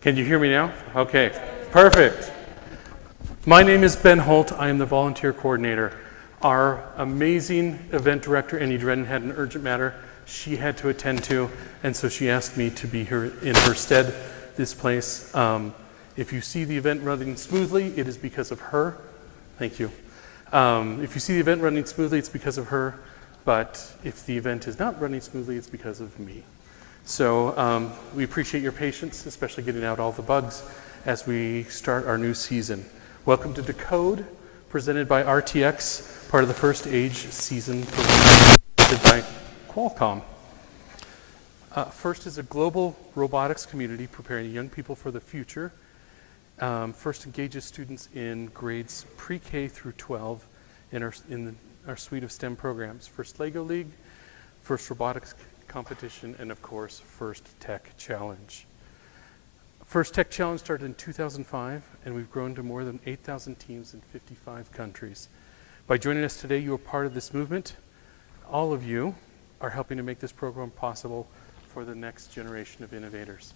Can you hear me now? Okay, perfect. My name is Ben Holt. I am the volunteer coordinator. Our amazing event director, Annie Dredden, had an urgent matter she had to attend to, and so she asked me to be here in her stead this place. If you see the event running smoothly, it is because of her. Thank you. If you see the event running smoothly, it's because of her, but if the event is not running smoothly, it's because of me. So we appreciate your patience, especially getting out all the bugs as we start our new season. Welcome to DECODE, presented by RTX, part of the First Age season presented by Qualcomm. FIRST is a global robotics community preparing young people for the future. FIRST engages students in grades pre-K through 12 in our suite of STEM programs. FIRST Lego League, FIRST Robotics Competition, and of course, FIRST Tech Challenge. FIRST Tech Challenge started in 2005, and we've grown to more than 8,000 teams in 55 countries. By joining us today, you are part of this movement. All of you are helping to make this program possible for the next generation of innovators.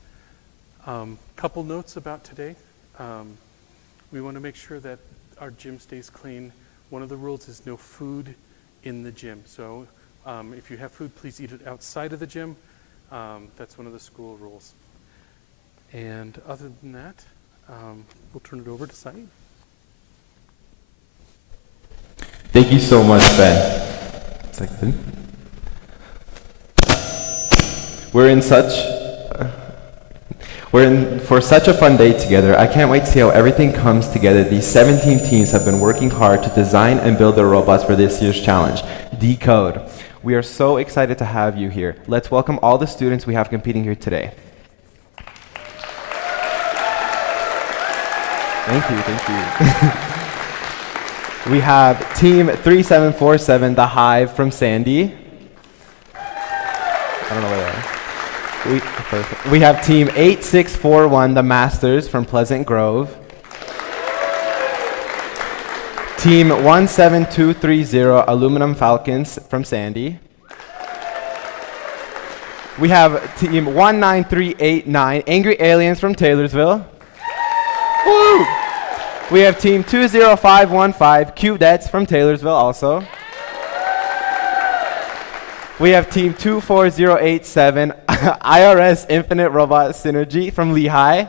Couple notes about today. We want to make sure that our gym stays clean. One of the rules is no food in the gym. So if you have food, please eat it outside of the gym. That's one of the school rules. And other than that, we'll turn it over to Saeed. Thank you so much, Ben. We're in for such a fun day together. I can't wait to see how everything comes together. These 17 teams have been working hard to design and build their robots for this year's challenge, DECODE. We are so excited to have you here. Let's welcome all the students we have competing here today. Thank you. We have team 3747, the Hive from Sandy. I don't know where they are. We have team 8641, the Masters from Pleasant Grove. Team 17230, Aluminum Falcons from Sandy. We have team 19389, Angry Aliens from Taylorsville. Woo! We have team 20515, Cudettes from Taylorsville also. We have team 24087, IRS Infinite Robot Synergy from Lehigh.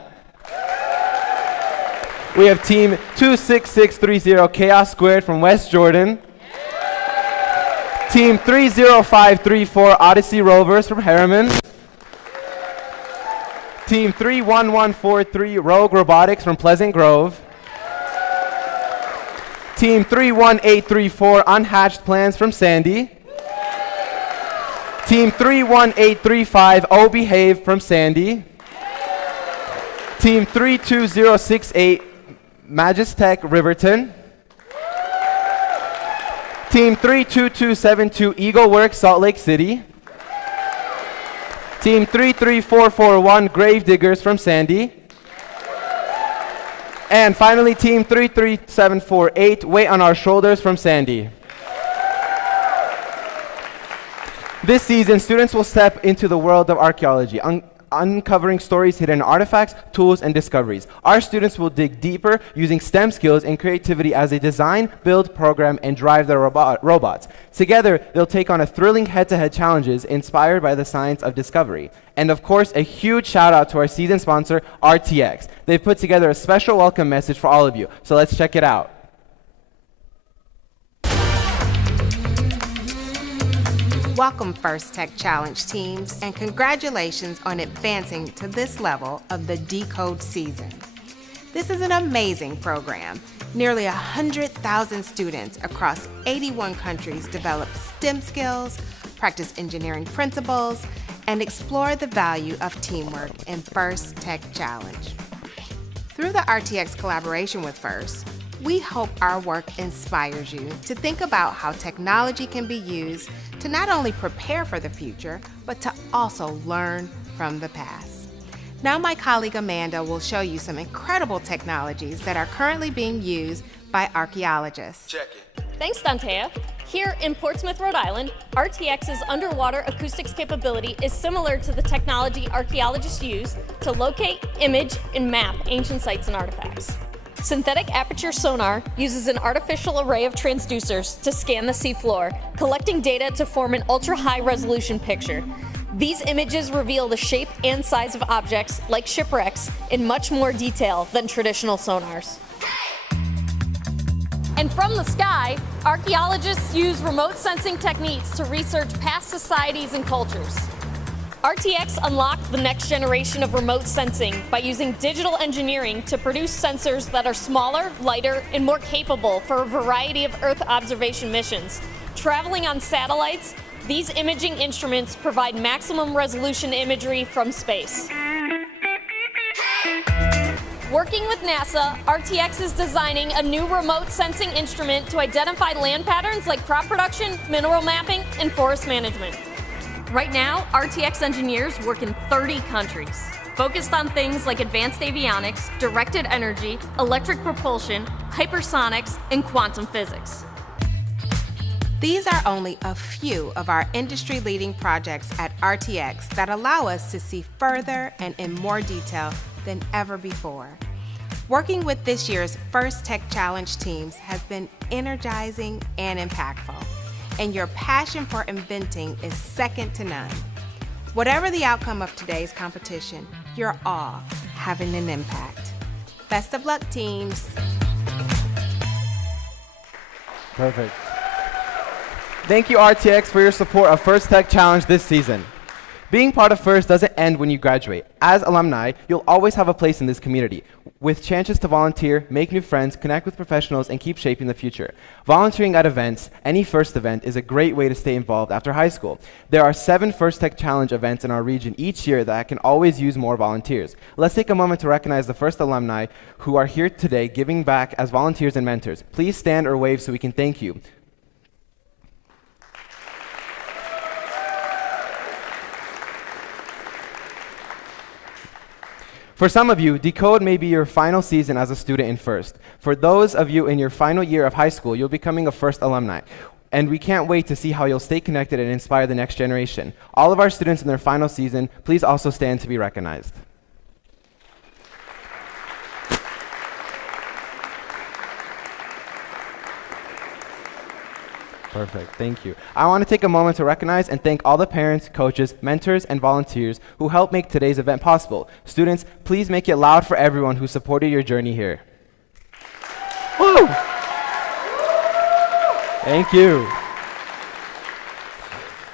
We have team 26630, Chaos Squared from West Jordan. Team 30534, Odyssey Rovers from Harriman. Team 31143, Rogue Robotics from Pleasant Grove. Team 31834, Unhatched Plans from Sandy. Team 31835, Oh Behave from Sandy. Team 32068, Magistech Riverton. Team 32272, Eagle Works Salt Lake City. Team 33441, Gravediggers from Sandy. And finally, team 33748, Weight on Our Shoulders from Sandy. This season, students will step into the world of archaeology, uncovering stories hidden in artifacts, tools, and discoveries. Our students will dig deeper using STEM skills and creativity as they design, build, program, and drive their robots. Together, they'll take on a thrilling head-to-head challenges inspired by the science of discovery. And of course, a huge shout out to our season sponsor, RTX. They've put together a special welcome message for all of you. So let's check it out. Welcome FIRST Tech Challenge teams, and congratulations on advancing to this level of the DECODE season. This is an amazing program. Nearly 100,000 students across 81 countries develop STEM skills, practice engineering principles, and explore the value of teamwork in FIRST Tech Challenge. Through the RTX collaboration with FIRST, we hope our work inspires you to think about how technology can be used to not only prepare for the future, but to also learn from the past. Now my colleague Amanda will show you some incredible technologies that are currently being used by archaeologists. Check it. Thanks, Dantea. Here in Portsmouth, Rhode Island, RTX's underwater acoustics capability is similar to the technology archaeologists use to locate, image, and map ancient sites and artifacts. Synthetic aperture sonar uses an artificial array of transducers to scan the seafloor, collecting data to form an ultra-high resolution picture. These images reveal the shape and size of objects, like shipwrecks, in much more detail than traditional sonars. And from the sky, archaeologists use remote sensing techniques to research past societies and cultures. RTX unlocked the next generation of remote sensing by using digital engineering to produce sensors that are smaller, lighter, and more capable for a variety of Earth observation missions. Traveling on satellites, these imaging instruments provide maximum resolution imagery from space. Working with NASA, RTX is designing a new remote sensing instrument to identify land patterns like crop production, mineral mapping, and forest management. Right now, RTX engineers work in 30 countries, focused on things like advanced avionics, directed energy, electric propulsion, hypersonics, and quantum physics. These are only a few of our industry-leading projects at RTX that allow us to see further and in more detail than ever before. Working with this year's First Tech Challenge teams has been energizing and impactful, and your passion for inventing is second to none. Whatever the outcome of today's competition, you're all having an impact. Best of luck, teams. Perfect. Thank you, RTX, for your support of First Tech Challenge this season. Being part of FIRST doesn't end when you graduate. As alumni, you'll always have a place in this community, with chances to volunteer, make new friends, connect with professionals, and keep shaping the future. Volunteering at events, any FIRST event, is a great way to stay involved after high school. There are 7 First Tech Challenge events in our region each year that can always use more volunteers. Let's take a moment to recognize the FIRST alumni who are here today giving back as volunteers and mentors. Please stand or wave so we can thank you. For some of you, DECODE may be your final season as a student in FIRST. For those of you in your final year of high school, you'll be becoming a FIRST alumni. And we can't wait to see how you'll stay connected and inspire the next generation. All of our students in their final season, please also stand to be recognized. Perfect, thank you. I want to take a moment to recognize and thank all the parents, coaches, mentors, and volunteers who helped make today's event possible. Students, please make it loud for everyone who supported your journey here. Woo! Thank you.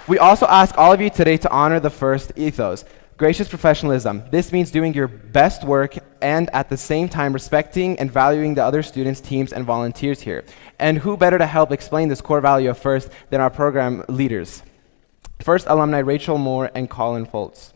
We also ask all of you today to honor the FIRST ethos, gracious professionalism. This means doing your best work and at the same time respecting and valuing the other students, teams, and volunteers here. And who better to help explain this core value of FIRST than our program leaders? FIRST alumni Rachel Moore and Colin Foltz.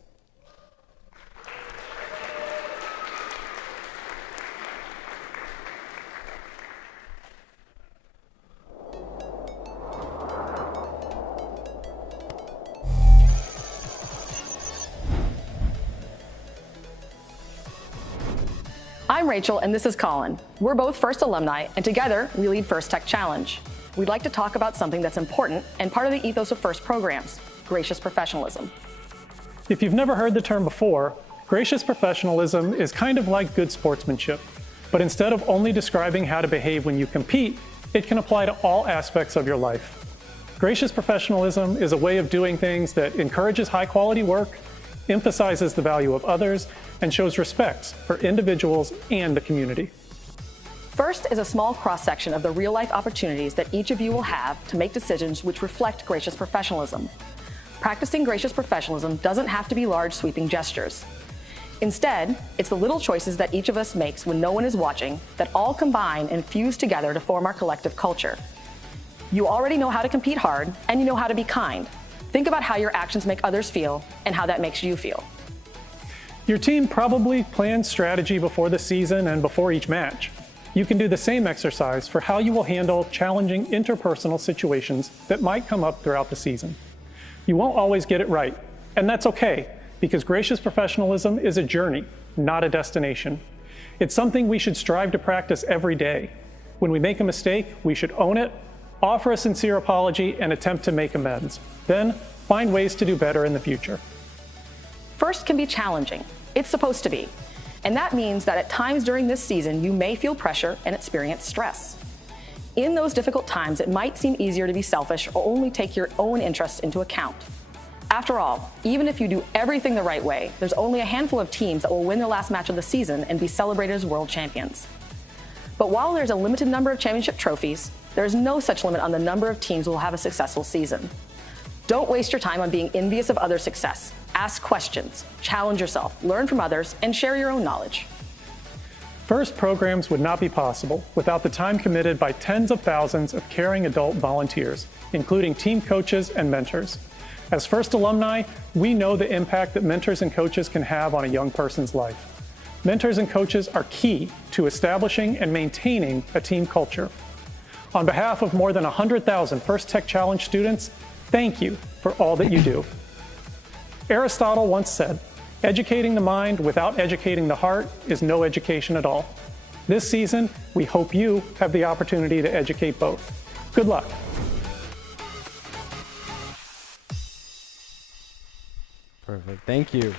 I'm Rachel, and this is Colin. We're both FIRST alumni, and together we lead First Tech Challenge. We'd like to talk about something that's important and part of the ethos of FIRST programs, gracious professionalism. If you've never heard the term before, gracious professionalism is kind of like good sportsmanship. But instead of only describing how to behave when you compete, it can apply to all aspects of your life. Gracious professionalism is a way of doing things that encourages high-quality work, emphasizes the value of others, and shows respect for individuals and the community. FIRST is a small cross-section of the real-life opportunities that each of you will have to make decisions which reflect gracious professionalism. Practicing gracious professionalism doesn't have to be large, sweeping gestures. Instead, it's the little choices that each of us makes when no one is watching that all combine and fuse together to form our collective culture. You already know how to compete hard, and you know how to be kind. Think about how your actions make others feel and how that makes you feel. Your team probably plans strategy before the season and before each match. You can do the same exercise for how you will handle challenging interpersonal situations that might come up throughout the season. You won't always get it right, and that's okay, because gracious professionalism is a journey, not a destination. It's something we should strive to practice every day. When we make a mistake, we should own it, offer a sincere apology, and attempt to make amends. Then, find ways to do better in the future. First can be challenging. It's supposed to be. And that means that at times during this season, you may feel pressure and experience stress. In those difficult times, it might seem easier to be selfish or only take your own interests into account. After all, even if you do everything the right way, there's only a handful of teams that will win their last match of the season and be celebrated as world champions. But while there's a limited number of championship trophies, there is no such limit on the number of teams who will have a successful season. Don't waste your time on being envious of others' success. Ask questions, challenge yourself, learn from others, and share your own knowledge. FIRST programs would not be possible without the time committed by tens of thousands of caring adult volunteers, including team coaches and mentors. As FIRST alumni, we know the impact that mentors and coaches can have on a young person's life. Mentors and coaches are key to establishing and maintaining a team culture. On behalf of more than 100,000 FIRST Tech Challenge students, thank you for all that you do. Aristotle once said, "Educating the mind without educating the heart is no education at all." This season, we hope you have the opportunity to educate both. Good luck. Perfect. Thank you.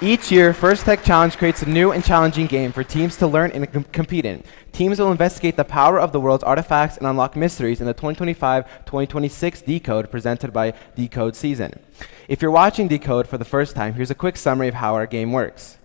Each year, First Tech Challenge creates a new and challenging game for teams to learn and compete in. Teams will investigate the power of the world's artifacts and unlock mysteries in the 2025-2026 DECODE presented by DECODE season. If you're watching DECODE for the first time, here's a quick summary of how our game works.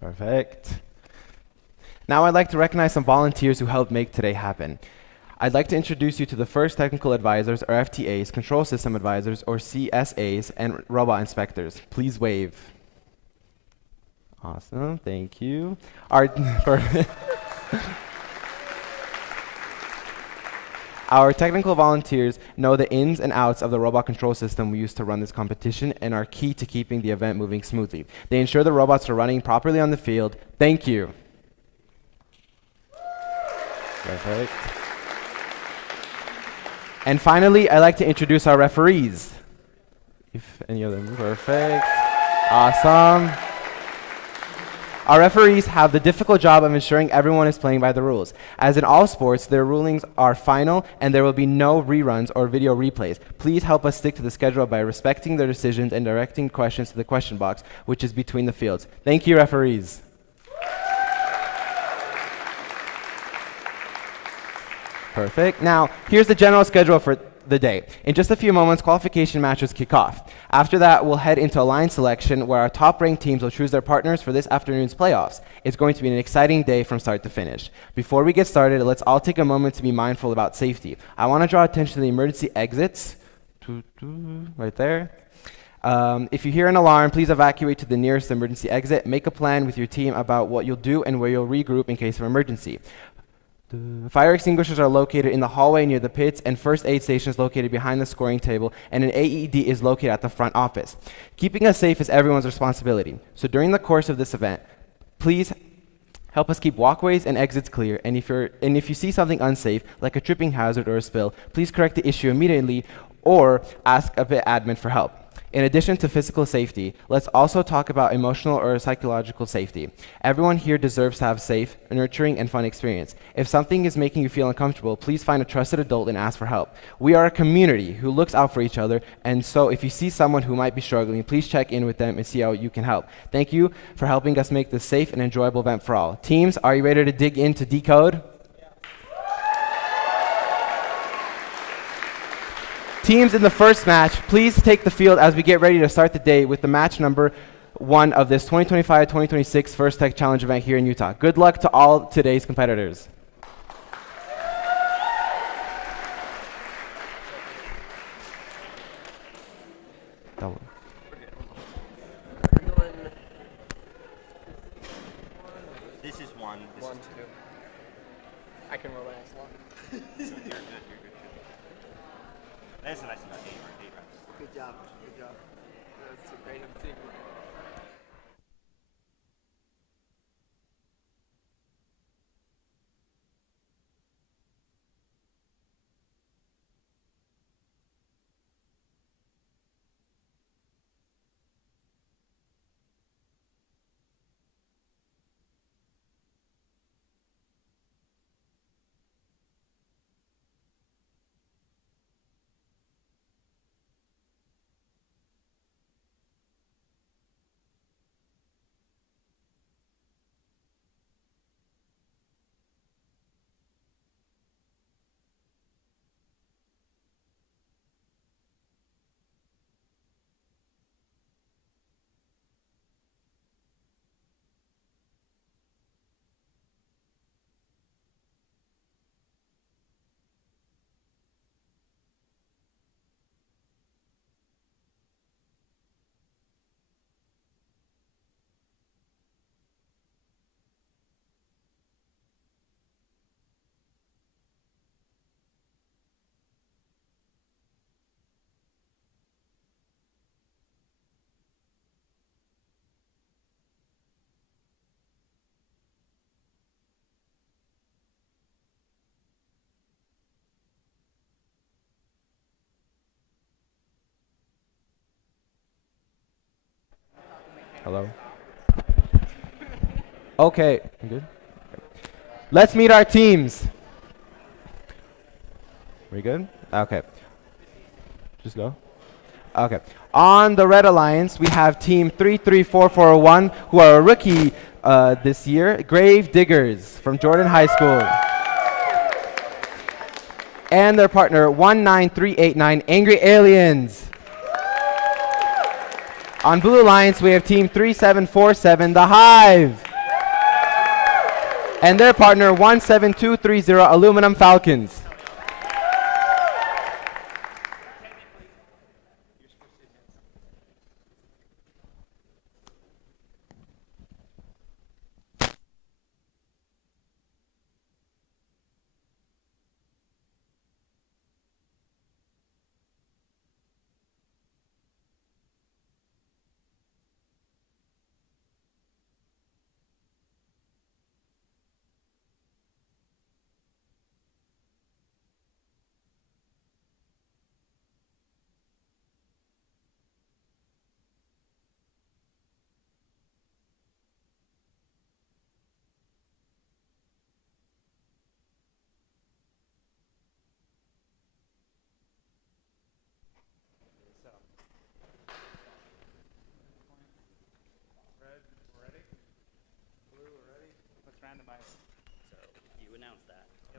Perfect. Now I'd like to recognize some volunteers who helped make today happen. I'd like to introduce you to the First Technical Advisors, or FTAs, Control System Advisors, or CSAs, and Robot Inspectors. Please wave. Awesome, thank you. Our technical volunteers know the ins and outs of the robot control system we use to run this competition and are key to keeping the event moving smoothly. They ensure the robots are running properly on the field. Thank you. Perfect. And finally, I'd like to introduce our referees. If any of them, perfect. Awesome. Our referees have the difficult job of ensuring everyone is playing by the rules. As in all sports, their rulings are final and there will be no reruns or video replays. Please help us stick to the schedule by respecting their decisions and directing questions to the question box, which is between the fields. Thank you, referees. Perfect. Now, here's the general schedule for the day. In just a few moments, qualification matches kick off. After that, we'll head into line selection, where our top-ranked teams will choose their partners for this afternoon's playoffs. It's going to be an exciting day from start to finish. Before we get started, let's all take a moment to be mindful about safety. I want to draw attention to the emergency exits, right there. If you hear an alarm, please evacuate to the nearest emergency exit. Make a plan with your team about what you'll do and where you'll regroup in case of emergency. Fire extinguishers are located in the hallway near the pits, and first aid stations located behind the scoring table, and an AED is located at the front office. Keeping us safe is everyone's responsibility. So during the course of this event, please help us keep walkways and exits clear, and if you see something unsafe, like a tripping hazard or a spill, please correct the issue immediately or ask a bit admin for help. In addition to physical safety, let's also talk about emotional or psychological safety. Everyone here deserves to have a safe, nurturing, and fun experience. If something is making you feel uncomfortable, please find a trusted adult and ask for help. We are a community who looks out for each other, and so if you see someone who might be struggling, please check in with them and see how you can help. Thank you for helping us make this safe and enjoyable event for all. Teams, are you ready to dig into DECODE? Teams in the first match, please take the field as we get ready to start the day with the match number 1 of this 2025-2026 First Tech Challenge event here in Utah. Good luck to all today's competitors. This is one. This is two. I can relax long. You're good. That's a nice enough. 8 reps. Good job. That's a great team. Hello? Okay, I'm good. Let's meet our teams. We good? Okay. Just go. Okay. On the Red Alliance, we have team 33441, who are a rookie this year, Grave Diggers from Jordan High School. And their partner, 19389, Angry Aliens. On Blue Alliance, we have team 3747, The Hive. And their partner, 17230, Aluminum Falcons.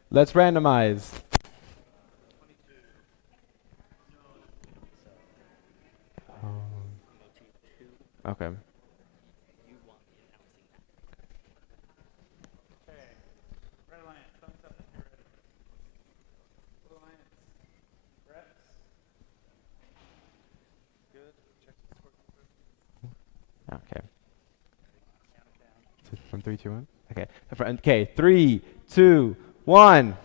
Let's randomize. Okay. Okay. From 3, 2, 1. Okay. Okay. 3, 2, 1.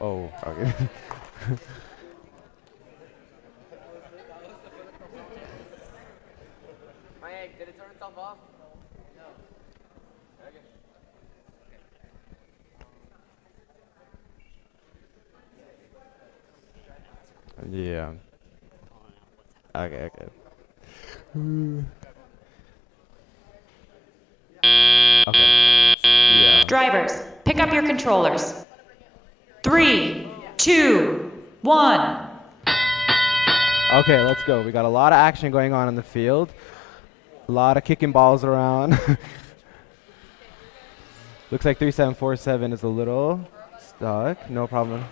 Oh. Okay. My egg, did it turn itself off? No. Okay. Yeah. Okay, okay. Okay. Yeah. Drivers, pick up your controllers. 3, 2, 1. Okay, let's go. We got a lot of action going on in the field. A lot of kicking balls around. Looks like 3747 is a little stuck. No problem.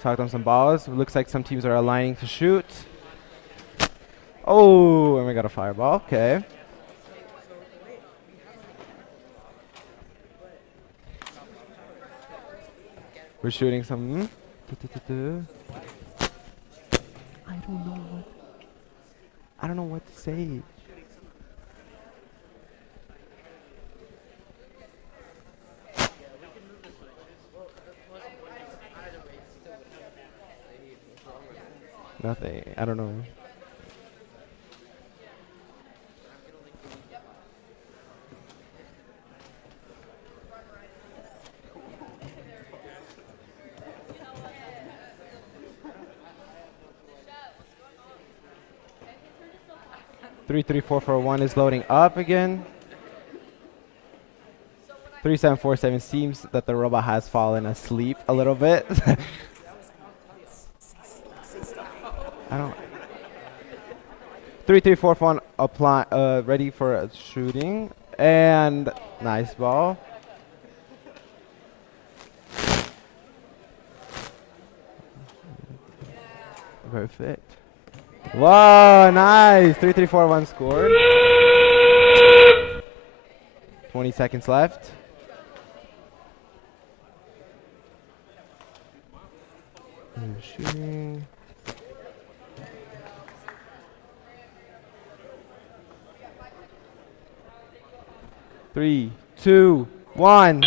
Talked on some balls. Looks like some teams are aligning to shoot. Oh, and we got a fireball. Okay. We're shooting some. I don't know what to say. Nothing. I don't know. Three, 4, 1 is loading up again. 3747 seems that the robot has fallen asleep a little bit. I don't. 3, 4, 1 apply. Ready for a shooting and nice ball. Perfect. Whoa, nice. 3, 4, 1 scored. 20 seconds left. And shooting. Three, 2, 1.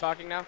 Talking now?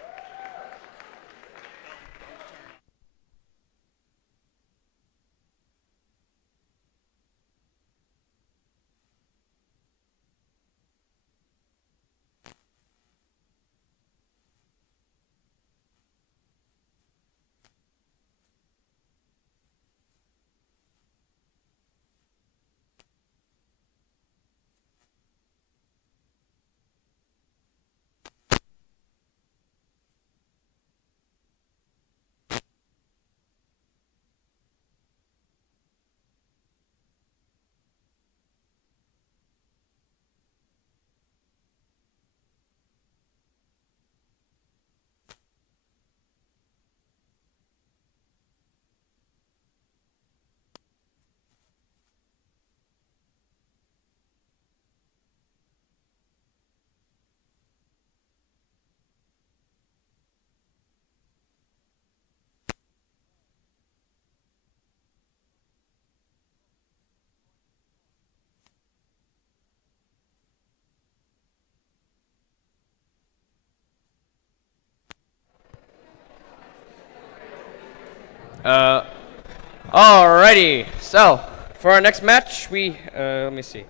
Alrighty. So, for our next match, we let me see.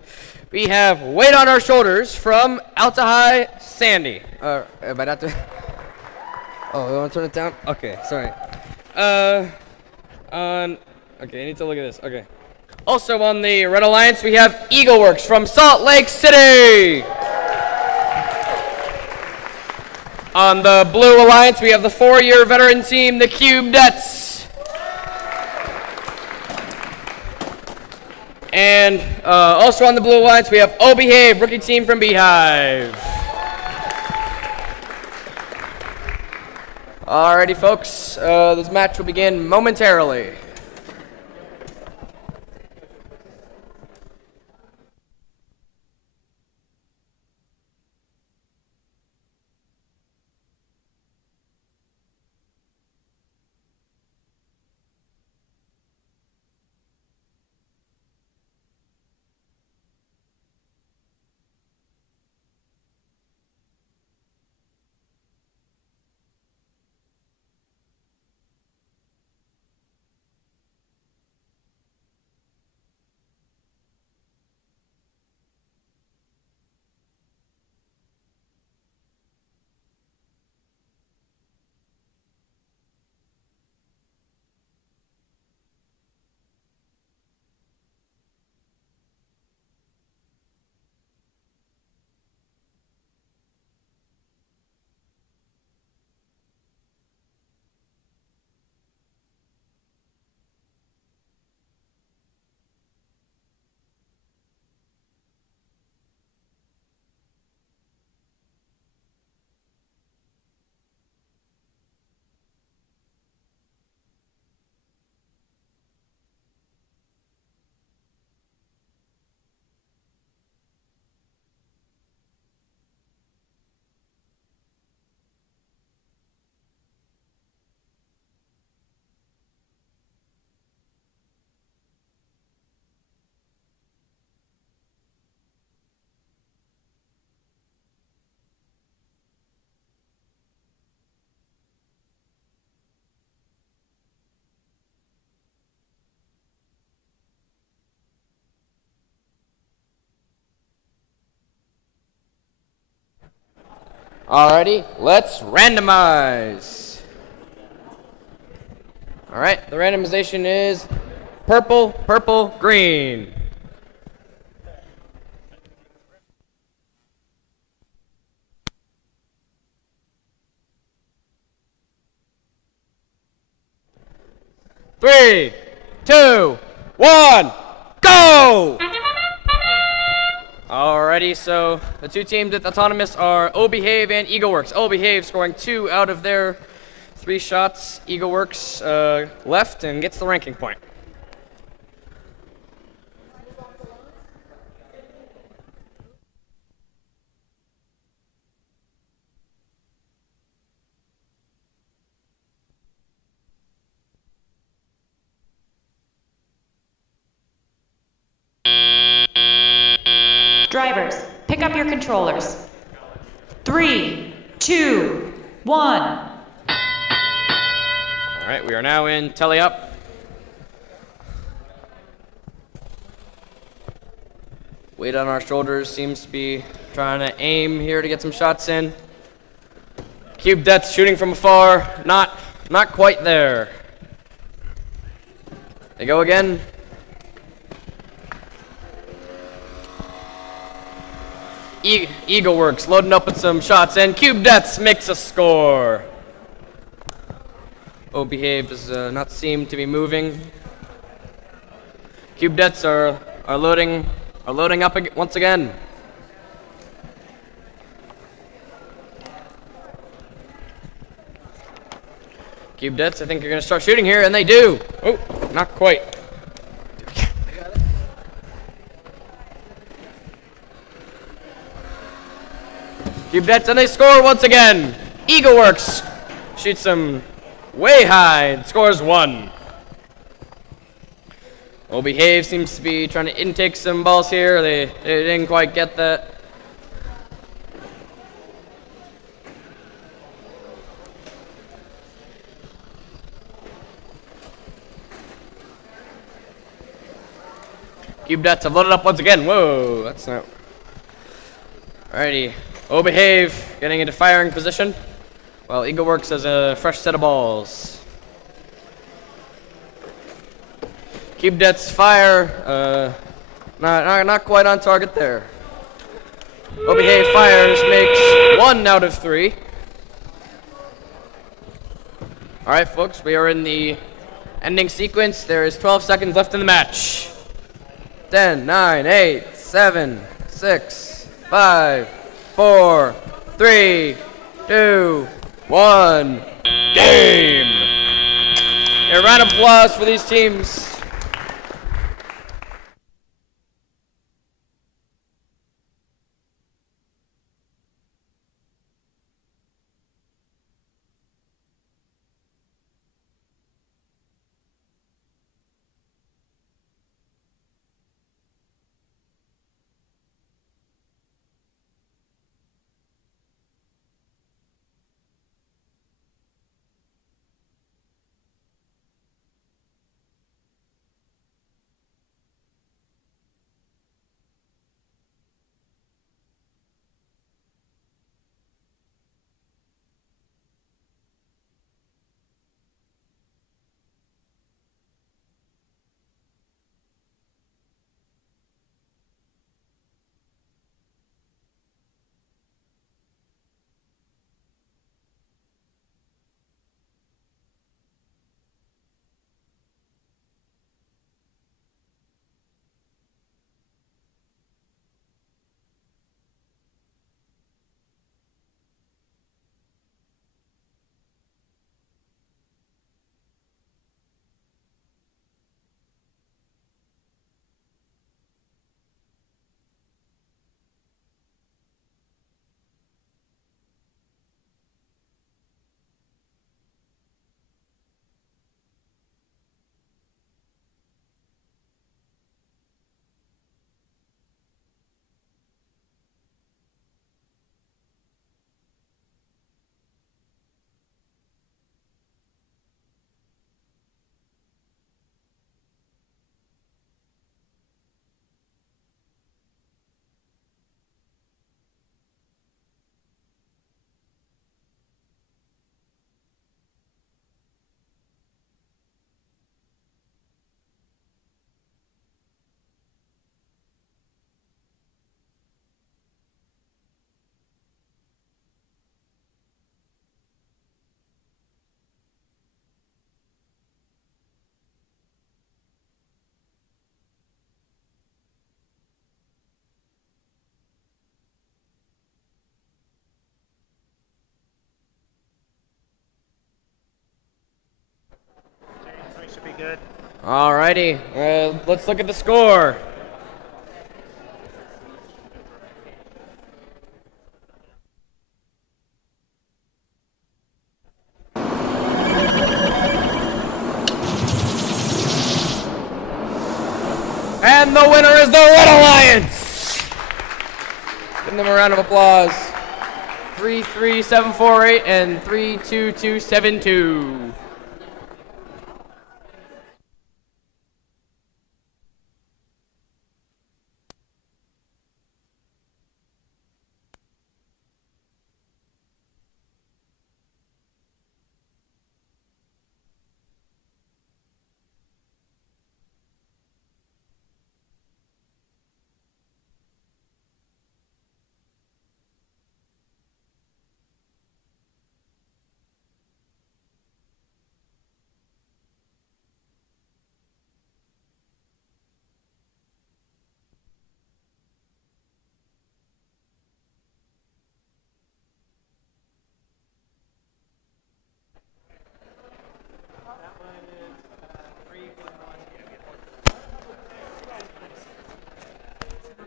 We have weight on our shoulders from Alta High Sandy. But after. Oh, you want to turn it down? Okay, sorry. Okay, I need to look at this. Okay. Also on the Red Alliance, we have Eagleworks from Salt Lake City. On the Blue Alliance, we have the 4-year veteran team, the Cubedettes. And also on the Blue Alliance, we have Beehive, rookie team from Beehive. Alrighty, folks, this match will begin momentarily. Alrighty, let's randomize. Alright, the randomization is purple, purple, green. Three, two, one, go! Alrighty, so the two teams at Autonomous are Beehive and Eagleworks. Beehive scoring 2 out of their 3 shots. Eagleworks left and gets the ranking point. Drivers, pick up your controllers. 3, 2, 1. All right, we are now in telly up. Weight on our shoulders seems to be trying to aim here to get some shots in. Cubedettes shooting from afar, not quite there. They go again. Eagleworks loading up with some shots, and Cubedettes makes a score. Beehive does not seem to be moving. Cubedettes are loading up once again. Cubedettes, I think you're gonna start shooting here, and they do. Oh, not quite. Cubedettes, and they score once again. Eagleworks shoots them way high and scores 1. Beehive seems to be trying to intake some balls here. They didn't quite get that. Cube Dets have loaded up once again. Whoa, that's not. Alrighty. Oh, Behave getting into firing position. While Eagle Works has a fresh set of balls. Cube Dets fire. Not quite on target there. Oh, Behave fires, makes 1 out of 3. Alright, folks, we are in the ending sequence. There is 12 seconds left in the match. 10, 9, 8, 7, 6, 5, 4, 3, 2, 1. Game! A round of applause for these teams. Should be good. Alrighty, let's look at the score. And the winner is the Red Alliance! Give them a round of applause. 33748 and 32272.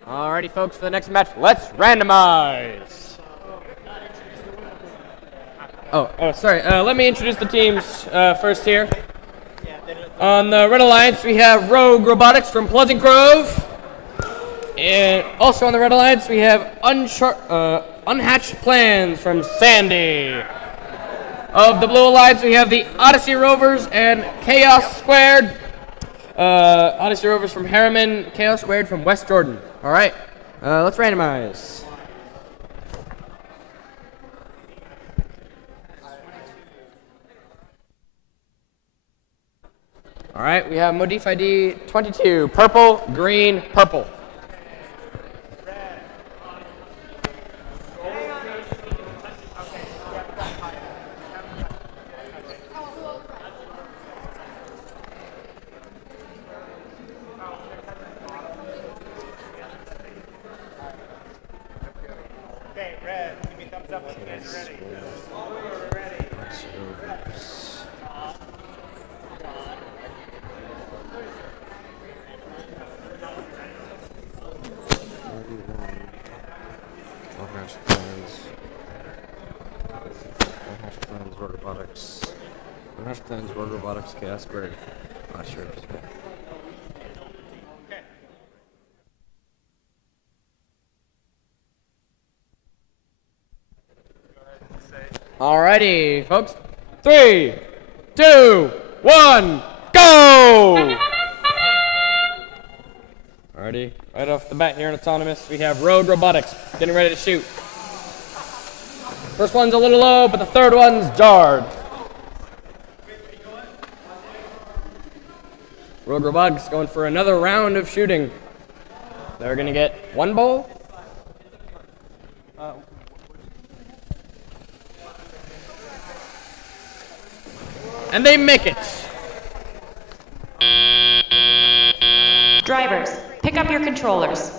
Alrighty, folks, for the next match, let's randomize. Sorry. Let me introduce the teams first here. On the Red Alliance, we have Rogue Robotics from Pleasant Grove. And also on the Red Alliance, we have Unhatched Plans from Sandy. Of the Blue Alliance, we have the Odyssey Rovers and Chaos Squared. Odyssey Rovers from Harriman, Chaos Squared from West Jordan. All right, let's randomize. All right, we have Modif ID 22, purple, green, purple. Okay, red. Give me thumbs up when you guys are ready. Word robotics, chaos squared. Not sure. Alrighty, folks. 3, 2, 1, go! Alrighty, right off the bat here in Autonomous, we have Road Robotics getting ready to shoot. First one's a little low, but the third one's jarred. Road Robotics going for another round of shooting. They're gonna get one ball. And they make it. Drivers, pick up your controllers.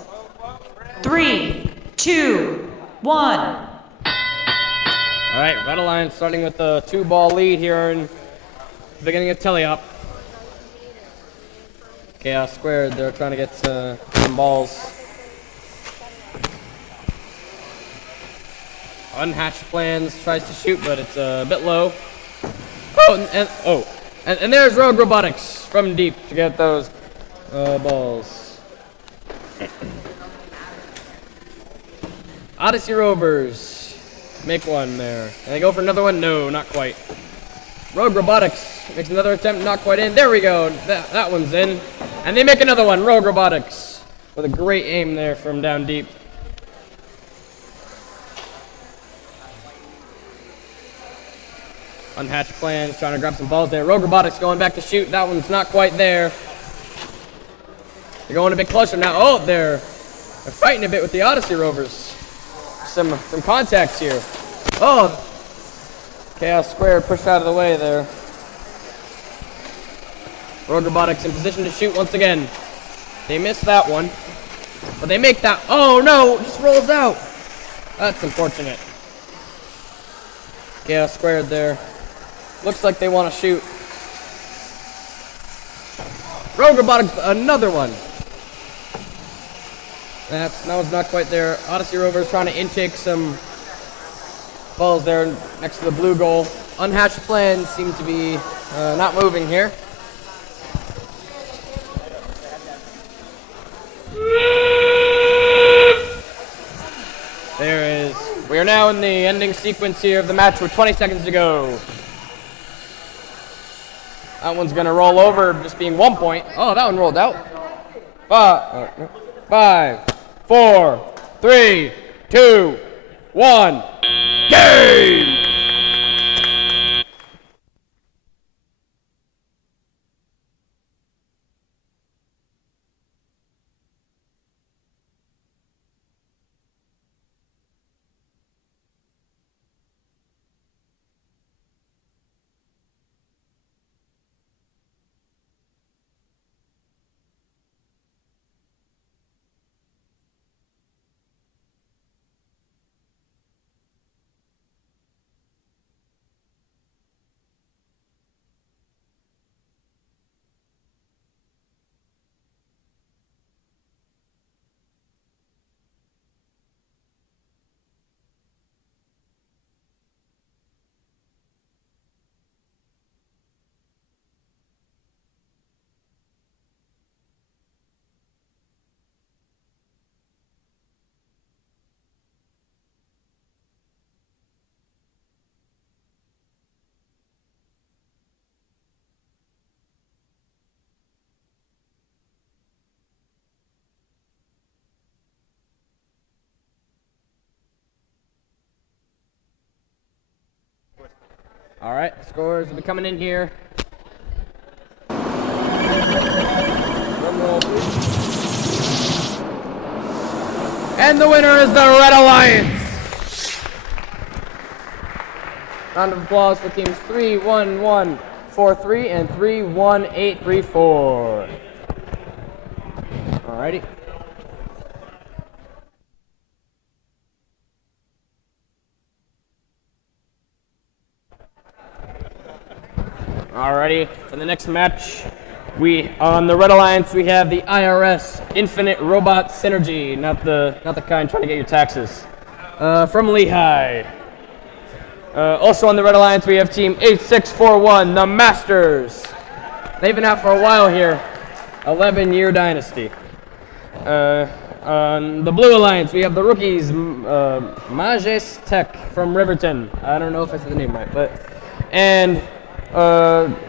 3, 2, 1. All right, Red Alliance starting with the 2-ball lead here in the beginning of teleop. Chaos Squared, they're trying to get some balls. Unhatched Plans tries to shoot, but it's a bit low. And there's Road Robotics from deep to get those balls. Odyssey Rovers make one there. And they go for another one? No, not quite. Road Robotics makes another attempt, not quite in. There we go. That one's in. And they make another one, Road Robotics. With a great aim there from down deep. Unhatched Plans trying to grab some balls there. Road Robotics going back to shoot. That one's not quite there. They're going a bit closer now. Oh, they're fighting a bit with the Odyssey Rovers. Some contacts here. Oh, Chaos Square pushed out of the way there. Road Robotics in position to shoot once again. They miss that one, but they make that. Oh no, just rolls out. That's unfortunate. Chaos Squared there. Looks like they want to shoot. Road Robotics, another one. That one's not quite there. Odyssey Rovers trying to intake some balls there next to the blue goal. Unhatched Plans seem to be not moving here. There is. We are now in the ending sequence here of the match with 20 seconds to go. That one's going to roll over, just being 1 point. Oh, that one rolled out. 5, 4, 3, 2, 1. Game! All right, scores will be coming in here. And the winner is the Red Alliance. Round of applause for teams 3-1-1-4-3 and 3-1-8-3-4. Alrighty. Alrighty, for the next match, on the Red Alliance we have the IRS Infinite Robot Synergy, not the kind trying to get your taxes, from Lehigh. Also on the Red Alliance we have Team 8641, the Masters. They've been out for a while here, 11-year dynasty. On the Blue Alliance we have the rookies, Majes Tech from Riverton. I don't know if I said the name right, and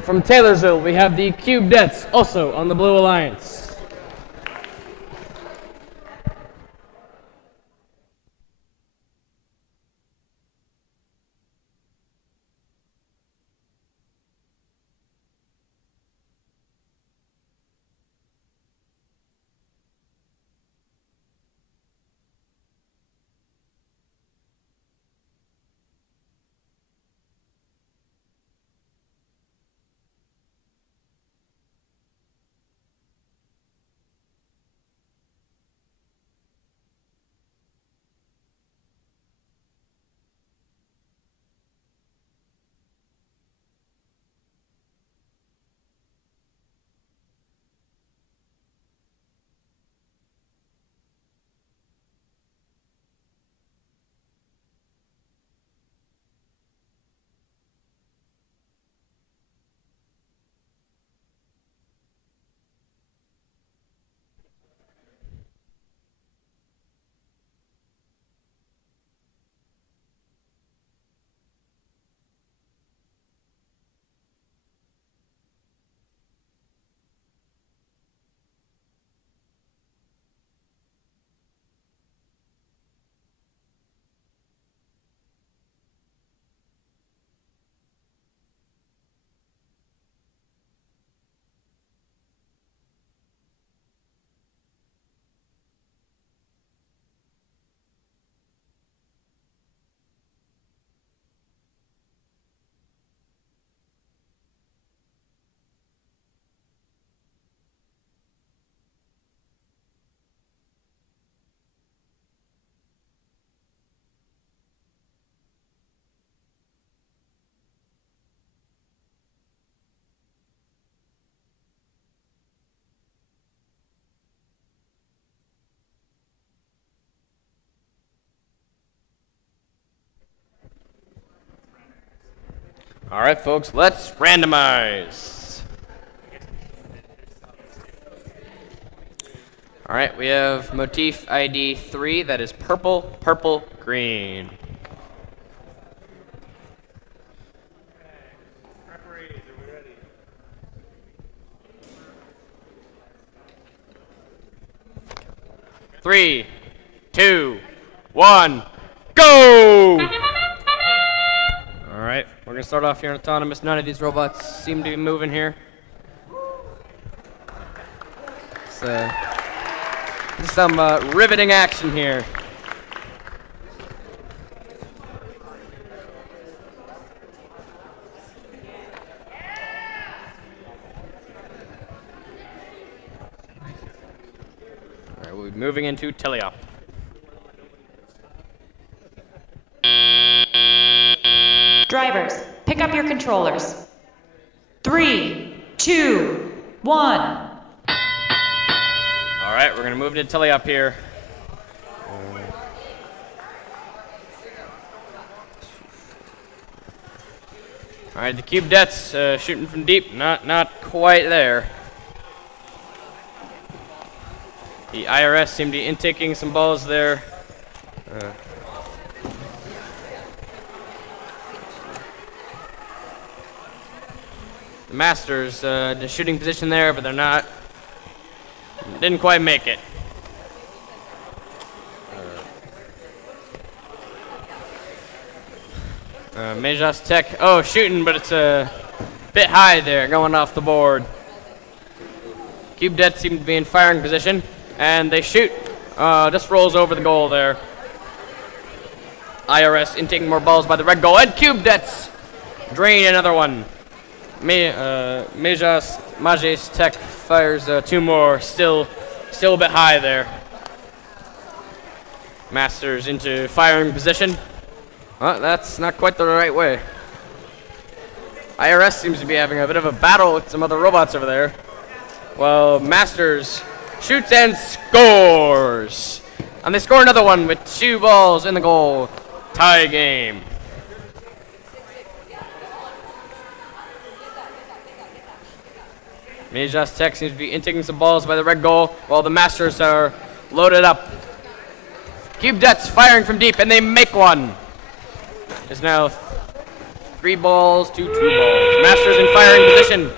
from Taylorsville, we have the Cubedettes, also on the Blue Alliance. All right, folks, let's randomize. All right, we have motif ID 3, that is purple, purple, green. Referees, are we ready? 3, 2, 1, go! All right, we're gonna start off here in autonomous. None of these robots seem to be moving here. So, some riveting action here. All right, we'll be moving into teleop. Drivers, pick up your controllers. 3, 2, 1. All right, we're gonna move to teleop here. All right, the Cubedettes shooting from deep, not quite there. The IRS seem to be intaking some balls there. The Masters, the shooting position there, but they're not. Didn't quite make it. Mejas Tech, oh, shooting, but it's a bit high there, going off the board. Cube Det seem to be in firing position, and they shoot. Just rolls over the goal there. IRS in taking more balls by the red goal, and Cube Dets drain another one. Majes Tech fires 2 more, still a bit high there. Masters into firing position. That's not quite the right way. IRS seems to be having a bit of a battle with some other robots over there. Well, Masters shoots and scores. And they score another one with 2 balls in the goal. Tie game. Mejas Tech seems to be intaking some balls by the red goal while the Masters are loaded up. Cube Dets firing from deep, and they make one. There's now 3 balls to 2 balls. Masters in firing position.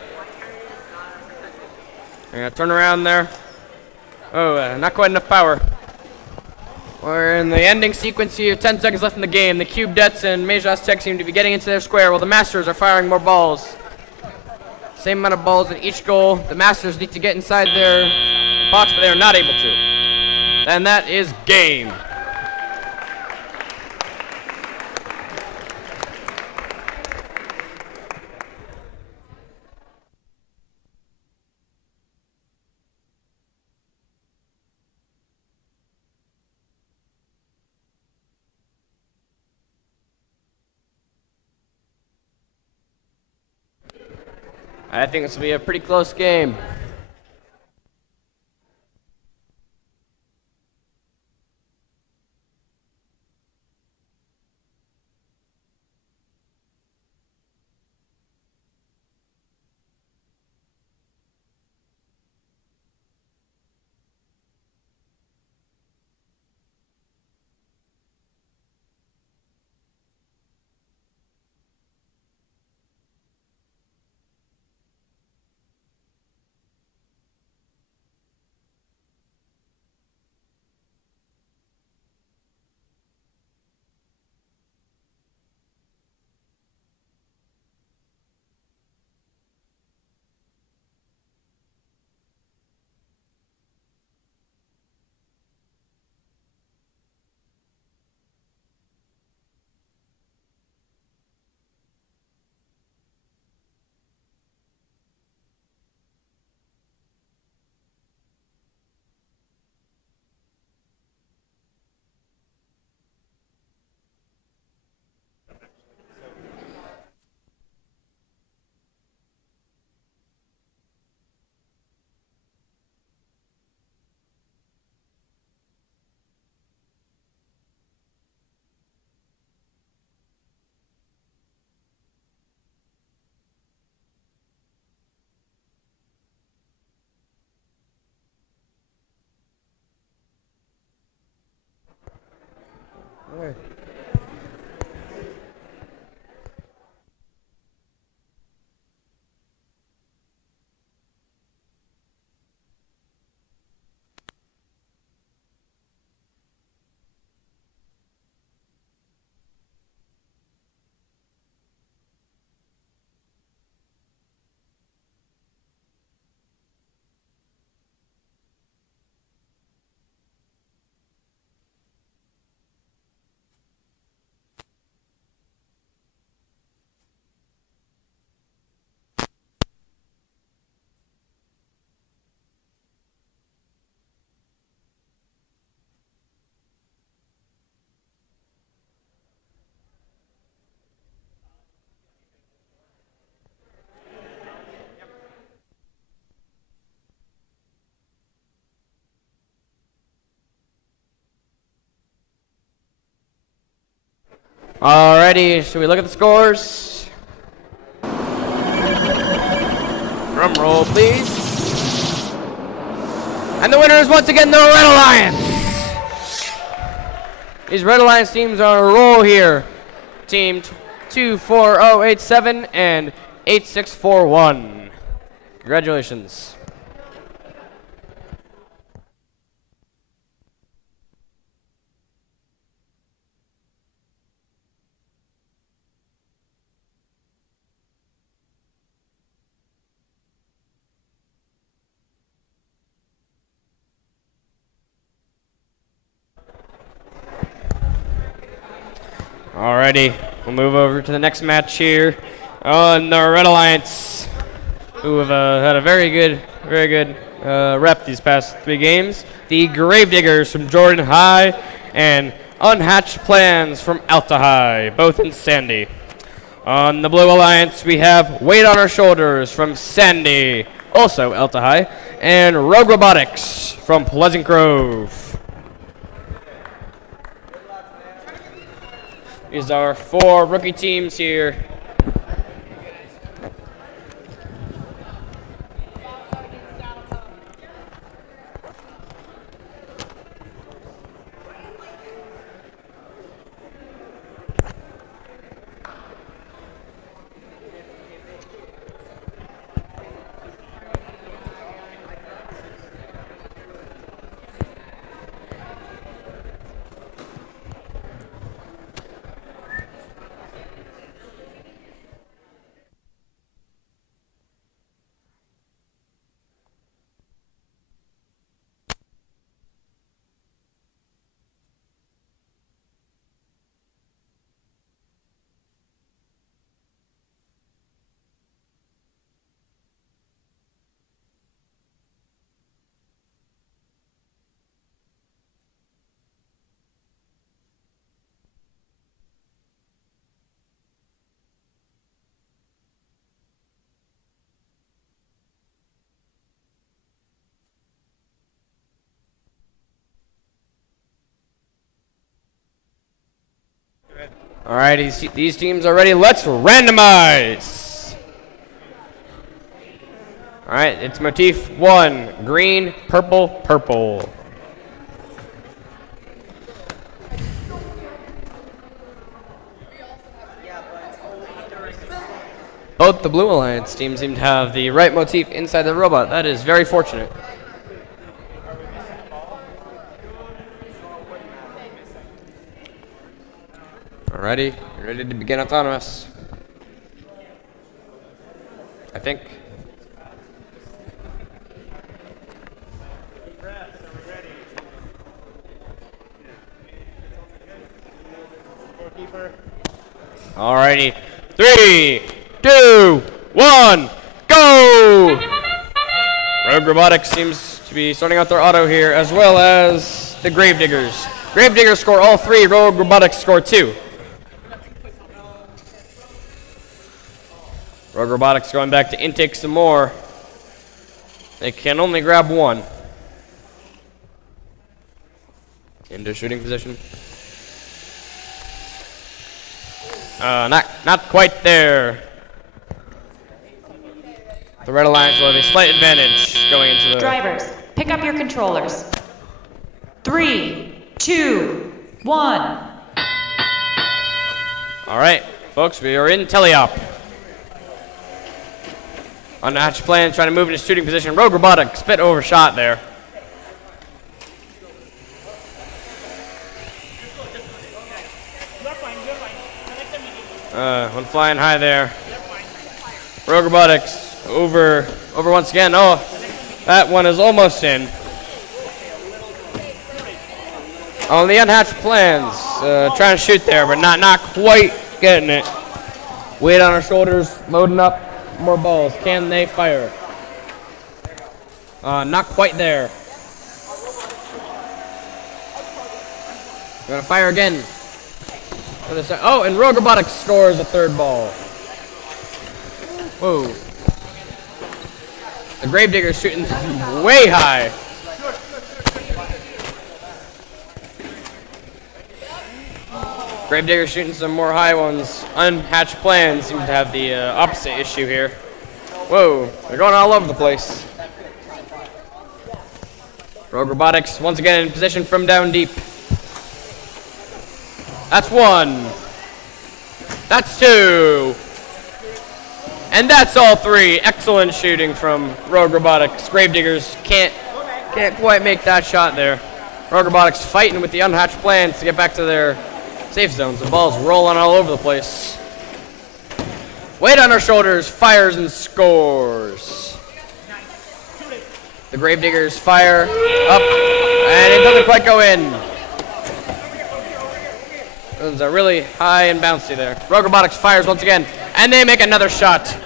They're gonna turn around there. Oh, not quite enough power. We're in the ending sequence here. 10 seconds left in the game. The Cube Dets and Mejas Tech seem to be getting into their square while the Masters are firing more balls. Same amount of balls in each goal. The Masters need to get inside their box, but they are not able to. And that is game. I think this will be a pretty close game. Alrighty, should we look at the scores? Drum roll, please. And the winner is once again the Red Alliance. These Red Alliance teams are on a roll here. Team 24087 and 8641. Congratulations. Alrighty, we'll move over to the next match here on the Red Alliance, who have had a very good rep these past 3 games. The Gravediggers from Jordan High and Unhatched Plans from Alta High, both in Sandy. On the Blue Alliance, we have Weight on Our Shoulders from Sandy, also Alta High, and Rogue Robotics from Pleasant Grove. These are 4 rookie teams here. All right, these teams are ready. Let's randomize. All right, it's motif 1, green, purple, purple. Both the Blue Alliance teams seem to have the right motif inside the robot. That is very fortunate. Alrighty, ready to begin autonomous. I think. Alrighty, 3, 2, 1, go! Rogue Robotics seems to be starting out their auto here, as well as the Gravediggers. Gravediggers score all 3, Rogue Robotics score 2. Rogue Robotics going back to intake some more. They can only grab 1. Into shooting position. Not quite there. The Red Alliance will have a slight advantage going into the... Drivers, pick up your controllers. 3, 2, 1. All right, folks, we are in teleop. Unhatched Plan trying to move into shooting position. Rogue Robotics, bit overshot there. One flying high there. Rogue Robotics over once again. Oh, that one is almost in. On the Unhatched Plans, trying to shoot there, but not quite getting it. Weight on our shoulders, loading up. More balls. Can they fire? Not quite there. We're gonna fire again. Oh, and Rogue Robotics scores a 3rd ball. Whoa. The Gravedigger's shooting way high. Gravedigger's shooting some more high ones. Unhatched Plans seem to have the opposite issue here. Whoa, they're going all over the place. Rogue Robotics once again in position from down deep. That's 1. That's 2. And that's all 3. Excellent shooting from Rogue Robotics. Gravediggers can't quite make that shot there. Rogue Robotics fighting with the Unhatched Plans to get back to their safe zones. The ball's rolling all over the place. Weight on our shoulders, fires and scores. The Gravediggers fire up, and it doesn't quite go in. Those are really high and bouncy there. Rogue Robotics fires once again, and they make another shot.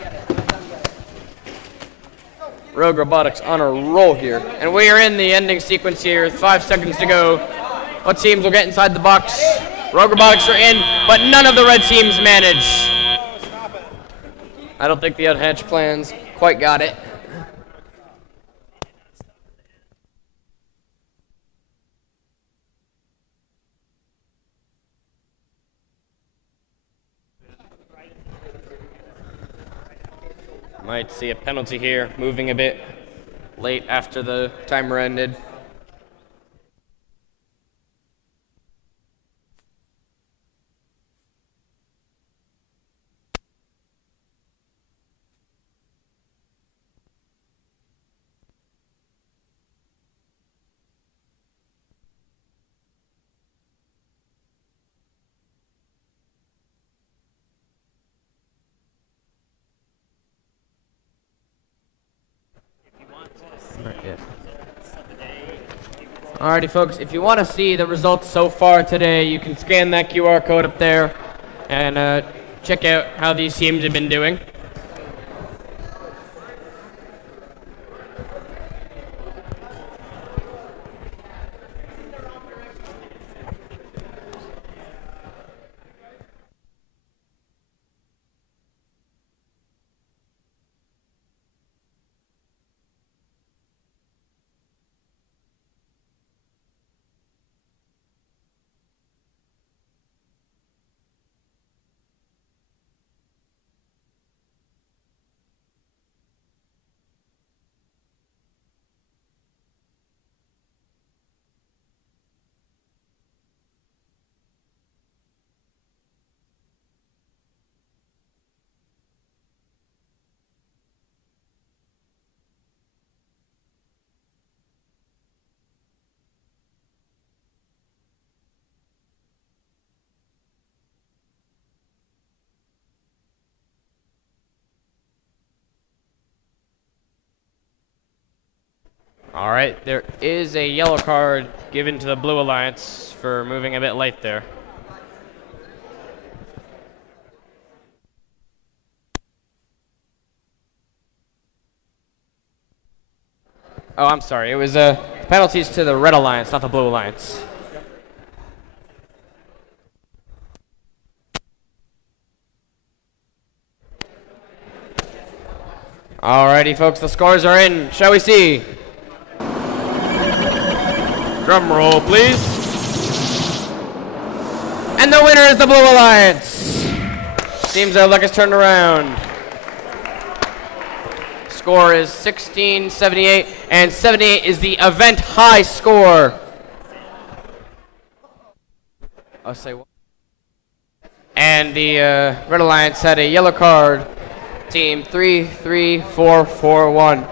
Rogue Robotics on a roll here. And we are in the ending sequence here, 5 seconds to go. What teams will get inside the box? Rogue Robotics are in, but none of the red teams manage. I don't think the unhatched plans quite got it. Might see a penalty here, moving a bit late after the timer ended. Alrighty, folks, if you want to see the results so far today, you can scan that QR code up there and check out how these teams have been doing. All right, there is a yellow card given to the Blue Alliance for moving a bit late there. Oh, I'm sorry. It was penalties to the Red Alliance, not the Blue Alliance. Alrighty, folks, the scores are in. Shall we see? Drum roll, please. And the winner is the Blue Alliance. Seems their luck has turned around. Score is 16-78, and 78 is the event high score. I'll say what? And the Red Alliance had a yellow card. Team 3-3-4-4-1.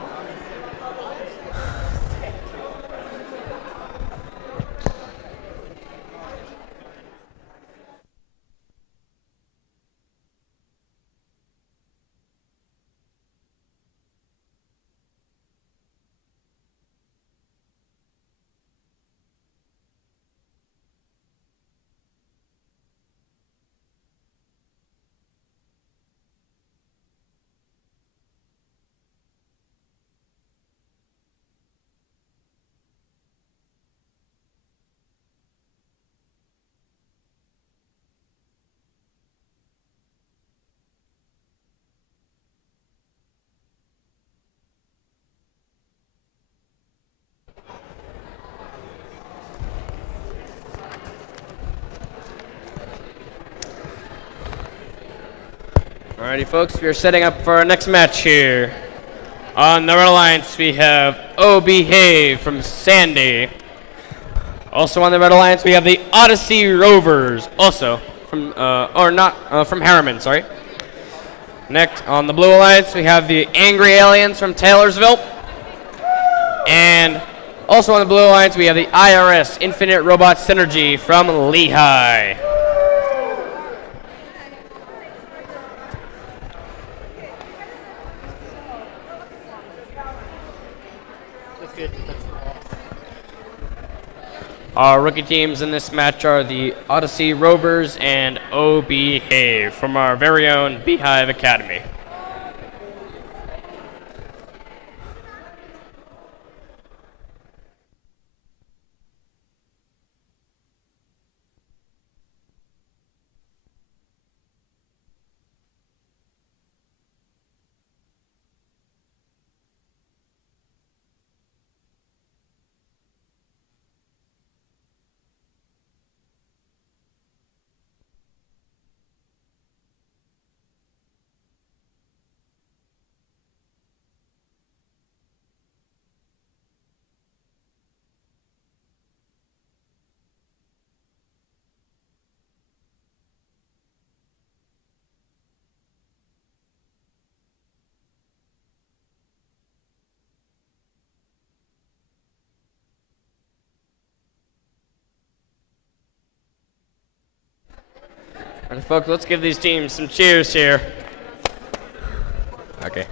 Alrighty, folks, we are setting up for our next match here. On the Red Alliance, we have Beehive from Sandy. Also on the Red Alliance, we have the Odyssey Rovers, also from, from Harriman, sorry. Next, on the Blue Alliance, we have the Angry Aliens from Taylorsville. And also on the Blue Alliance, we have the IRS, Infinite Robot Synergy from Lehigh. Our rookie teams in this match are the Odyssey Rovers and O Beehive from our very own Beehive Academy. All right, folks, let's give these teams some cheers here. Okay.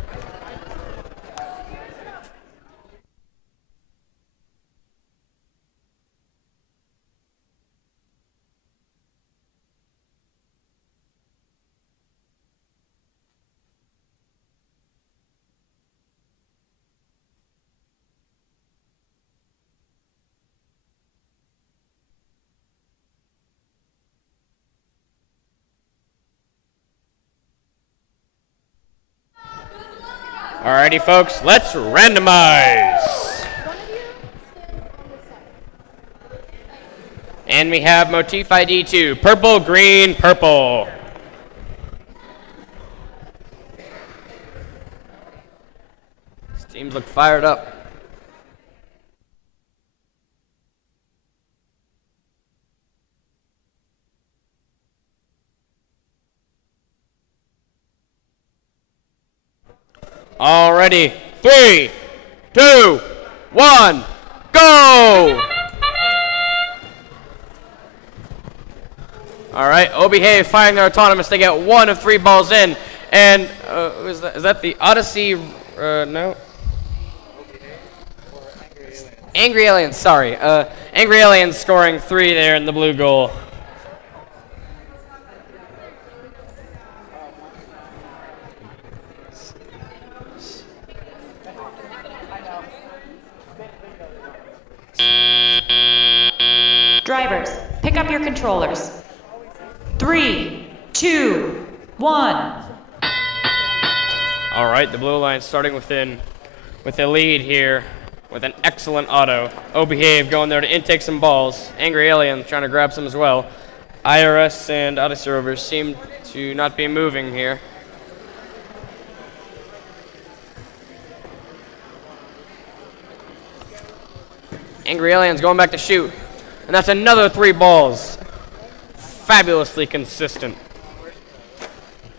Alrighty, folks, let's randomize. And we have motif ID 2, purple, green, purple. These teams look fired up. Alrighty, 3, 2, 1, go! Alright, O Beehive firing their autonomous. They get 1 of 3 balls in. And, is that the Odyssey, no? Angry Aliens, sorry. Angry Aliens scoring 3 there in the blue goal. Drivers, pick up your controllers. 3, 2, 1. All right, the blue line starting with a lead here with an excellent auto. O Beehive going there to intake some balls. Angry Alien trying to grab some as well. IRS and Odyssey Rovers seem to not be moving here. Angry Alien's going back to shoot. And that's another 3 balls. Fabulously consistent.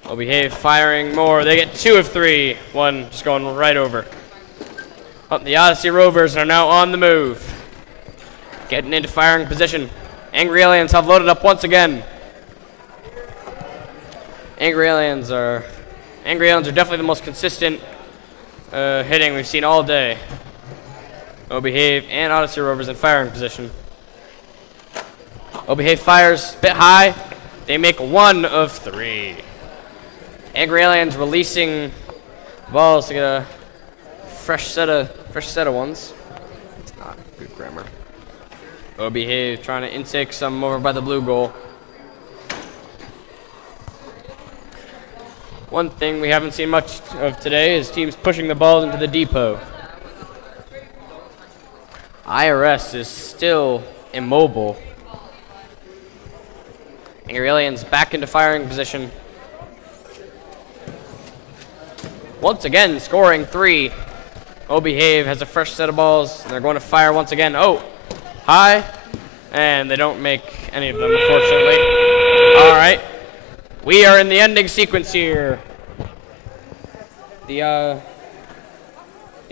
O Beehive firing more. They get 2 of 3. 1 just going right over. Oh, the Odyssey Rovers are now on the move. Getting into firing position. Angry Aliens have loaded up once again. Angry Aliens are definitely the most consistent hitting we've seen all day. O Beehive and Odyssey Rovers in firing position. O Beehive fires a bit high. They make 1 of 3. Angry Aliens releasing balls to get a fresh set of ones. It's not good grammar. O Beehive trying to intake some over by the blue goal. One thing we haven't seen much of today is teams pushing the balls into the depot. IRS is still immobile. Angry Aliens back into firing position. Once again, scoring 3. O Beehive has a fresh set of balls, and they're going to fire once again. Oh, high, and they don't make any of them, unfortunately. All right, we are in the ending sequence here. The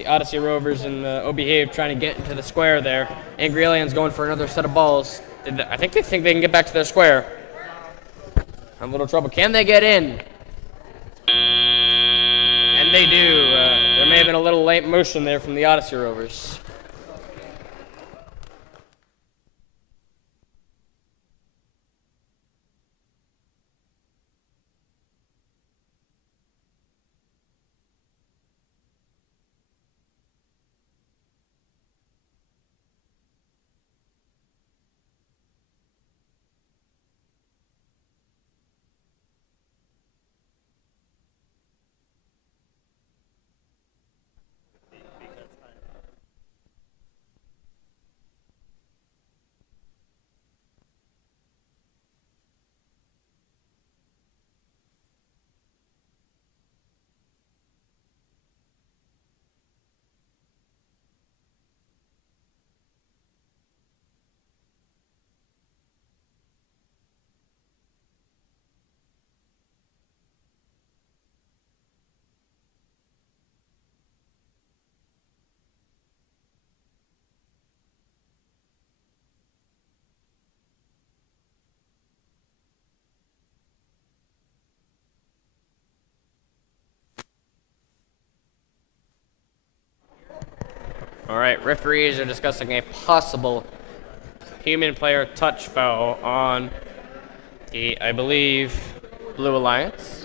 Odyssey Rovers and O Beehive trying to get into the square there. Angry Aliens going for another set of balls. I think they can get back to their square. I'm in a little trouble. Can they get in? And they do. There may have been a little late motion there from the Odyssey Rovers. All right, referees are discussing a possible human player touch foul on the, I believe, Blue Alliance.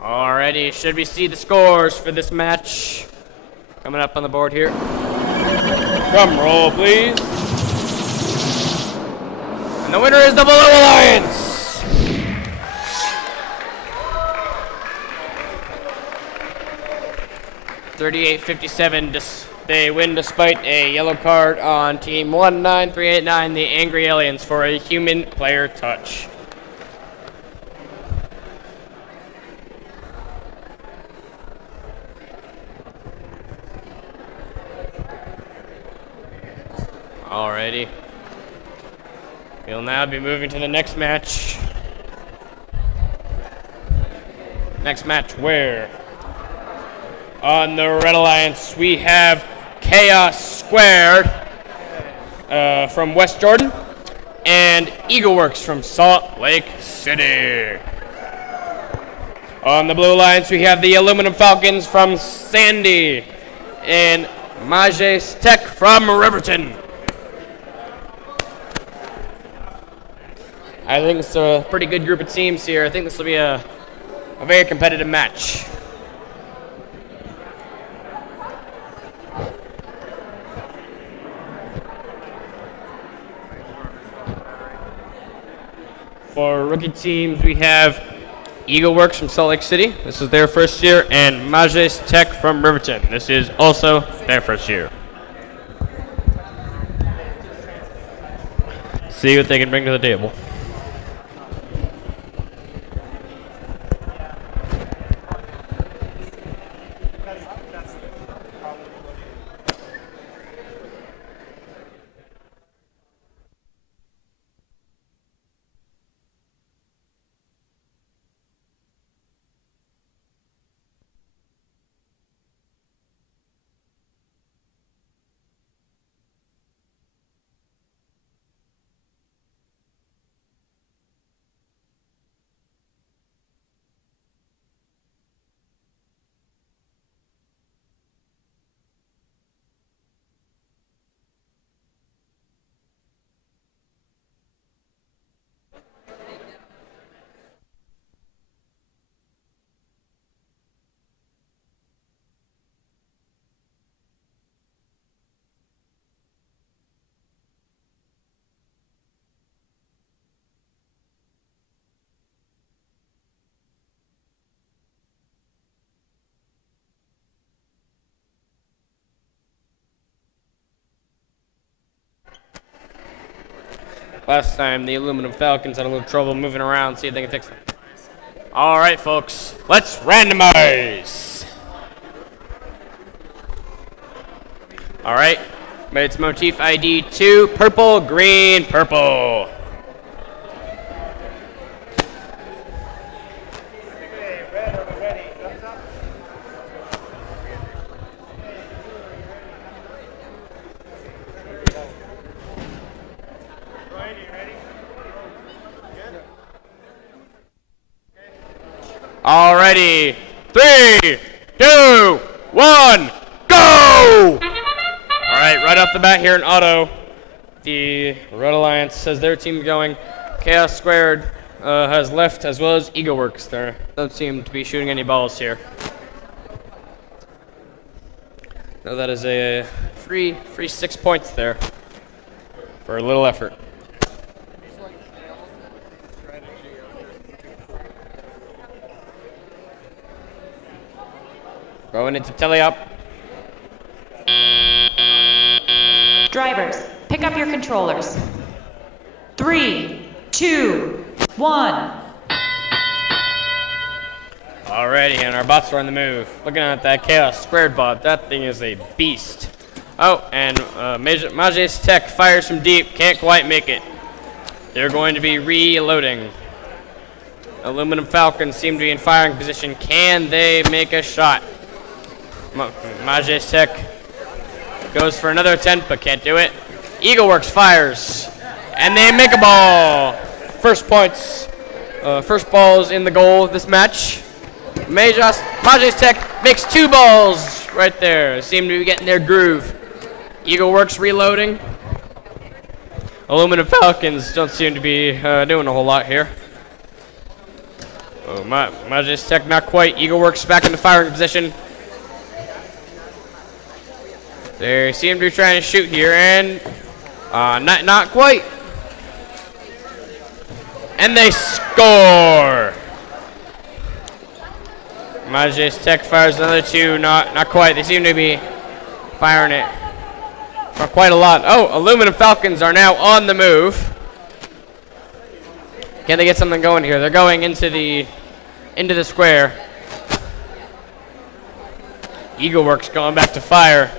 Alrighty, should we see the scores for this match? Coming up on the board here. Drum roll, please. And the winner is the Blue Alliance! (38-57). They win despite a yellow card on team 19389, the Angry Aliens, for a human player touch. Alrighty. We'll now be moving to the next match. Next match where? On the Red Alliance, we have Chaos Squared from West Jordan and Eagleworks from Salt Lake City. On the Blue Alliance, we have the Aluminum Falcons from Sandy and Majes Tech from Riverton. I think it's a pretty good group of teams here. I think this will be a very competitive match. For rookie teams, we have Eagleworks from Salt Lake City. This is their first year, and Majes Tech from Riverton. This is also their first year. See what they can bring to the table. Last time, the Aluminum Falcons had a little trouble moving around, see if they can fix it. All right, folks, let's randomize. All right, it's motif ID 2, purple, green, purple. Alrighty. 3, 2, 1, go! Alright, right off the bat here in auto, the Red Alliance has their team going. Chaos Squared has left, as well as Eagle Works. They don't seem to be shooting any balls here. So that is a free 6 points there for a little effort. Going into teleop. Drivers, pick up your controllers. 3, 2, 1. Alrighty, and our bots are on the move. Looking at that Chaos Squared bot, that thing is a beast. Oh, and Maje's Tech fires from deep, can't quite make it. They're going to be reloading. Aluminum Falcons seem to be in firing position. Can they make a shot? Maje's Tech goes for another attempt, but can't do it. Eagle Works fires, and they make a ball. First points, first balls in the goal of this match. Maje's Tech makes 2 balls right there. Seem to be getting their groove. Eagle Works reloading. Aluminum Falcons don't seem to be doing a whole lot here. Oh, Maje's Tech not quite. Eagle Works back in the firing position. They seem to be trying to shoot here, and not quite. And they score. Maje's Tech fires another 2, not quite. They seem to be firing it for quite a lot. Oh, Aluminum Falcons are now on the move. Can they get something going here? They're going into the square. Eagle Works going back to fire.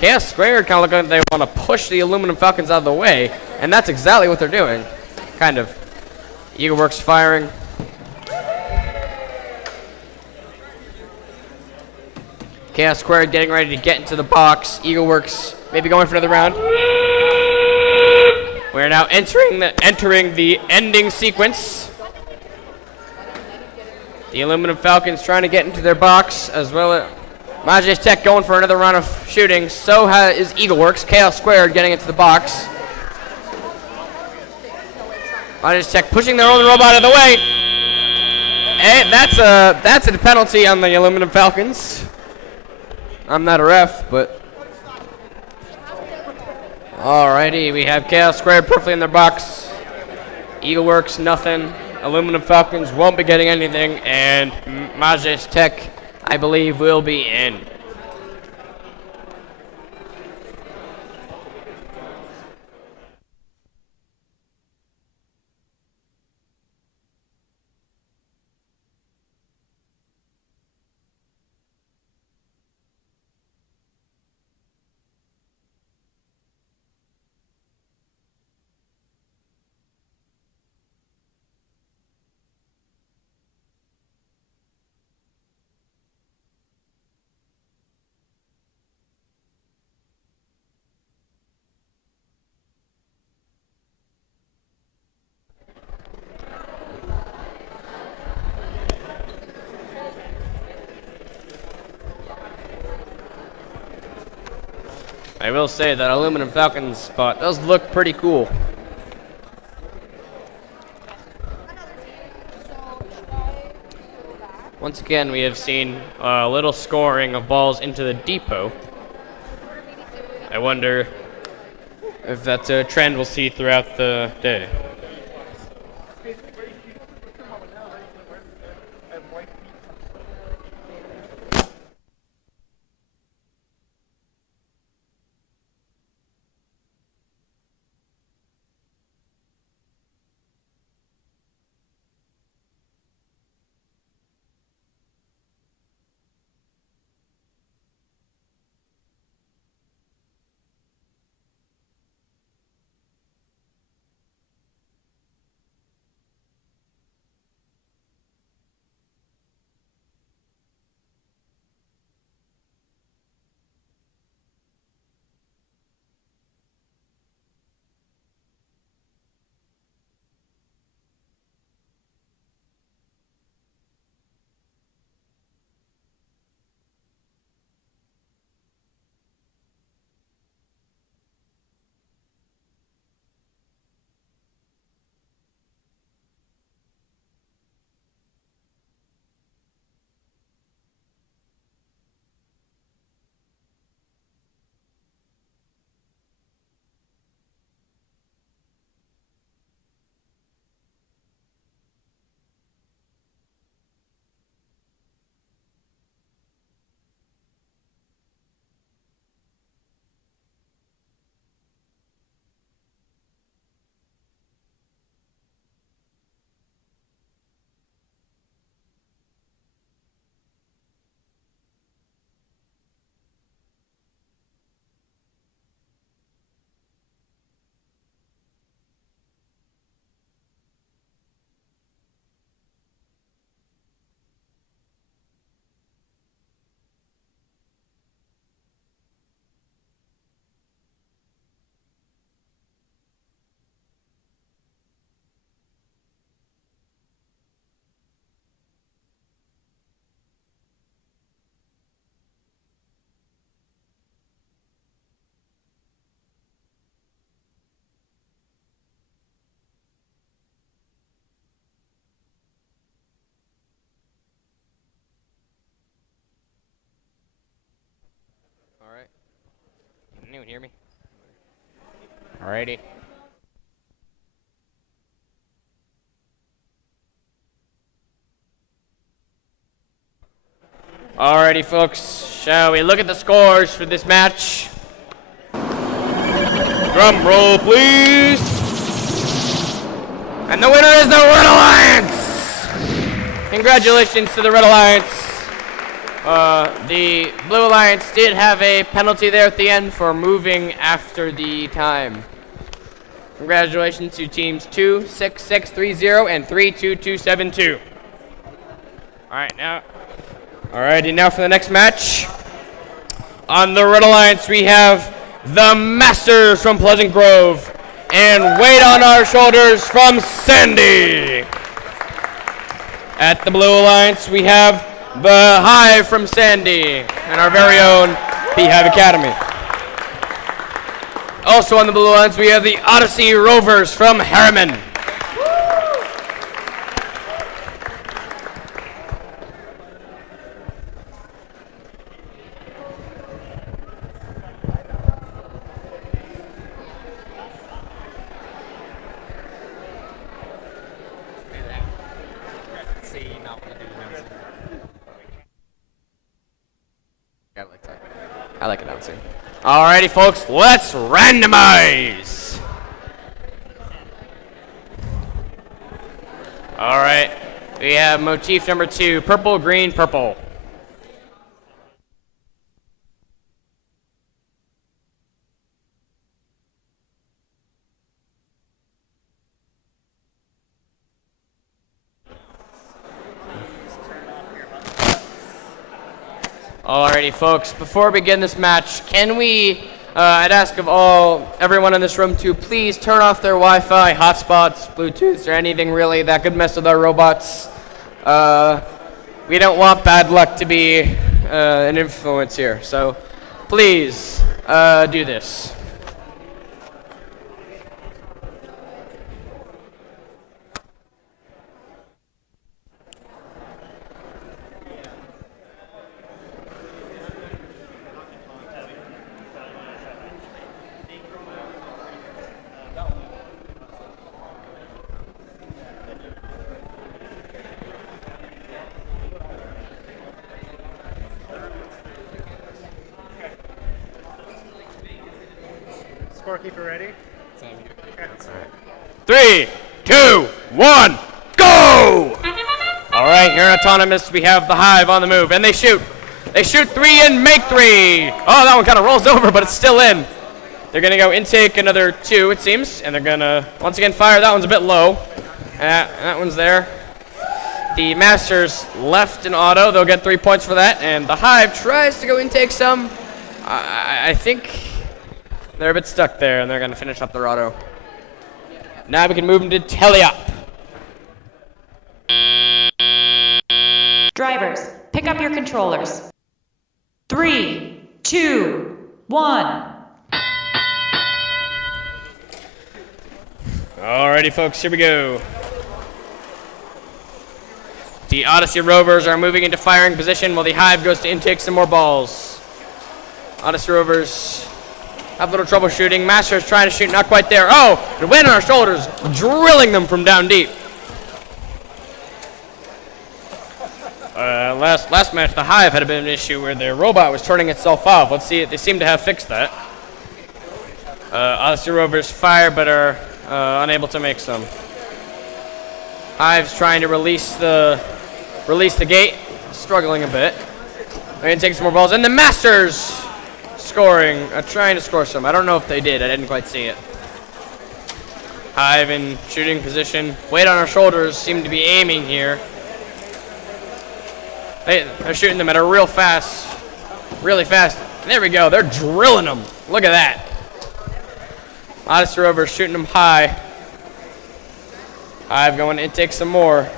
Chaos Squared kind of look like they want to push the Aluminum Falcons out of the way, and that's exactly what they're doing. Kind of. Eagle Works firing. Chaos Squared getting ready to get into the box. Eagle Works maybe going for another round. We're now entering the ending sequence. The Aluminum Falcons trying to get into their box, as well as Maje's Tech going for another round of shooting. So is Eagle Works. Chaos Squared getting into the box. Maje's Tech pushing their own robot out of the way. And that's a penalty on the Aluminum Falcons. I'm not a ref, but alrighty, we have Chaos Squared perfectly in their box. Eagle Works nothing. Aluminum Falcons won't be getting anything, and Maje's Tech, I believe, will be in. I will say that Aluminum Falcons spot does look pretty cool. Once again, we have seen a little scoring of balls into the depot. I wonder if that's a trend we'll see throughout the day. anyone hear me? Alrighty. Alrighty, folks. Shall we look at the scores for this match? Drum roll, please. And the winner is the Red Alliance. Congratulations to the Red Alliance. The Blue Alliance did have a penalty there at the end for moving after the time. Congratulations to teams 26630 and 32272. Alrighty, now for the next match. On the Red Alliance, we have the Masters from Pleasant Grove and Weight on Our Shoulders from Sandy. At the Blue Alliance, we have the Hive from Sandy and our very own Beehive Academy. Also on the Blue Alliance, we have the Odyssey Rovers from Harriman. I like announcing. Alrighty, folks, let's randomize. Alright, we have motif number 2, purple, green, purple. Alrighty, folks, before we begin this match, can we, I'd ask of everyone in this room to please turn off their Wi-Fi, hotspots, Bluetooths, or anything really that could mess with our robots. We don't want bad luck to be an influence here, so please do this. Scorekeeper ready? Same here. Okay. 3, 2, 1, go! All right, here in Autonomous, we have the Hive on the move, and they shoot. They shoot 3 and make 3. Oh, that one kind of rolls over, but it's still in. They're going to go intake another 2, it seems, and they're going to, once again, fire. That one's a bit low. That one's there. The Masters left in auto. They'll get 3 points for that, and the Hive tries to go intake some. I think they're a bit stuck there, and they're going to finish up their auto. Now we can move into tele-up. Drivers, pick up your controllers. 3, 2, 1. Alrighty, folks, here we go. The Odyssey Rovers are moving into firing position while the Hive goes to intake some more balls. Odyssey Rovers have a little trouble shooting. Masters trying to shoot, not quite there. Oh, the wind on our shoulders, drilling them from down deep. Last match, the Hive had a bit of an issue where their robot was turning itself off. Let's see, they seem to have fixed that. Odyssey Rovers fire, but are unable to make some. Hive's trying to release the gate, struggling a bit. They're gonna take some more balls, and the Masters scoring, trying to score some. I don't know if they did. I didn't quite see it. Hive in shooting position. Weight on our shoulders seem to be aiming here. They're shooting them at a really fast. There we go. They're drilling them. Look at that. Odyssey Rovers shooting them high. Hive going to intake some more.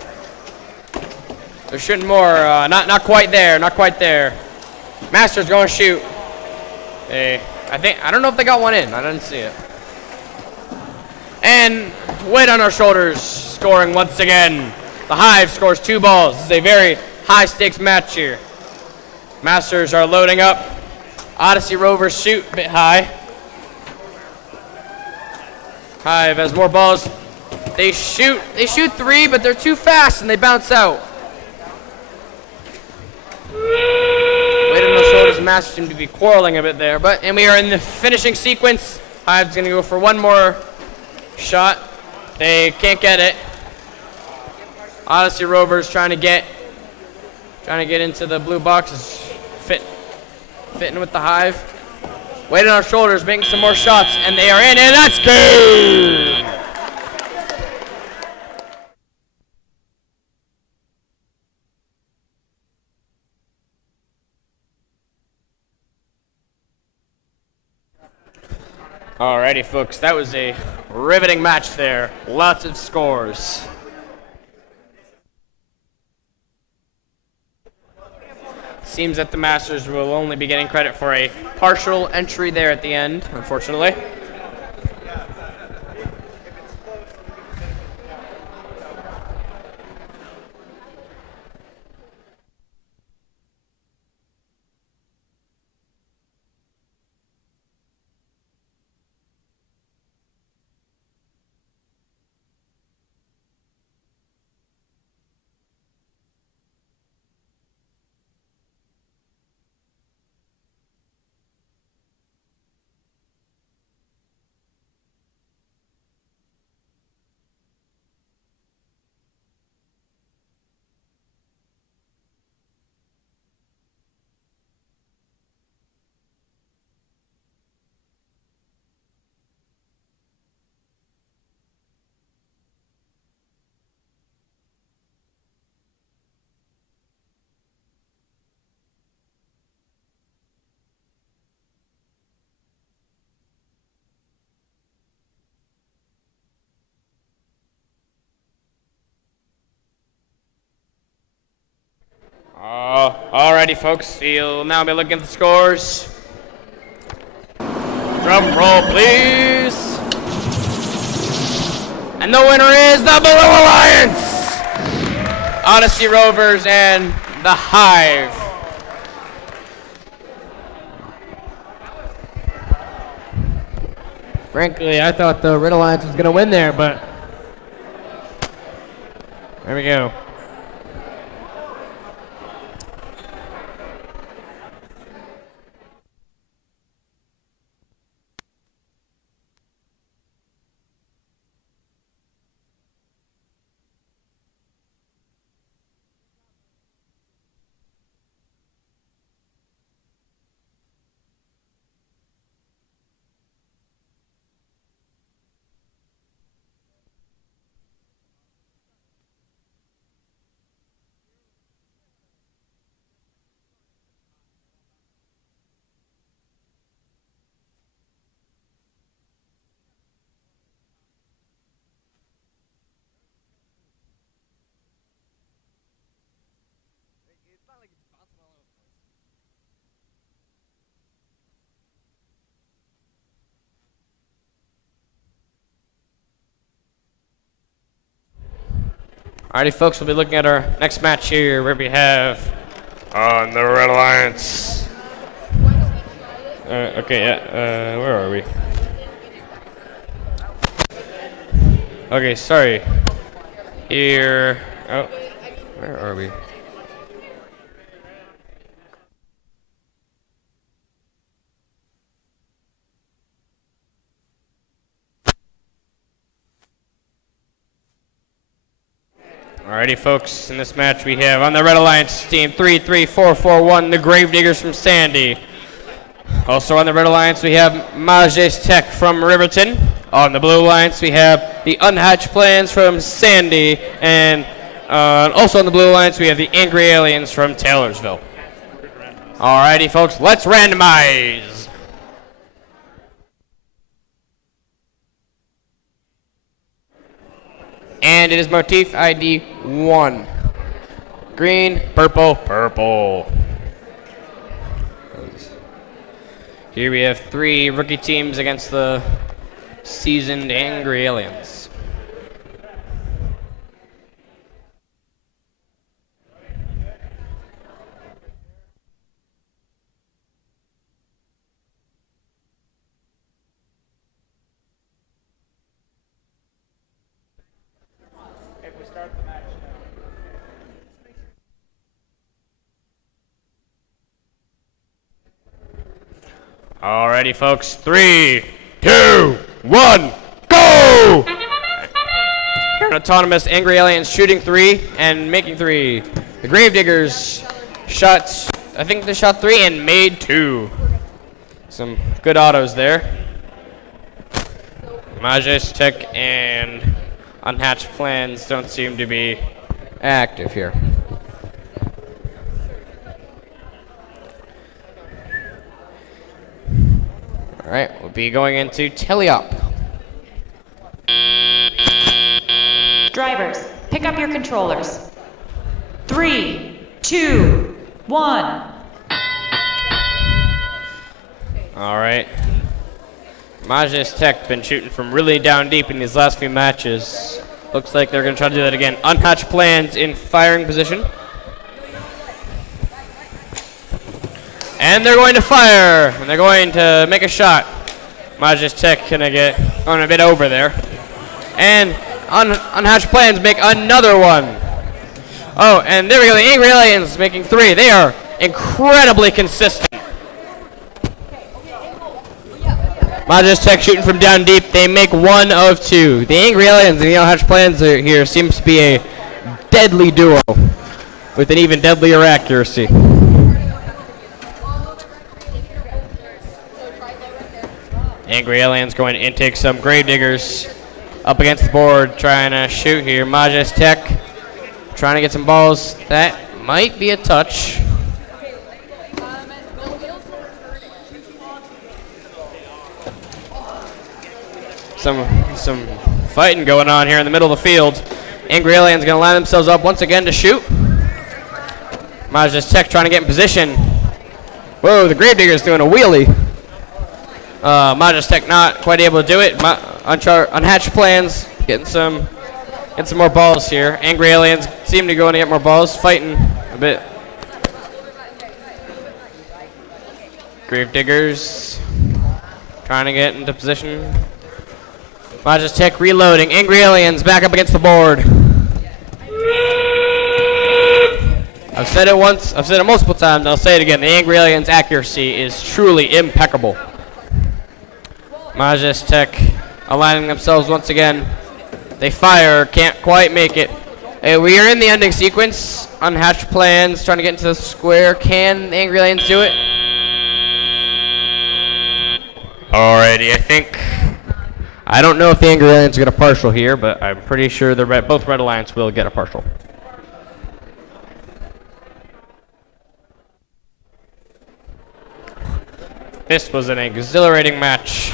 They're shooting more. Not quite there. Not quite there. Masters going to shoot. I don't know if they got one in. I didn't see it. And weight on our shoulders, scoring once again. The Hive scores 2 balls. This is a very high-stakes match here. Masters are loading up. Odyssey Rovers shoot a bit high. Hive has more balls. They shoot 3, but they're too fast and they bounce out. Weight on the shoulders, Masters seem to be quarreling a bit there, and we are in the finishing sequence. Hive's gonna go for one more shot. They can't get it. Odyssey Rovers trying to get into the blue boxes, fitting with the Hive. Weight on our shoulders, making some more shots, and they are in, and that's game! Alrighty, folks, that was a riveting match there. Lots of scores. Seems that the Masters will only be getting credit for a partial entry there at the end, unfortunately. Alrighty, folks, we'll now be looking at the scores. Drum roll, please. And the winner is the Blue Alliance! Odyssey Rovers and the Hive. Frankly, I thought the Red Alliance was going to win there, but there we go. Alrighty, folks, we'll be looking at our next match here where we have on the Red Alliance. Where are we? Okay, sorry. Here. Oh, where are we? Alrighty, folks, in this match we have on the Red Alliance team 33441, the Gravediggers from Sandy. Also on the Red Alliance we have Majes Tech from Riverton. On the Blue Alliance we have the Unhatched Plans from Sandy. And also on the Blue Alliance we have the Angry Aliens from Taylorsville. Alrighty, folks, let's randomize. And it is motif ID 1. Green, purple, purple. Here we have 3 rookie teams against the seasoned Angry Aliens. Alrighty, folks. 3, 2, 1, go! Here in autonomous, Angry Aliens shooting 3 and making 3. The Gravediggers shot, I think they shot 3 and made 2. Some good autos there. Majestic and Unhatched Plans don't seem to be active here. All right, we'll be going into teleop. Drivers, pick up your controllers. 3, 2, 1. All right. Majestic been shooting from really down deep in these last few matches. Looks like they're going to try to do that again. Unhatched Plans in firing position. And they're going to fire. And they're going to make a shot. Majestic gonna get going a bit over there. And Unhatched Plans make another one. Oh, and there we go. The Angry Aliens making 3. They are incredibly consistent. Majestic shooting from down deep. They make 1 of 2. The Angry Aliens and the Unhatched Plans here seems to be a deadly duo with an even deadlier accuracy. Angry Aliens going to intake some Gravediggers up against the board, trying to shoot here. Majestic trying to get some balls. That might be a touch. Some fighting going on here in the middle of the field. Angry Aliens going to line themselves up once again to shoot. Majestic trying to get in position. Whoa, the Gravedigger's doing a wheelie. Majestic not quite able to do it. Unhatched Plans getting some more balls here. Angry Aliens seem to go and get more balls, fighting a bit. Gravediggers trying to get into position. Majestic reloading. Angry Aliens back up against the board. I've said it once, I've said it multiple times, and I'll say it again. The Angry Aliens accuracy is truly impeccable. Majestic aligning themselves once again. They fire, can't quite make it. We are in the ending sequence. Unhatched Plans trying to get into the square. Can the Angry Aliens do it? Alrighty, I don't know if the Angry Aliens get a partial here, but I'm pretty sure both Red Alliance will get a partial. This was an exhilarating match.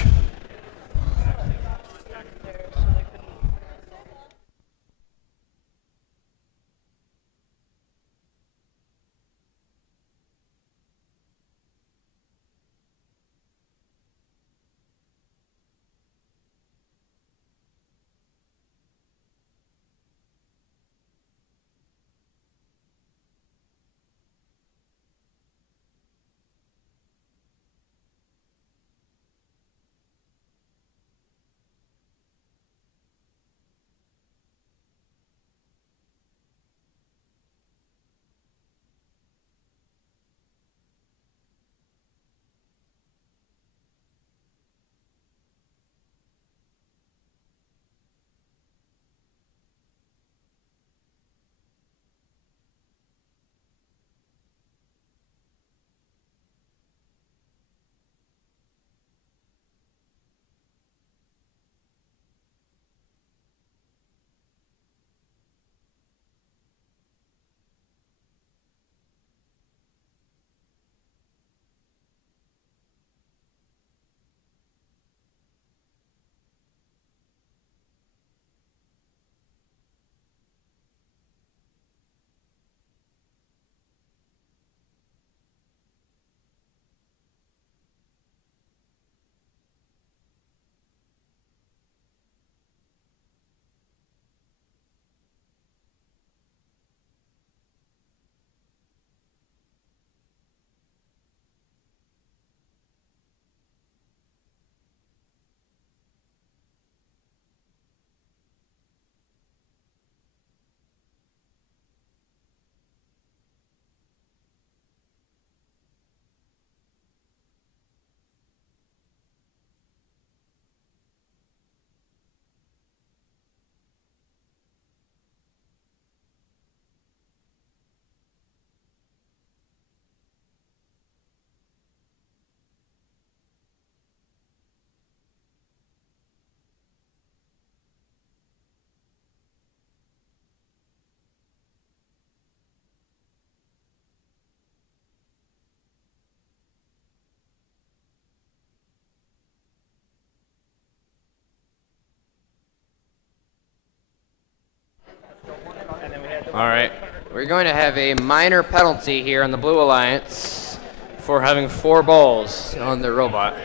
All right. We're going to have a minor penalty here on the Blue Alliance for having 4 balls on their robot.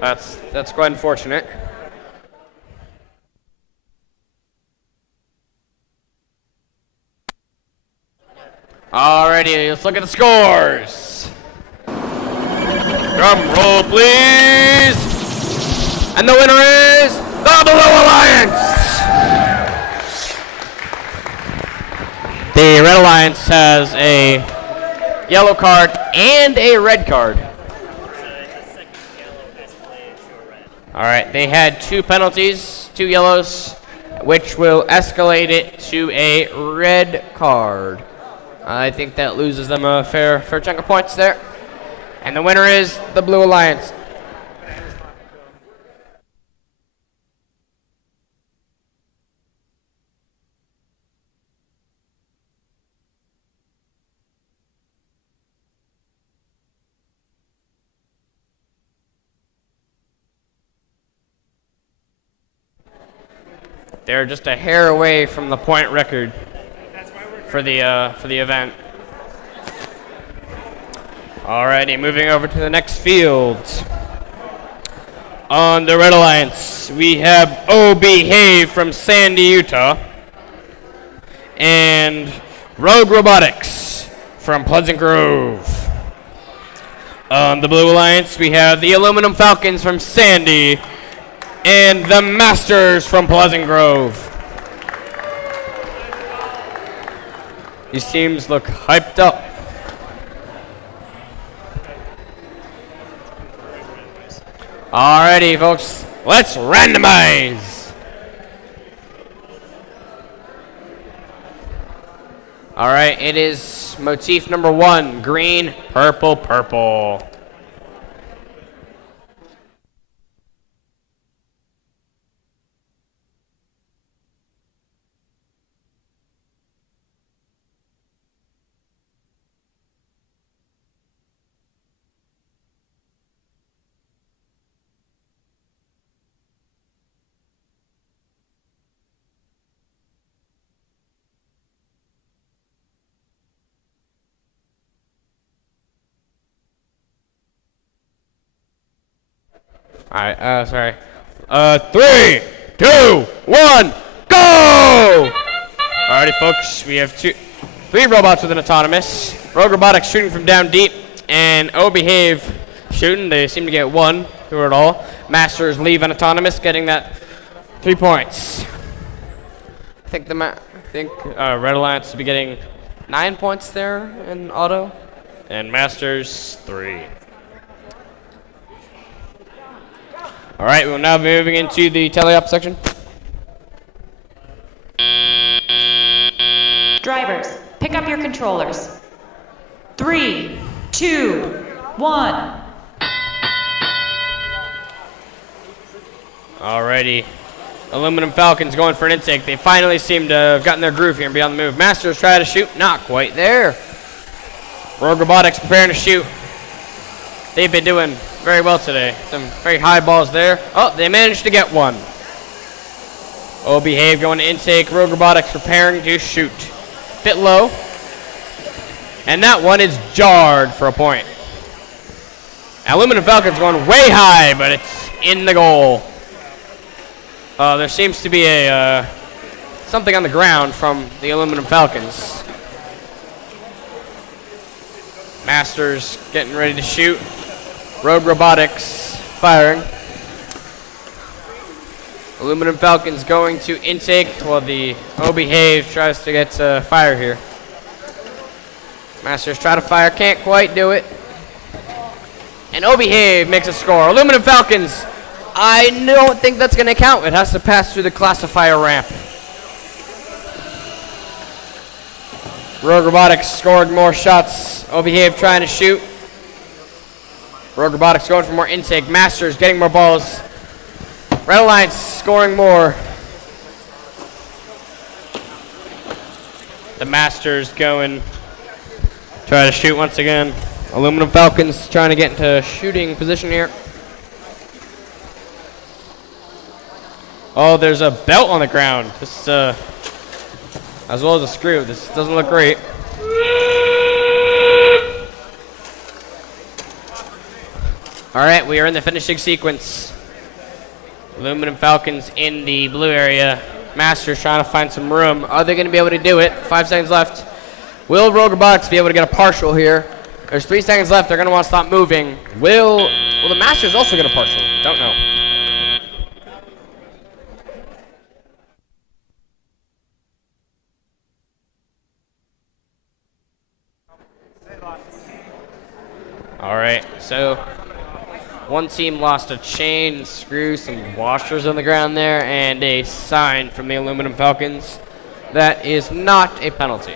That's quite unfortunate. Alrighty, let's look at the scores. Drum roll, please. And the winner is the Blue Alliance. The Red Alliance has a yellow card and a red card. Alright, they had 2 penalties, 2 yellows, which will escalate it to a red card. I think that loses them a fair chunk of points there. And the winner is the Blue Alliance. They're just a hair away from the point record for the event. Alrighty, moving over to the next field. On the Red Alliance, we have Beehive from Sandy, Utah, and Rogue Robotics from Pleasant Grove. On the Blue Alliance, we have the Aluminum Falcons from Sandy, and the Masters from Pleasant Grove. These teams look hyped up. Alrighty, folks, let's randomize. Alright, it is motif number 1, green, purple, purple. Alright, sorry. 3, 2, 1, go! Alrighty, folks, we have 3 robots with an autonomous. Rogue Robotics shooting from down deep, and Beehive shooting. They seem to get 1 through it all. Masters leave an autonomous, getting that 3 points. I think Red Alliance will be getting 9 points there in auto, and Masters 3. All right, we'll now be moving into the teleop section. Drivers, pick up your controllers. 3, 2, 1. Alrighty. Aluminum Falcons going for an intake. They finally seem to have gotten their groove here and be on the move. Masters try to shoot, not quite there. Rogue Robotics preparing to shoot. They've been doing very well today. Some very high balls there. Oh, they managed to get 1. Beehive going to intake. Rogue Robotics preparing to shoot. Bit low. And that one is jarred for a point. Aluminum Falcons going way high, but it's in the goal. There seems to be a something on the ground from the Aluminum Falcons. Masters getting ready to shoot. Rogue Robotics firing. Aluminum Falcons going to intake while the Beehive tries to get fire here. Masters try to fire, can't quite do it. And Beehive makes a score. Aluminum Falcons, I don't think that's going to count. It has to pass through the classifier ramp. Rogue Robotics scored more shots. Beehive trying to shoot. Rogue Robotics going for more intake. Masters getting more balls. Red Alliance scoring more. The Masters going. Try to shoot once again. Aluminum Falcons trying to get into shooting position here. Oh, there's a belt on the ground. This as well as a screw. This doesn't look great. All right, we are in the finishing sequence. Aluminum Falcons in the blue area. Masters trying to find some room. Are they going to be able to do it? 5 seconds left. Will Rogue Robotics be able to get a partial here? There's 3 seconds left. They're going to want to stop moving. Will the Masters also get a partial? Don't know. All right, so one team lost a chain, screw, some washers on the ground there, and a sign from the Aluminum Falcons. That is not a penalty.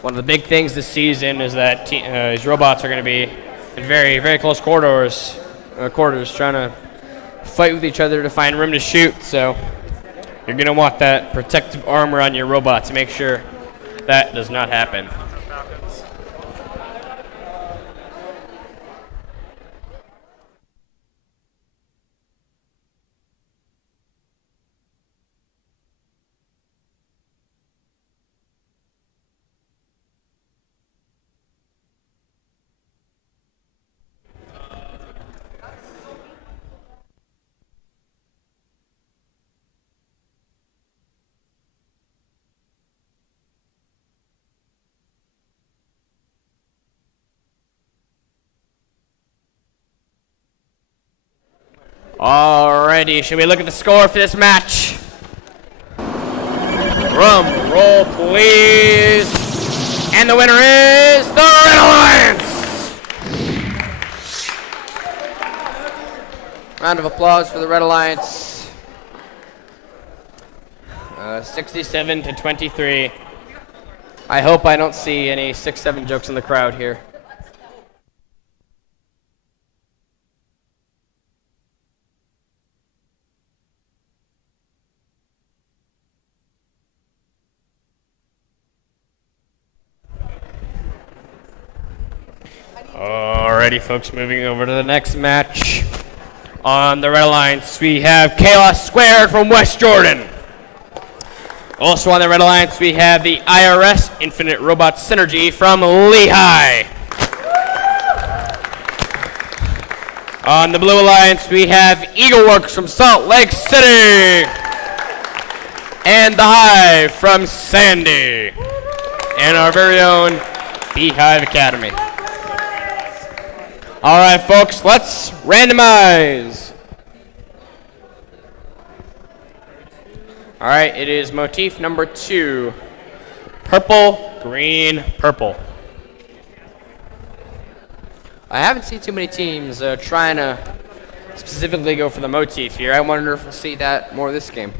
One of the big things this season is that these robots are going to be in very, very close quarters, trying to fight with each other to find room to shoot. So you're going to want that protective armor on your robot to make sure that does not happen. Alrighty, should we look at the score for this match? Drum roll, please. And the winner is the Red Alliance! Round of applause for the Red Alliance. 67 to 23. I hope I don't see any 6-7 jokes in the crowd here. Alrighty, folks, moving over to the next match. On the Red Alliance, we have Chaos Squared from West Jordan. Also on the Red Alliance, we have the IRS Infinite Robot Synergy from Lehigh. On the Blue Alliance, we have Eagleworks from Salt Lake City. And the Hive from Sandy. And our very own Beehive Academy. All right, folks, let's randomize. All right, it is motif number 2. Purple, green, purple. I haven't seen too many teams trying to specifically go for the motif here. I wonder if we'll see that more this game.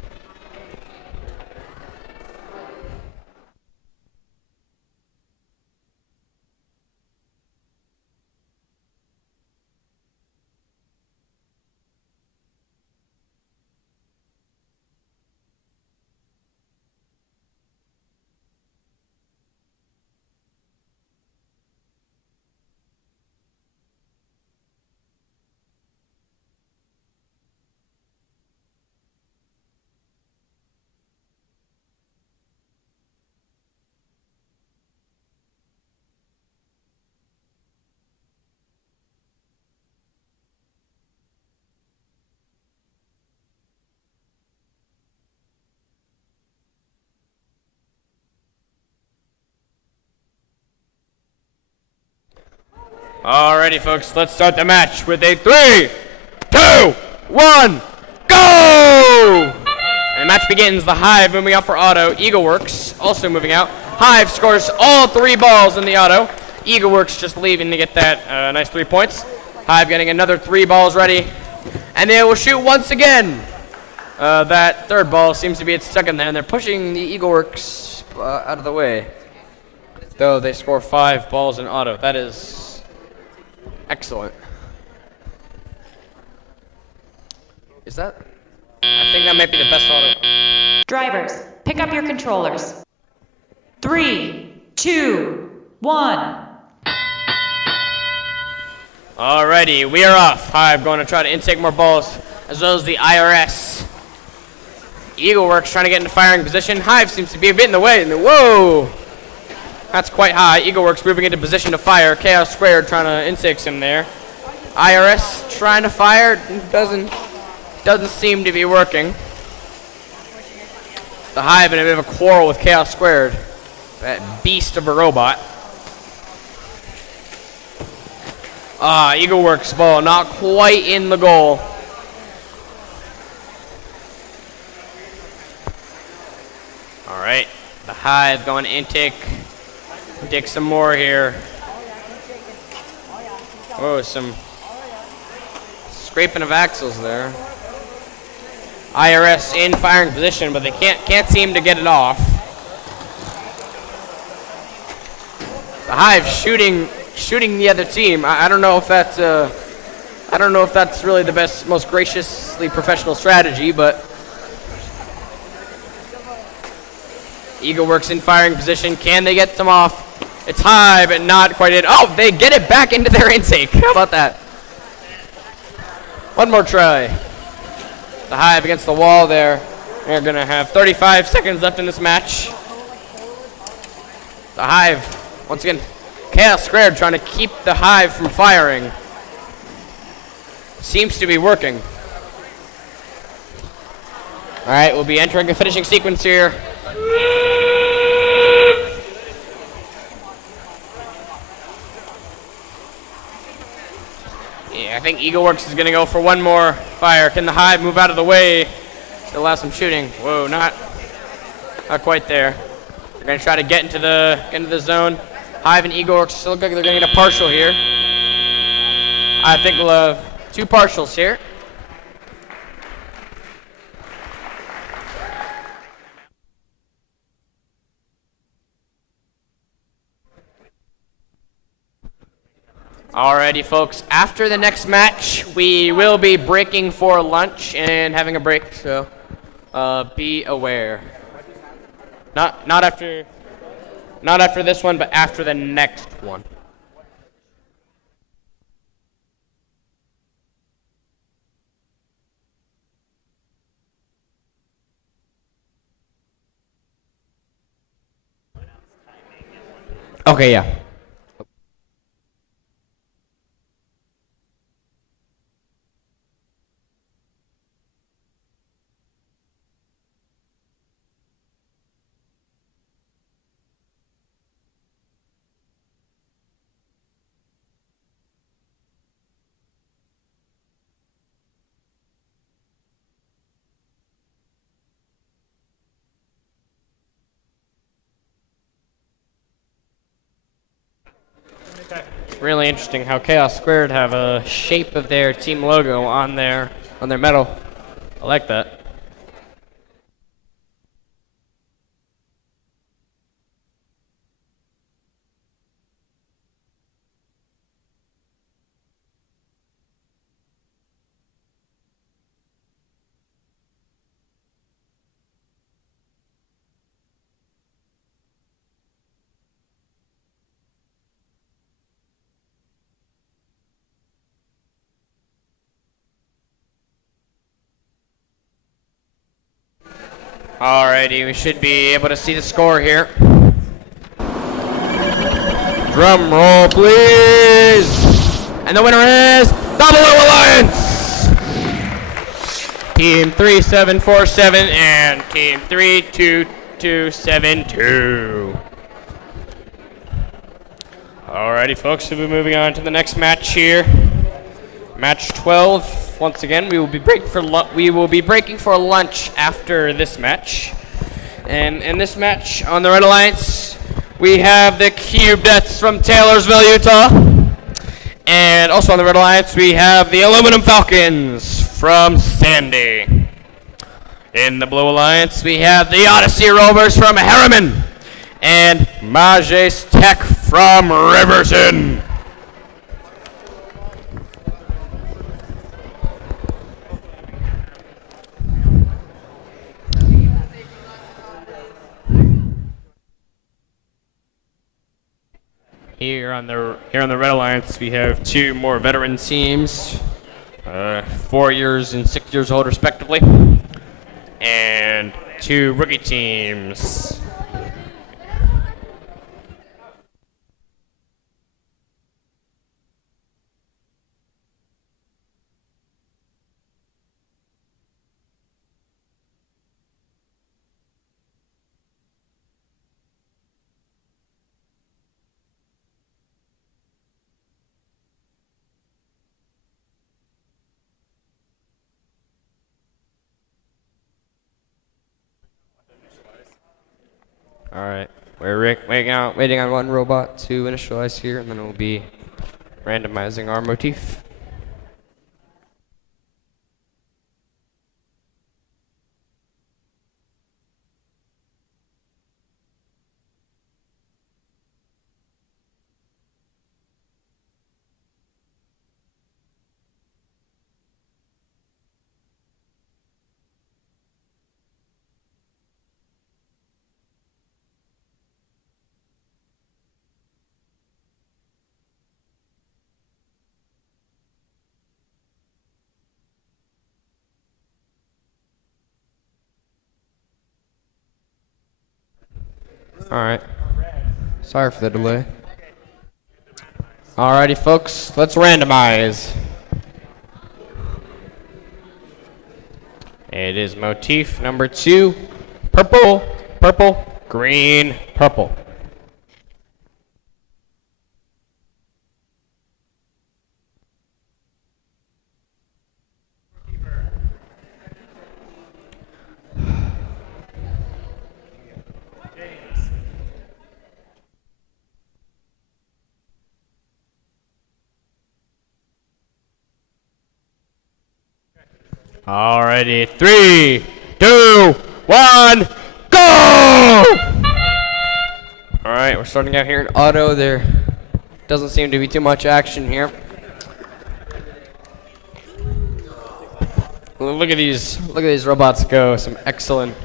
Alrighty, folks, let's start the match with a 3, 2, 1, go! And the match begins. The Hive moving out for auto. Eagleworks also moving out. Hive scores all 3 balls in the auto. Eagleworks just leaving to get that nice 3 points. Hive getting another 3 balls ready. And they will shoot once again. That 3rd ball seems to be stuck in there, and they're pushing the Eagleworks out of the way. Though they score 5 balls in auto. That is excellent. Is that? I think that might be the best auto. Drivers, pick up your controllers. 3, 2, 1. Alrighty, we are off. Hive going to try to intake more balls, as well as the IRS. Eagleworks trying to get into firing position. Hive seems to be a bit in the way. Whoa! That's quite high. Eagleworks moving into position to fire. Chaos Squared trying to insects him there. IRS trying to fire. Doesn't seem to be working. The Hive in a bit of a quarrel with Chaos Squared. That beast of a robot. Eagleworks ball not quite in the goal. Alright, the Hive going intic. Dig some more here. Oh, some scraping of axles there. IRS in firing position, but they can't seem to get it off. The Hive shooting the other team. I don't know if that's really the best, most graciously professional strategy, but Eagleworks in firing position. Can they get them off? It's high, but not quite in. Oh, they get it back into their intake. How about that? One more try. The Hive against the wall there. They're going to have 35 seconds left in this match. The Hive, once again, Chaos Squared trying to keep the Hive from firing. Seems to be working. All right, we'll be entering a finishing sequence here. Yeah, I think Eagleworks is going to go for one more fire. Can the Hive move out of the way to allow some shooting? Whoa, not quite there. They're going to try to get into the zone. Hive and Eagleworks still look like they're going to get a partial here. I think we'll have two partials here. Alrighty, folks. After the next match, we will be breaking for lunch and having a break, so be aware. Not after this one, but after the next one. Okay, yeah. Really interesting how Chaos Squared have a shape of their team logo on their medal. I like that. Alrighty, we should be able to see the score here. Drum roll, please! And the winner is the Blue Alliance! Team 3747 and Team 32272. Alrighty, folks, we'll be moving on to the next match here. Match 12. Once again, we will be breaking for lunch after this match. And in this match on the Red Alliance, we have the Cubedettes from Taylorsville, Utah. And also on the Red Alliance, we have the Aluminum Falcons from Sandy. In the Blue Alliance, we have the Odyssey Rovers from Harriman and Majes Tech from Riverton. Here on the Red Alliance, we have two more veteran teams, 4 years and 6 years old, respectively. And 2 rookie teams. All right, we're waiting on one robot to initialize here, and then we'll be randomizing our motif. All right. Sorry for the delay. Alrighty, folks, let's randomize. It is motif number 2, purple, purple, green, purple. Alrighty, 3, 2, 1, go! Alright, we're starting out here in auto. There doesn't seem to be too much action here. Look at these robots go. Some excellent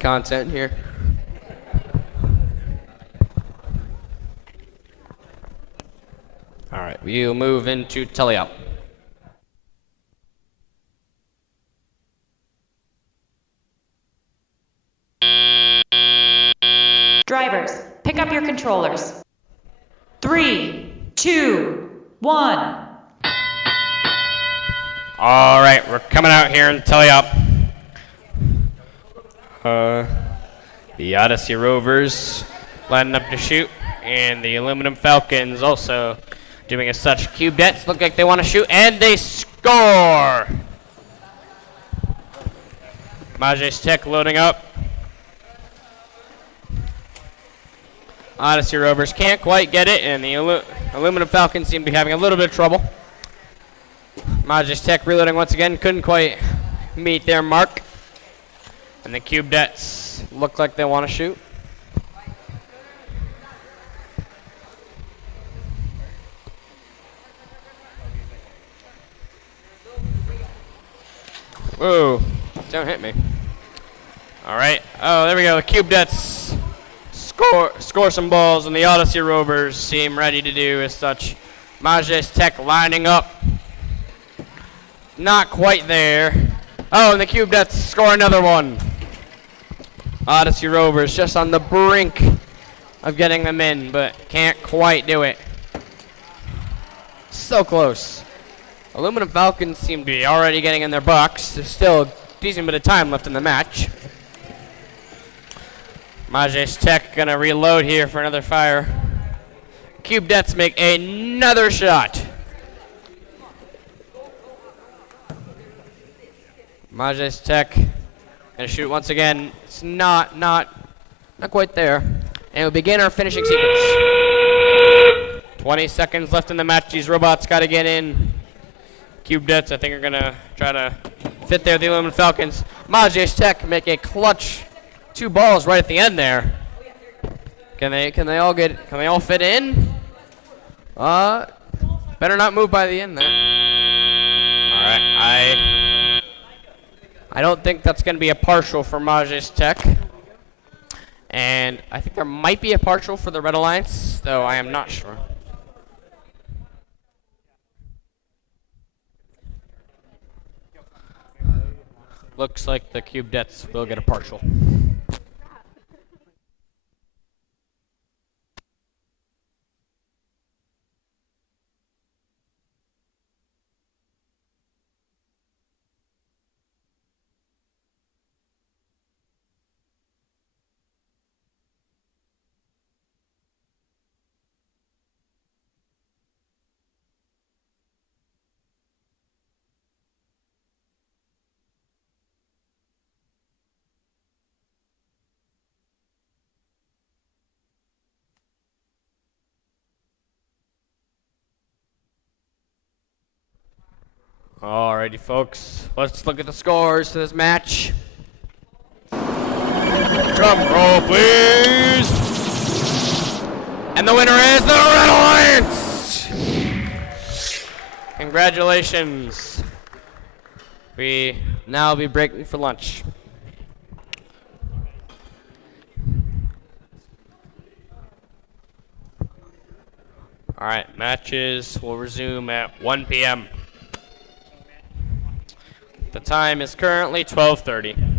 content here. Alright, we'll move into teleop. Drivers, pick up your controllers. 3, 2, 1. All right, we're coming out here in teleop. The Odyssey Rovers lining up to shoot, and the Aluminum Falcons also doing as such. Cubettes look like they want to shoot, and they score! Maje's Tech loading up. Odyssey Rovers can't quite get it, and the Aluminum Falcons seem to be having a little bit of trouble. Maje's Tech reloading once again, couldn't quite meet their mark. And the Cubettes look like they want to shoot. Whoa, don't hit me. All right, oh, there we go, the Cubettes score some balls, and the Odyssey Rovers seem ready to do as such. Maje's Tech lining up. Not quite there. Oh, and the Cubettes score another one. Odyssey Rovers just on the brink of getting them in, but can't quite do it. So close. Aluminum Falcons seem to be already getting in their box. There's still a decent bit of time left in the match. Maje's Tech gonna reload here for another fire. Cubettes make another shot. Maje's Tech gonna shoot once again. It's not quite there. And we'll begin our finishing sequence. 20 seconds left in the match. These robots gotta get in. Cubettes, I think, are gonna try to fit there. The Aluminum Falcons. Maje's Tech make a clutch 2 balls right at the end there. Can they all fit in? Better not move by the end there. All right, I don't think that's going to be a partial for Maje's Tech. And I think there might be a partial for the Red Alliance, though I am not sure. looks like the Cubedettes will get a partial. Alrighty, folks. Let's look at the scores to this match. Drum roll, please. And the winner is the Red Alliance. Congratulations. We now be breaking for lunch. Alright, matches will resume at 1 p.m. The time is currently 12:30.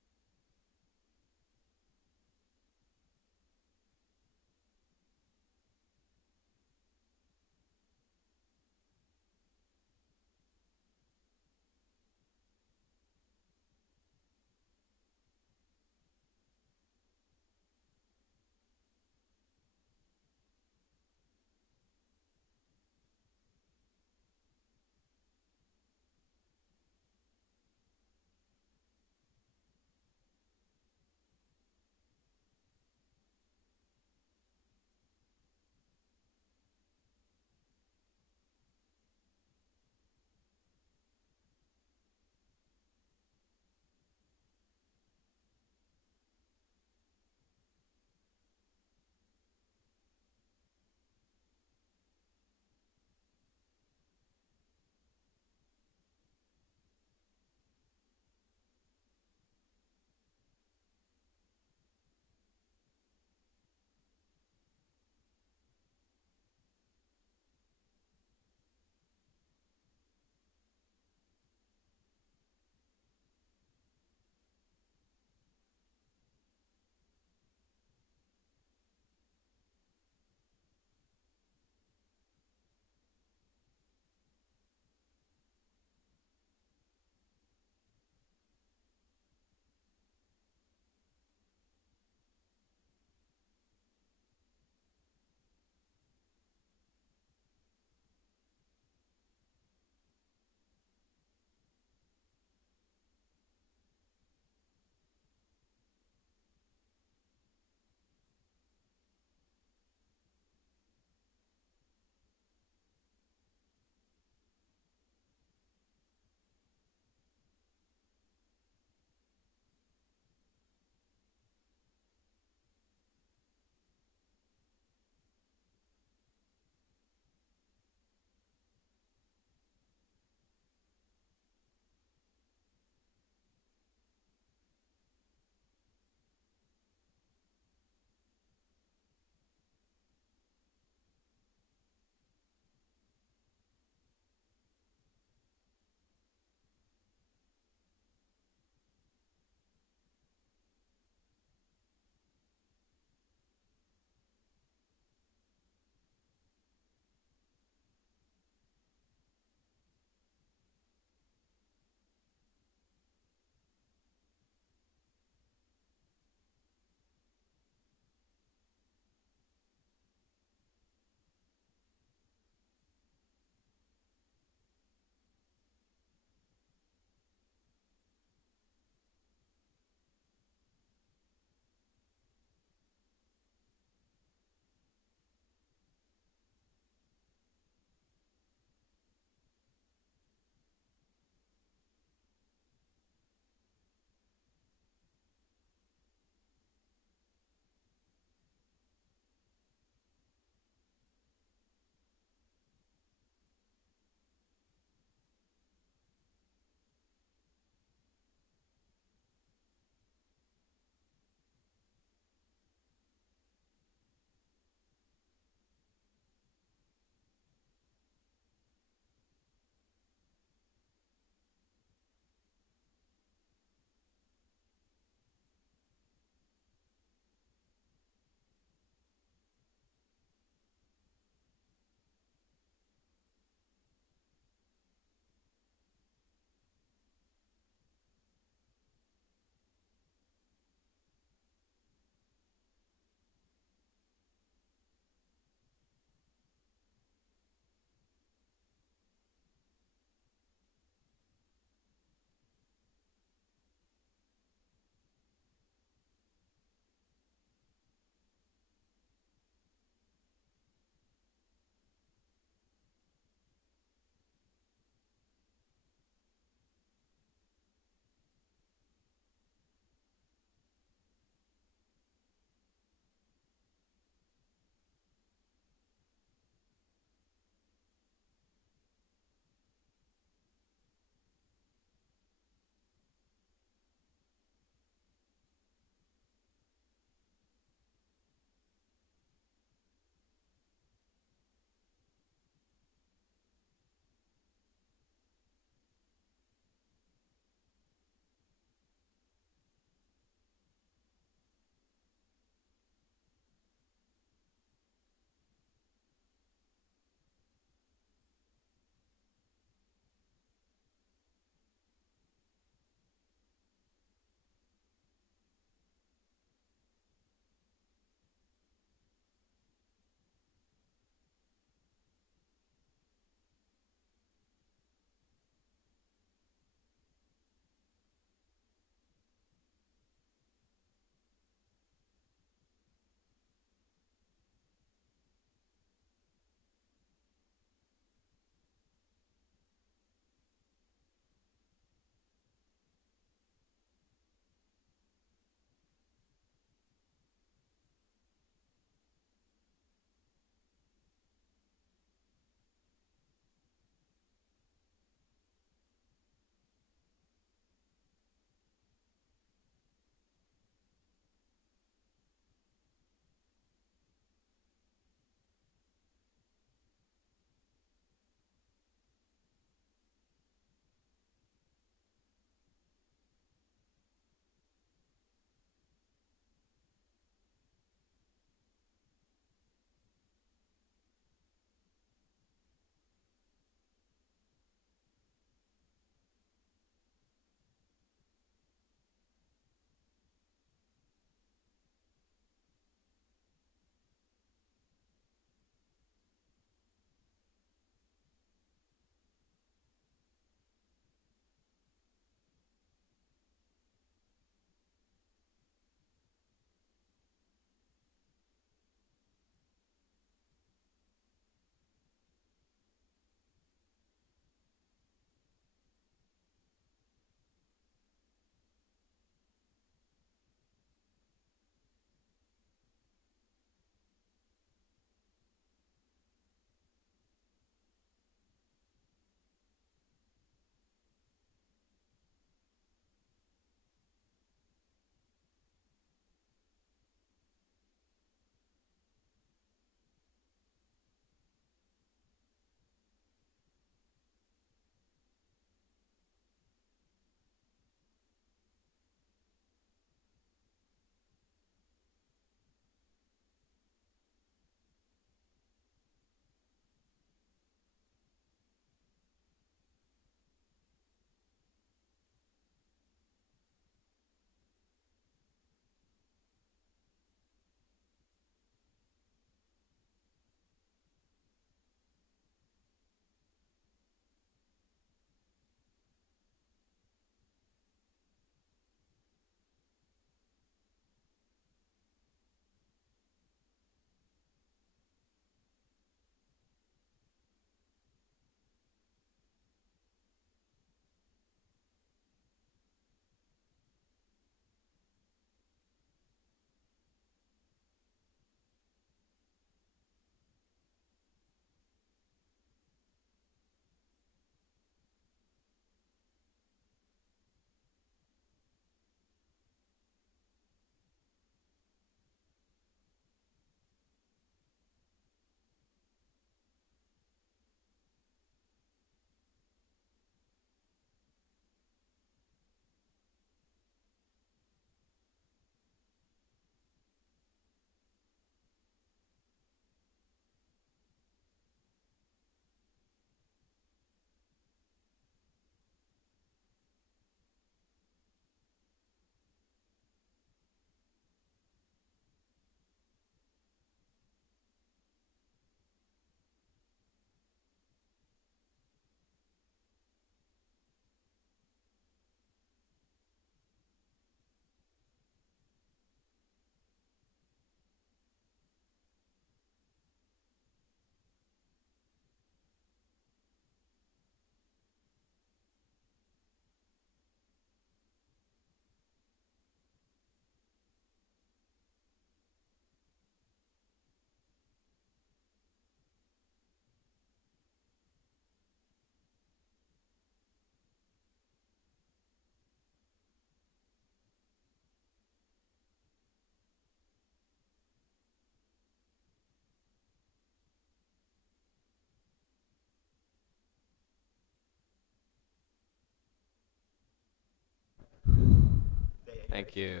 Thank you.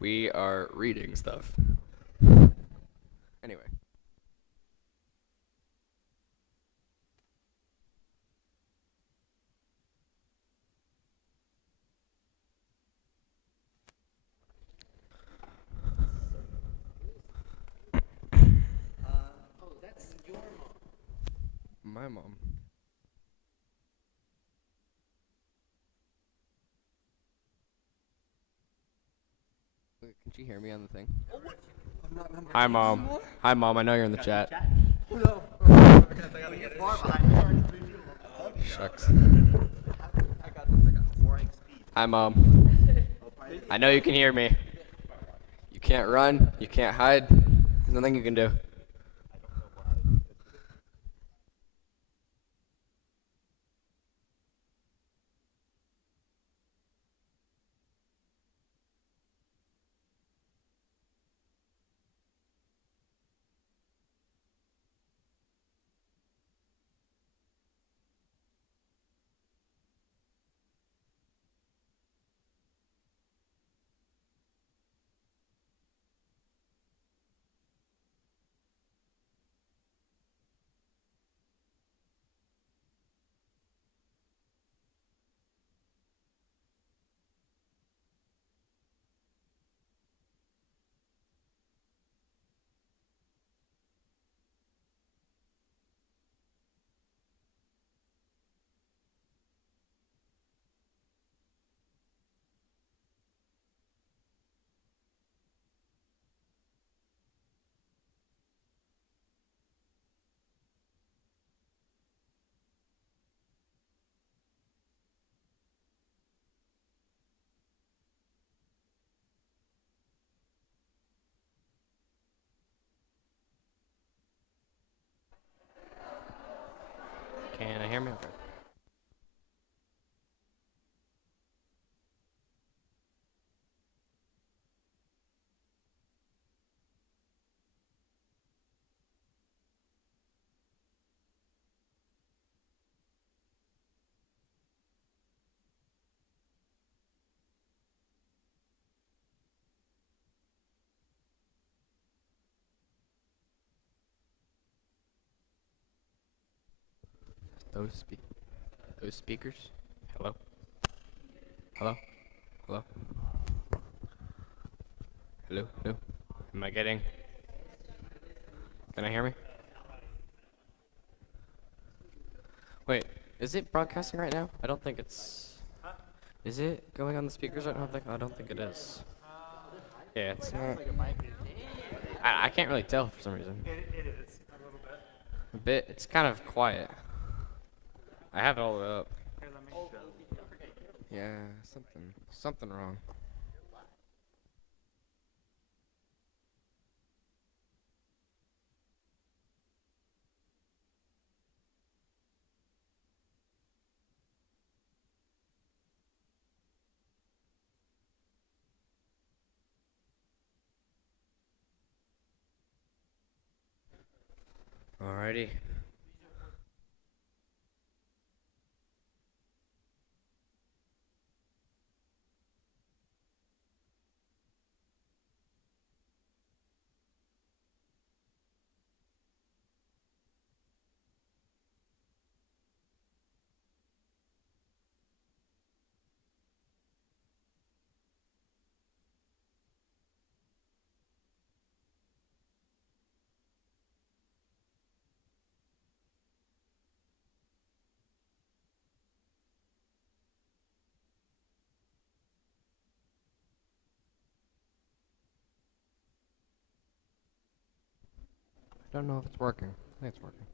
We are reading stuff. Anyway. That's your mom. My mom. Can she hear me on the thing? Hi, Mom. Hi, Mom. I know you're in the chat. Shucks. Hi, Mom. I know you can hear me. You can't run. You can't hide. There's nothing you can do. Can I hear me? Okay. Those speakers. Hello. Hello. Hello. Hello. Hello. Am I getting? Can I hear me? Wait, is it broadcasting right now? I don't think it's. Is it going on the speakers right now? I don't think it is. Yeah, it's not. I can't really tell for some reason. It is a little bit. A bit. It's kind of quiet. I have it all the way up. Here, let me show. Yeah, something wrong. Alrighty. I don't know if it's working. I think it's working.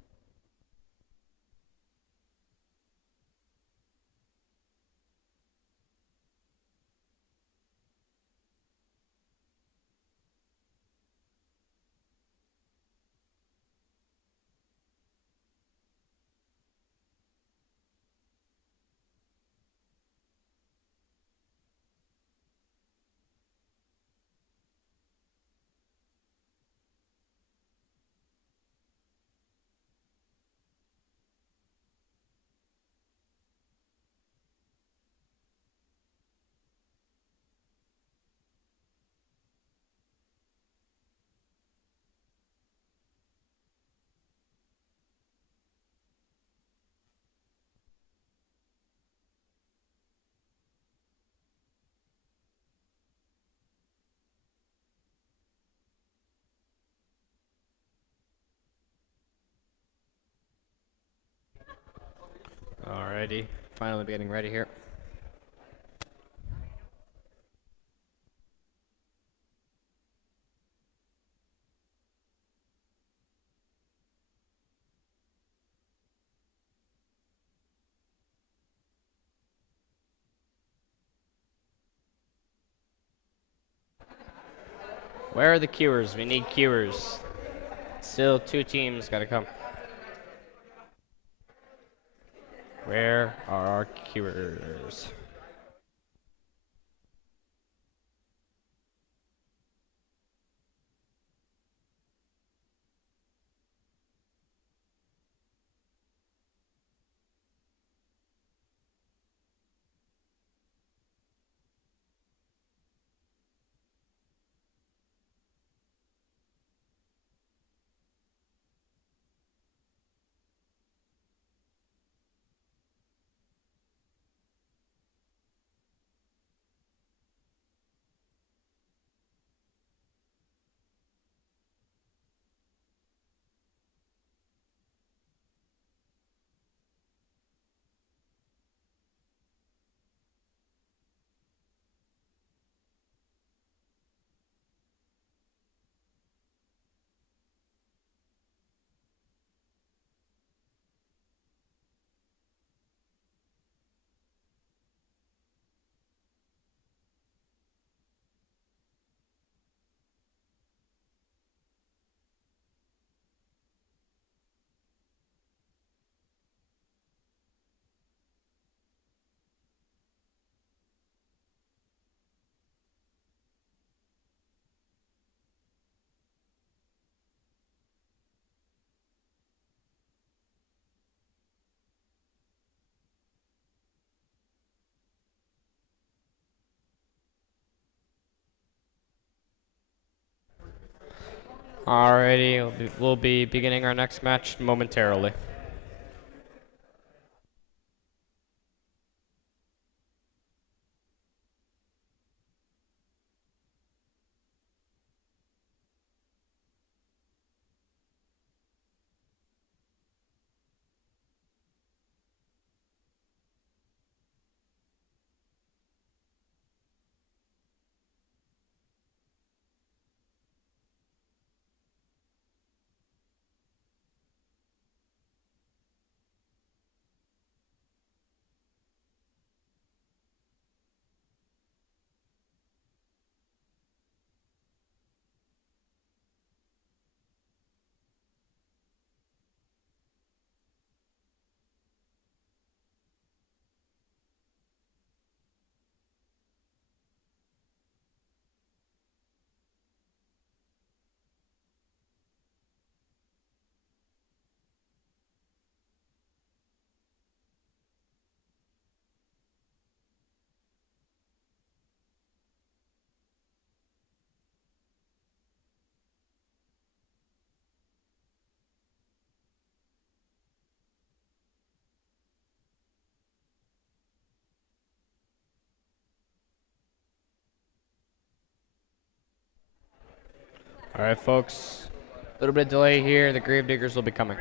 Alrighty, finally getting ready here. Where are the cuers? We need cuers. Still 2 teams gotta come. Where are our cuers? Alrighty, we'll be beginning our next match momentarily. Alright, folks. A little bit of delay here. The Gravediggers will be coming.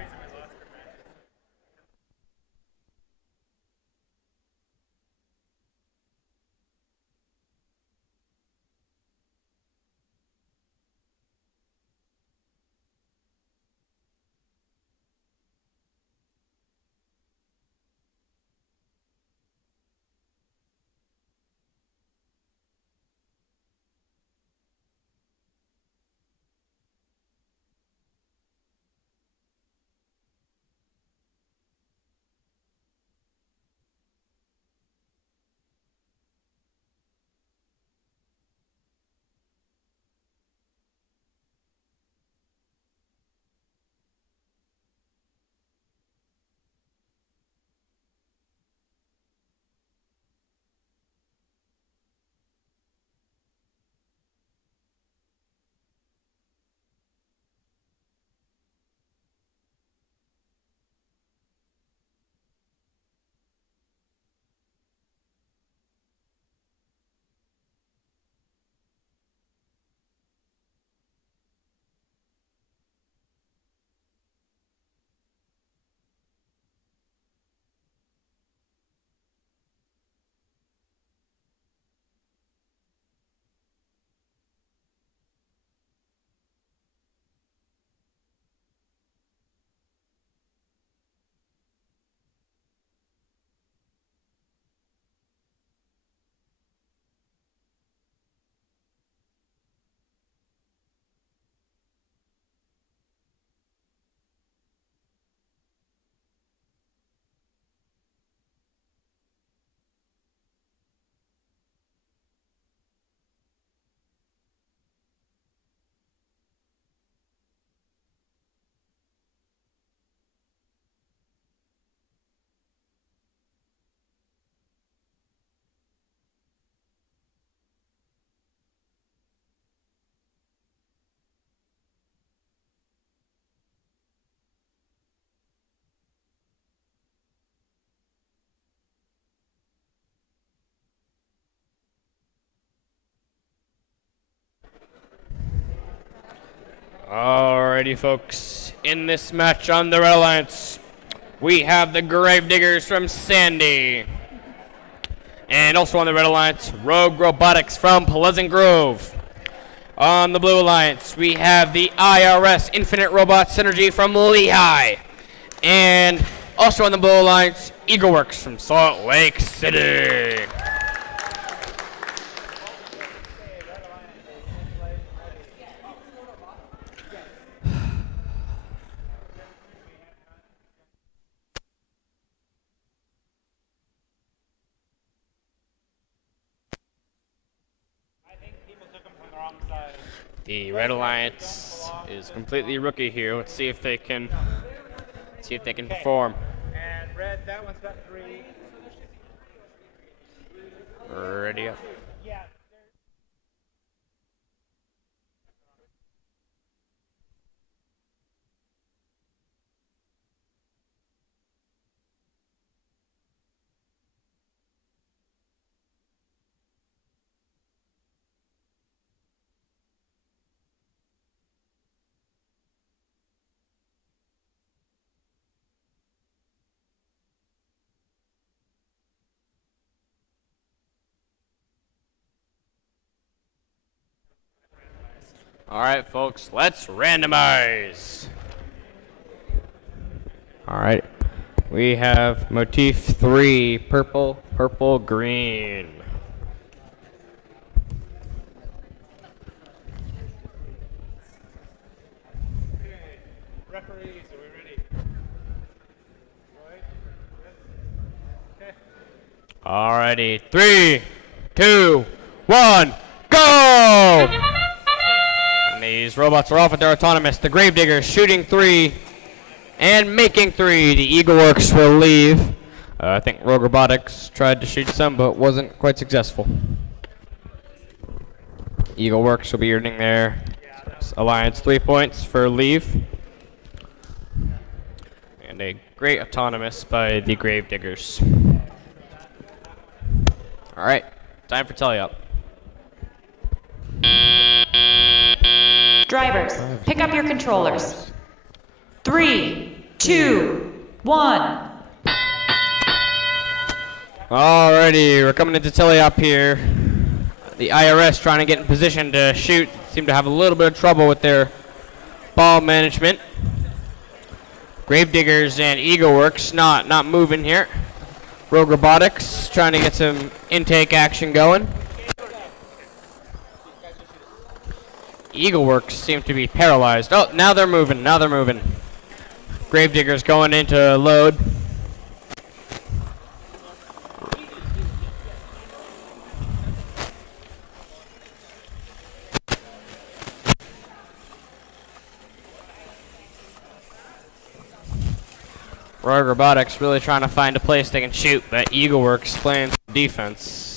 Alrighty, folks. In this match on the Red Alliance, we have the Gravediggers from Sandy. And also on the Red Alliance, Rogue Robotics from Pleasant Grove. On the Blue Alliance, we have the IRS Infinite Robot Synergy from Lehigh. And also on the Blue Alliance, EagleWorks from Salt Lake City. The Red Alliance is completely rookie here. Let's see if they can perform. And red, that one's got 3. Ready up. Yeah. All right, folks, let's randomize. All right, we have motif 3, purple, purple, green. Referees, are we ready? All righty, 3, 2, 1, go! And these robots are off with their autonomous. The Gravediggers shooting 3 and making 3. The EagleWorks will leave. I think Rogue Robotics tried to shoot some, but wasn't quite successful. EagleWorks will be earning their Alliance 3 points for leave. And a great autonomous by the Gravediggers. All right, time for tally-up. Drivers, pick up your controllers. 3, 2, 1. Alrighty, we're coming into tally-up here. The IRS trying to get in position to shoot seem to have a little bit of trouble with their ball management. Gravediggers and EagleWorks not moving here. Rogue Robotics trying to get some intake action going. EagleWorks seem to be paralyzed. Oh, now they're moving. Gravediggers going into load. Rogue Robotics really trying to find a place they can shoot, but EagleWorks playing defense.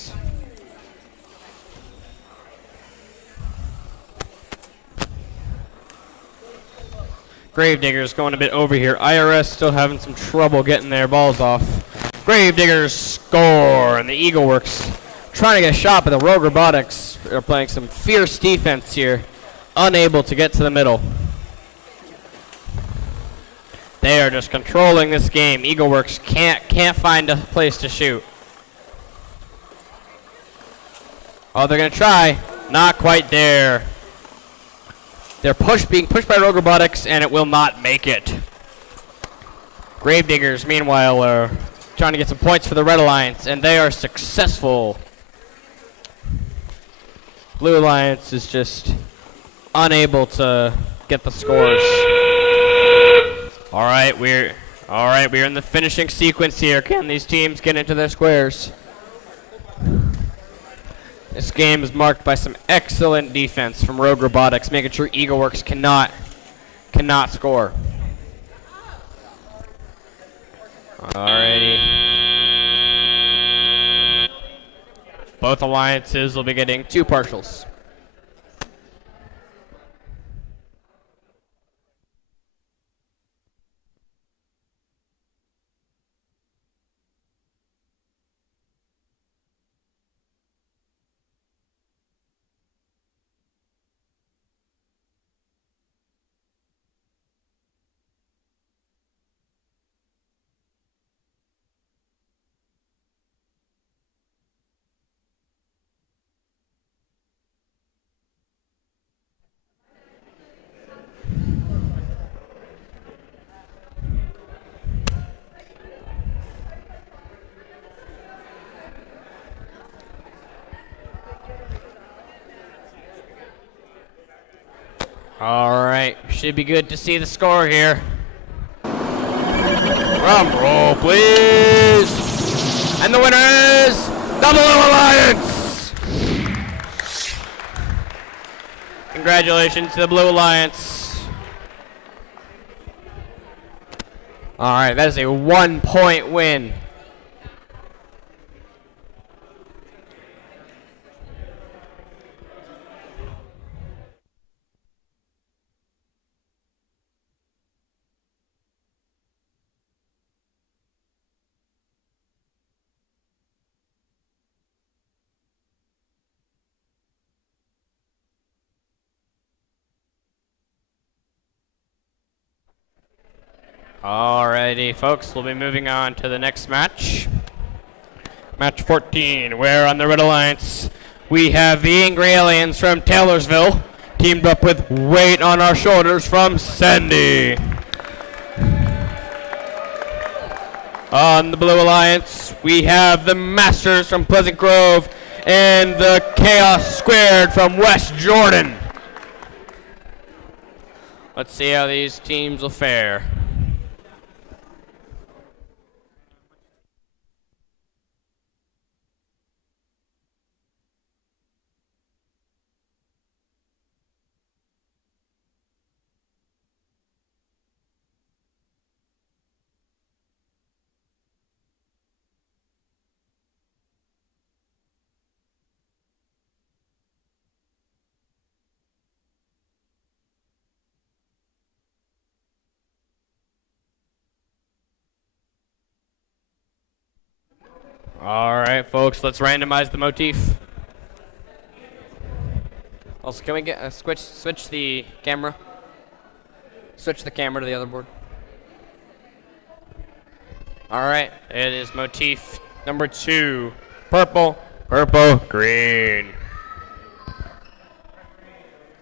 Gravediggers going a bit over here. IRS still having some trouble getting their balls off. Gravediggers score, and the EagleWorks trying to get a shot, but the Rogue Robotics are playing some fierce defense here, unable to get to the middle. They are just controlling this game. EagleWorks can't find a place to shoot. Oh, they're gonna try. Not quite there. They're being pushed by Rogue Robotics, and it will not make it. Gravediggers, meanwhile, are trying to get some points for the Red Alliance, and they are successful. Blue Alliance is just unable to get the scores. All right, we're in the finishing sequence here. Can these teams get into their squares? This game is marked by some excellent defense from Rogue Robotics, making sure EagleWorks cannot score. Alrighty. Both alliances will be getting 2 partials. All right, should be good to see the score here. Drum roll, please. And the winner is the Blue Alliance. Congratulations to the Blue Alliance. All right, that is a 1-point win. Alrighty, folks, we'll be moving on to the next match. Match 14, where on the Red Alliance, we have the Angry Aliens from Taylorsville, teamed up with Weight on Our Shoulders from Sandy. On the Blue Alliance, we have the Masters from Pleasant Grove and the Chaos Squared from West Jordan. Let's see how these teams will fare. All right, folks, let's randomize the motif. Also, can we get switch the camera? Switch the camera to the other board. All right, it is motif number 2. Purple, purple, green.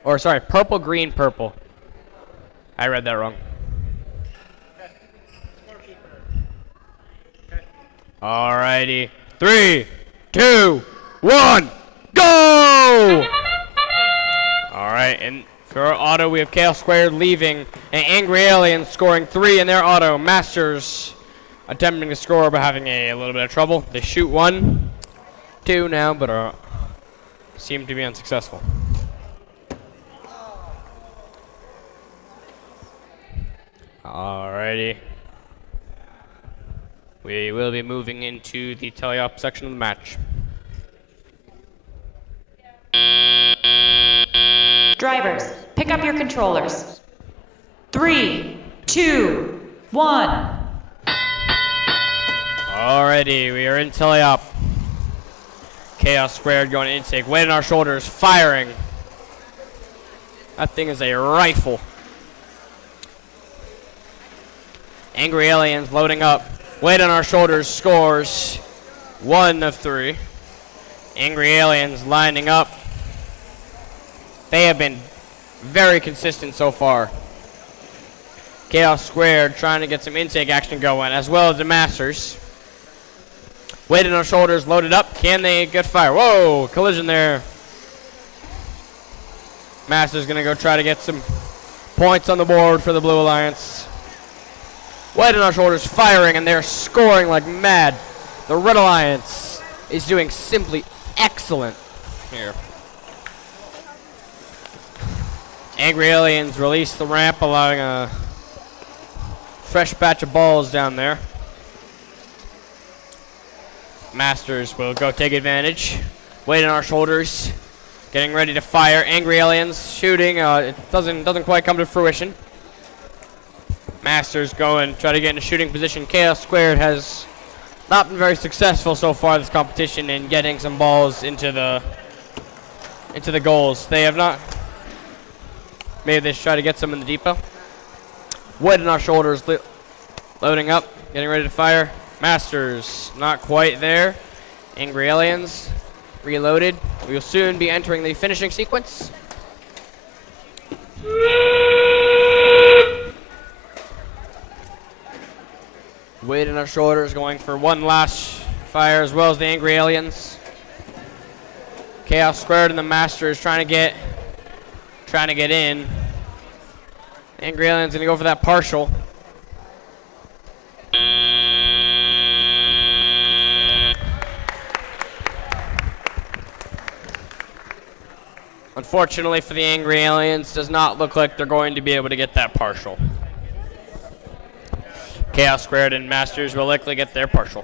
Or sorry, purple, green, purple. I read that wrong. Alrighty, 3, 2, 1, go! Alright, and for our auto, we have Chaos Squared leaving, and Angry Aliens scoring 3 in their auto. Masters attempting to score, but having a little bit of trouble. They shoot 1, 2 now, but seem to be unsuccessful. Alrighty. We will be moving into the teleop section of the match. Drivers, pick up your controllers. 3, 2, 1. Alrighty, we are in teleop. Chaos Squared going to intake. Weight on our shoulders, firing. That thing is a rifle. Angry Aliens loading up. Weight on our shoulders scores 1 of 3. Angry Aliens lining up. They have been very consistent so far. Chaos Squared trying to get some intake action going, as well as the Masters. Weight on our shoulders loaded up. Can they get fire? Whoa, collision there. Masters gonna go try to get some points on the board for the Blue Alliance. Weight on our shoulders firing, and they're scoring like mad. The Red Alliance is doing simply excellent here. Angry Aliens release the ramp, allowing a fresh batch of balls down there. Masters will go take advantage. Weight on our shoulders, getting ready to fire. Angry Aliens shooting. It doesn't quite come to fruition. Masters go and try to get into shooting position. Chaos Squared has not been very successful so far this competition in getting some balls into the goals. They have not. Maybe they should try to get some in the depot. Weight on our shoulders, loading up, getting ready to fire. Masters not quite there. Angry Aliens reloaded. We will soon be entering the finishing sequence. Weight on our shoulders, going for one last fire, as well as the Angry Aliens. Chaos Squared and the Masters trying to get in. Angry Alien's gonna go for that partial. Unfortunately for the Angry Aliens, does not look like they're going to be able to get that partial. Chaos Squared and Masters will likely get their partial.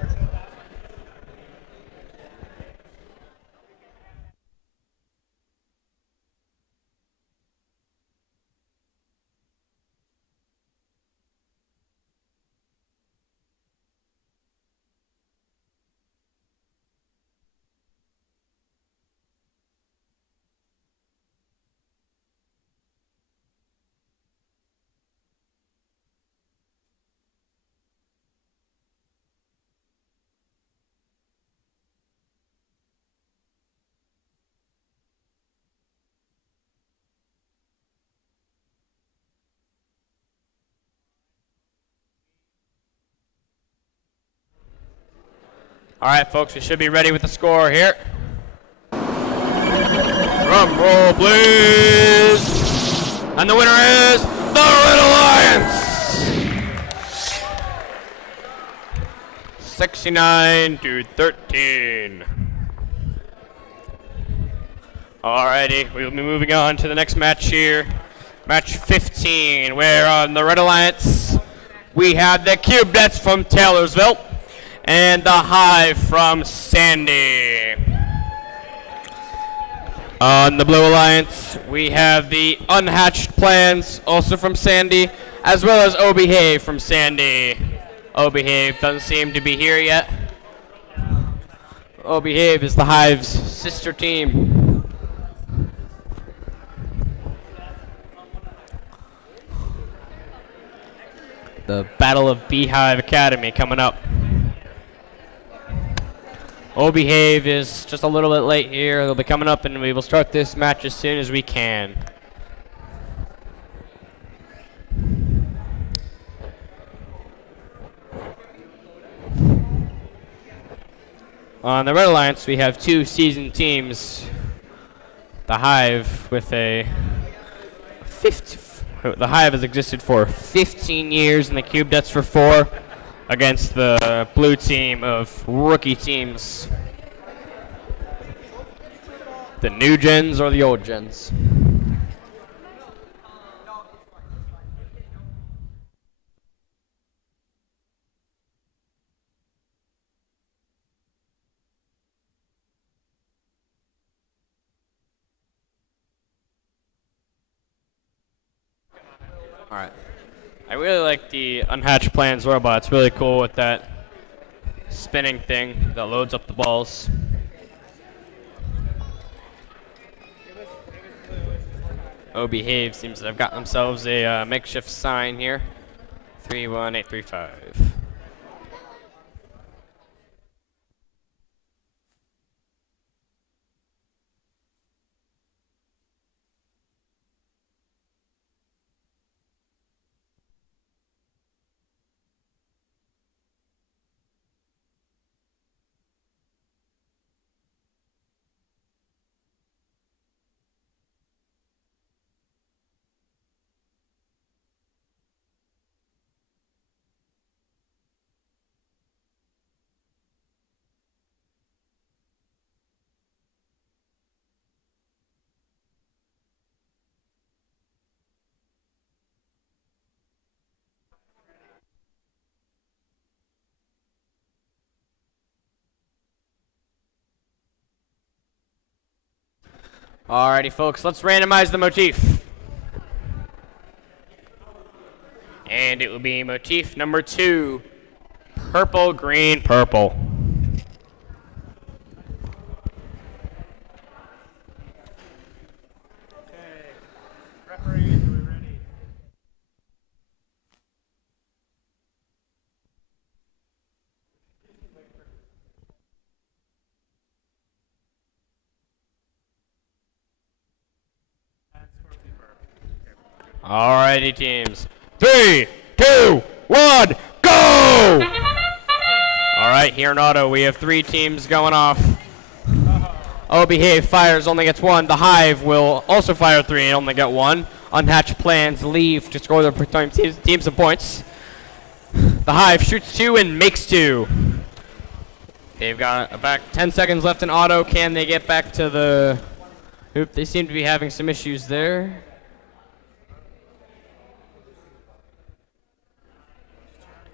All right, folks, we should be ready with the score here. Drum roll, please. And the winner is the Red Alliance. 69-13. All righty, we'll be moving on to the next match here. Match 15, where on the Red Alliance, we have the Cubedets from Taylorsville and the Hive from Sandy. On the Blue Alliance, we have the Unhatched Plans, also from Sandy, as well as Beehive from Sandy. Beehive doesn't seem to be here yet. Beehive is the Hive's sister team. The Battle of Beehive Academy coming up. Beehive is just a little bit late here. They'll be coming up, and we will start this match as soon as we can. On the Red Alliance, we have two seasoned teams. The Hive with the Hive has existed for 15 years, and the Cubedets for 4. Against the blue team of rookie teams. The new gens or the old gens. All right. I really like the Unhatched Plans robot. It's really cool with that spinning thing that loads up the balls. Beehive seems to have got themselves a makeshift sign here. 31835. Alrighty, folks, let's randomize the motif. And it will be motif number 2, purple, green, purple. Okay. Referees, are we ready? Alrighty, teams. 3, 2, 1, go! Alright, here in auto, we have 3 teams going off. Beehive fires, only gets 1. The Hive will also fire 3 and only get 1. unhatched plans leave to score their team some points. The Hive shoots 2 and makes 2. They've got about 10 seconds left in auto. Can they get back to the hoop? They seem to be having some issues there.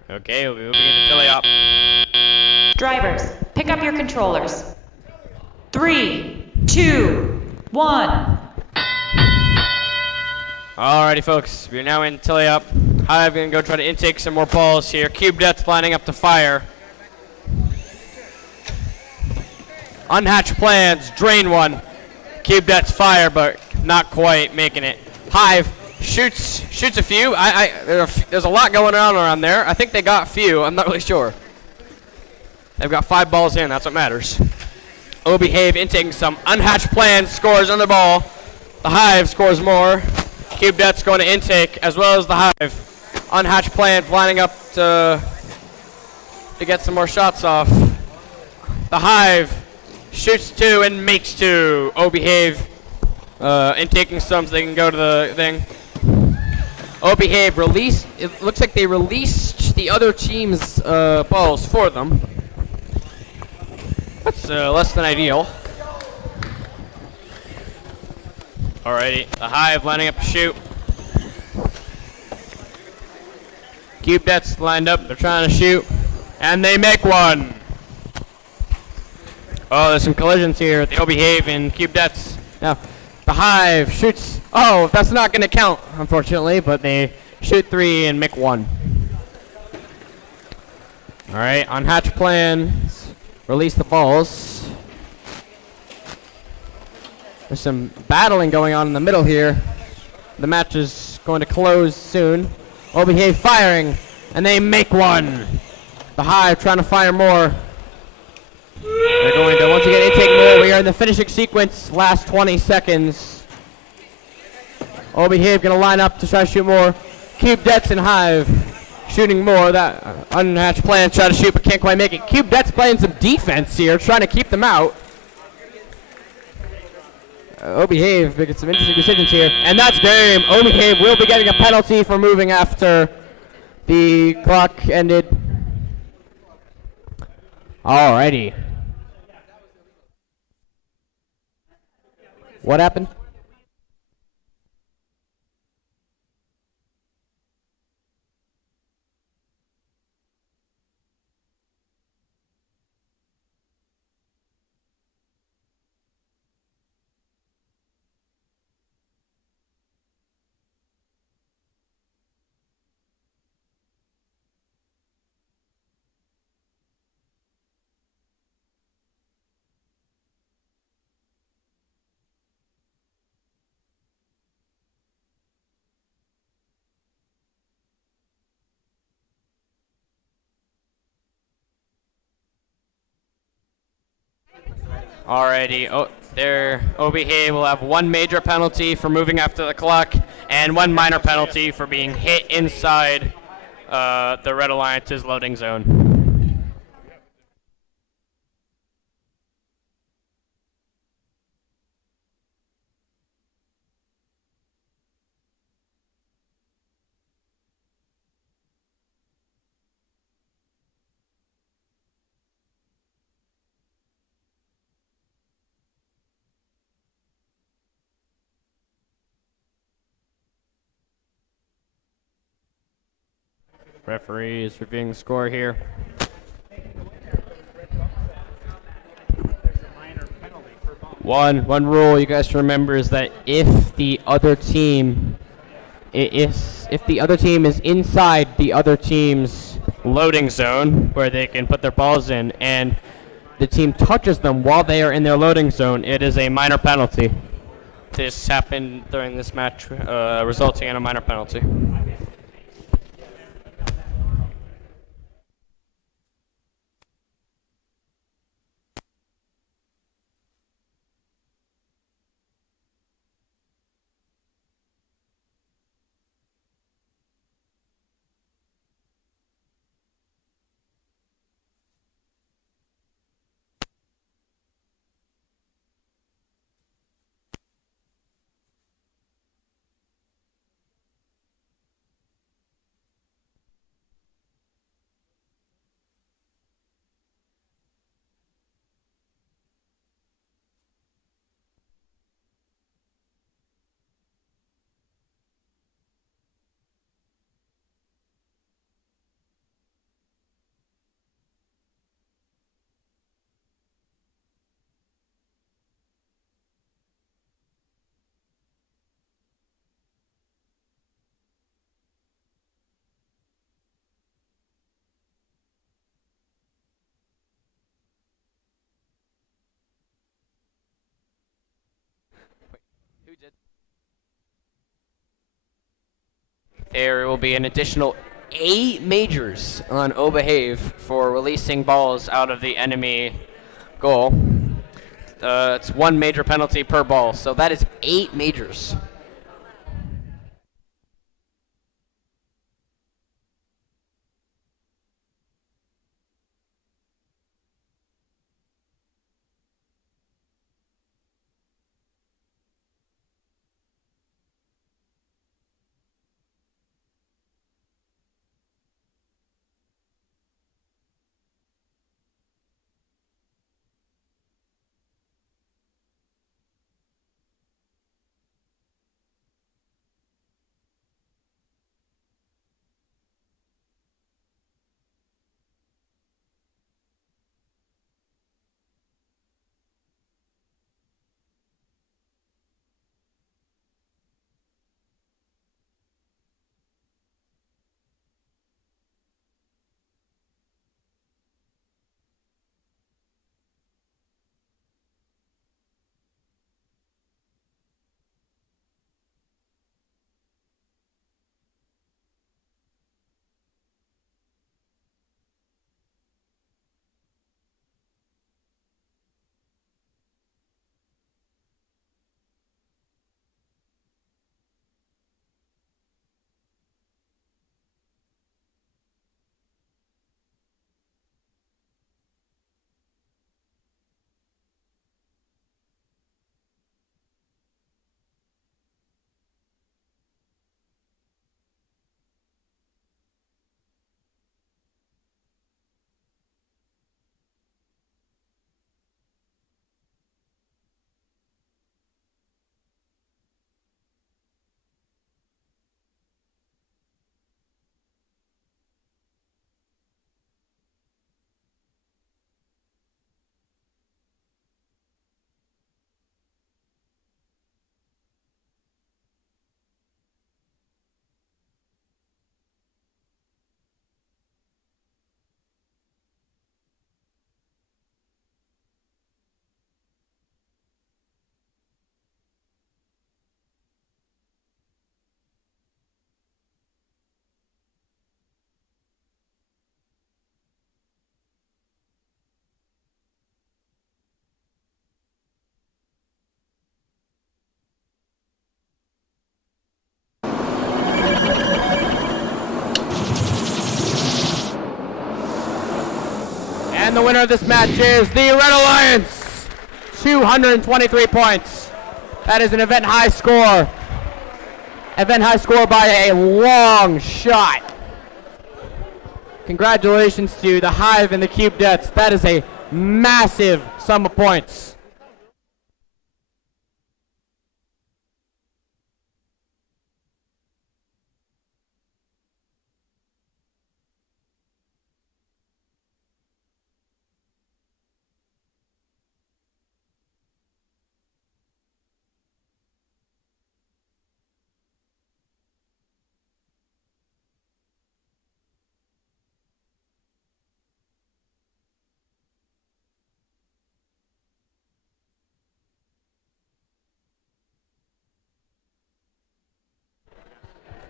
Okay, we'll be moving into teleop. Drivers, pick up your controllers. 3, 2, 1. Alrighty, folks, we're now in teleop. Hive gonna go try to intake some more balls here. Cube Debts lining up to fire. Unhatched plans, drain one. Cube Debts fire, but not quite making it. Hive shoots a few. There's a lot going on around there. I think they got few. I'm not really sure. They've got 5 balls in. That's what matters. Beehive intaking some. Unhatched plans scores on the ball. The Hive scores more. Cube Debts going to intake as well as the Hive. Unhatched plans lining up to get some more shots off. The Hive shoots 2 and makes 2. Beehive intaking some so they can go to the thing. Beehive released. It looks like they released the other team's balls for them. That's less than ideal. Alrighty, the Hive lining up to shoot. Cube Debts lined up. They're trying to shoot, and they make one. Oh, there's some collisions here with the Beehive and Cube Debts. Now, the Hive shoots. Oh, that's not going to count, unfortunately, but they shoot 3 and make 1. All right, unhatched plans. Release the balls. There's some battling going on in the middle here. The match is going to close soon. Beehive firing, and they make 1. The Hive trying to fire more. They're going to once again intake more. We are in the finishing sequence, last 20 seconds. Beehive going to line up to try to shoot more. Cube Debts and Hive shooting more. That unhatched plan try to shoot but can't quite make it. Cube Debts playing some defense here, trying to keep them out. Beehive making some interesting decisions here. And that's game. Beehive will be getting a penalty for moving after the clock ended. Alrighty. What happened? Alrighty, Beehive will have 1 major penalty for moving after the clock and 1 minor penalty for being hit inside the Red Alliance's loading zone. Referee is reviewing the score here. One rule you guys should remember is that if the other team is inside the other team's loading zone where they can put their balls in and the team touches them while they are in their loading zone, it is a minor penalty. This happened during this match, resulting in a minor penalty. There will be an additional 8 majors on O Behave for releasing balls out of the enemy goal. It's 1 major penalty per ball, so that is 8 majors. And the winner of this match is the Red Alliance, 223 points. That is an event high score. Event high score by a long shot. Congratulations to the Hive and the Cube Dets. That is a massive sum of points.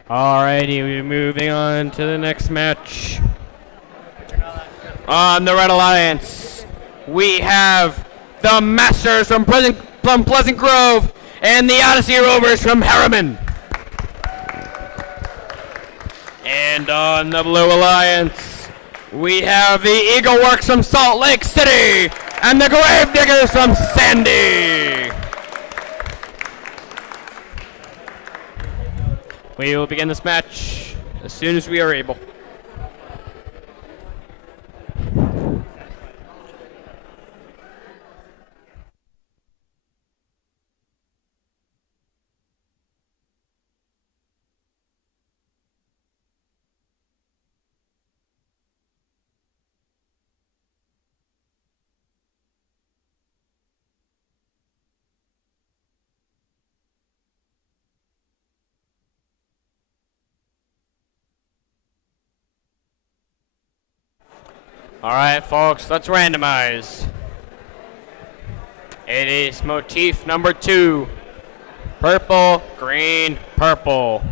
Alrighty, we're moving on to the next match. On the Red Alliance, we have the Masters from Pleasant Grove and the Odyssey Rovers from Harriman. And on the Blue Alliance, we have the Eagle Works from Salt Lake City and the Grave Diggers from Sandy. We will begin this match as soon as we are able. All right, folks, let's randomize. It is motif number 2. Purple, green, purple.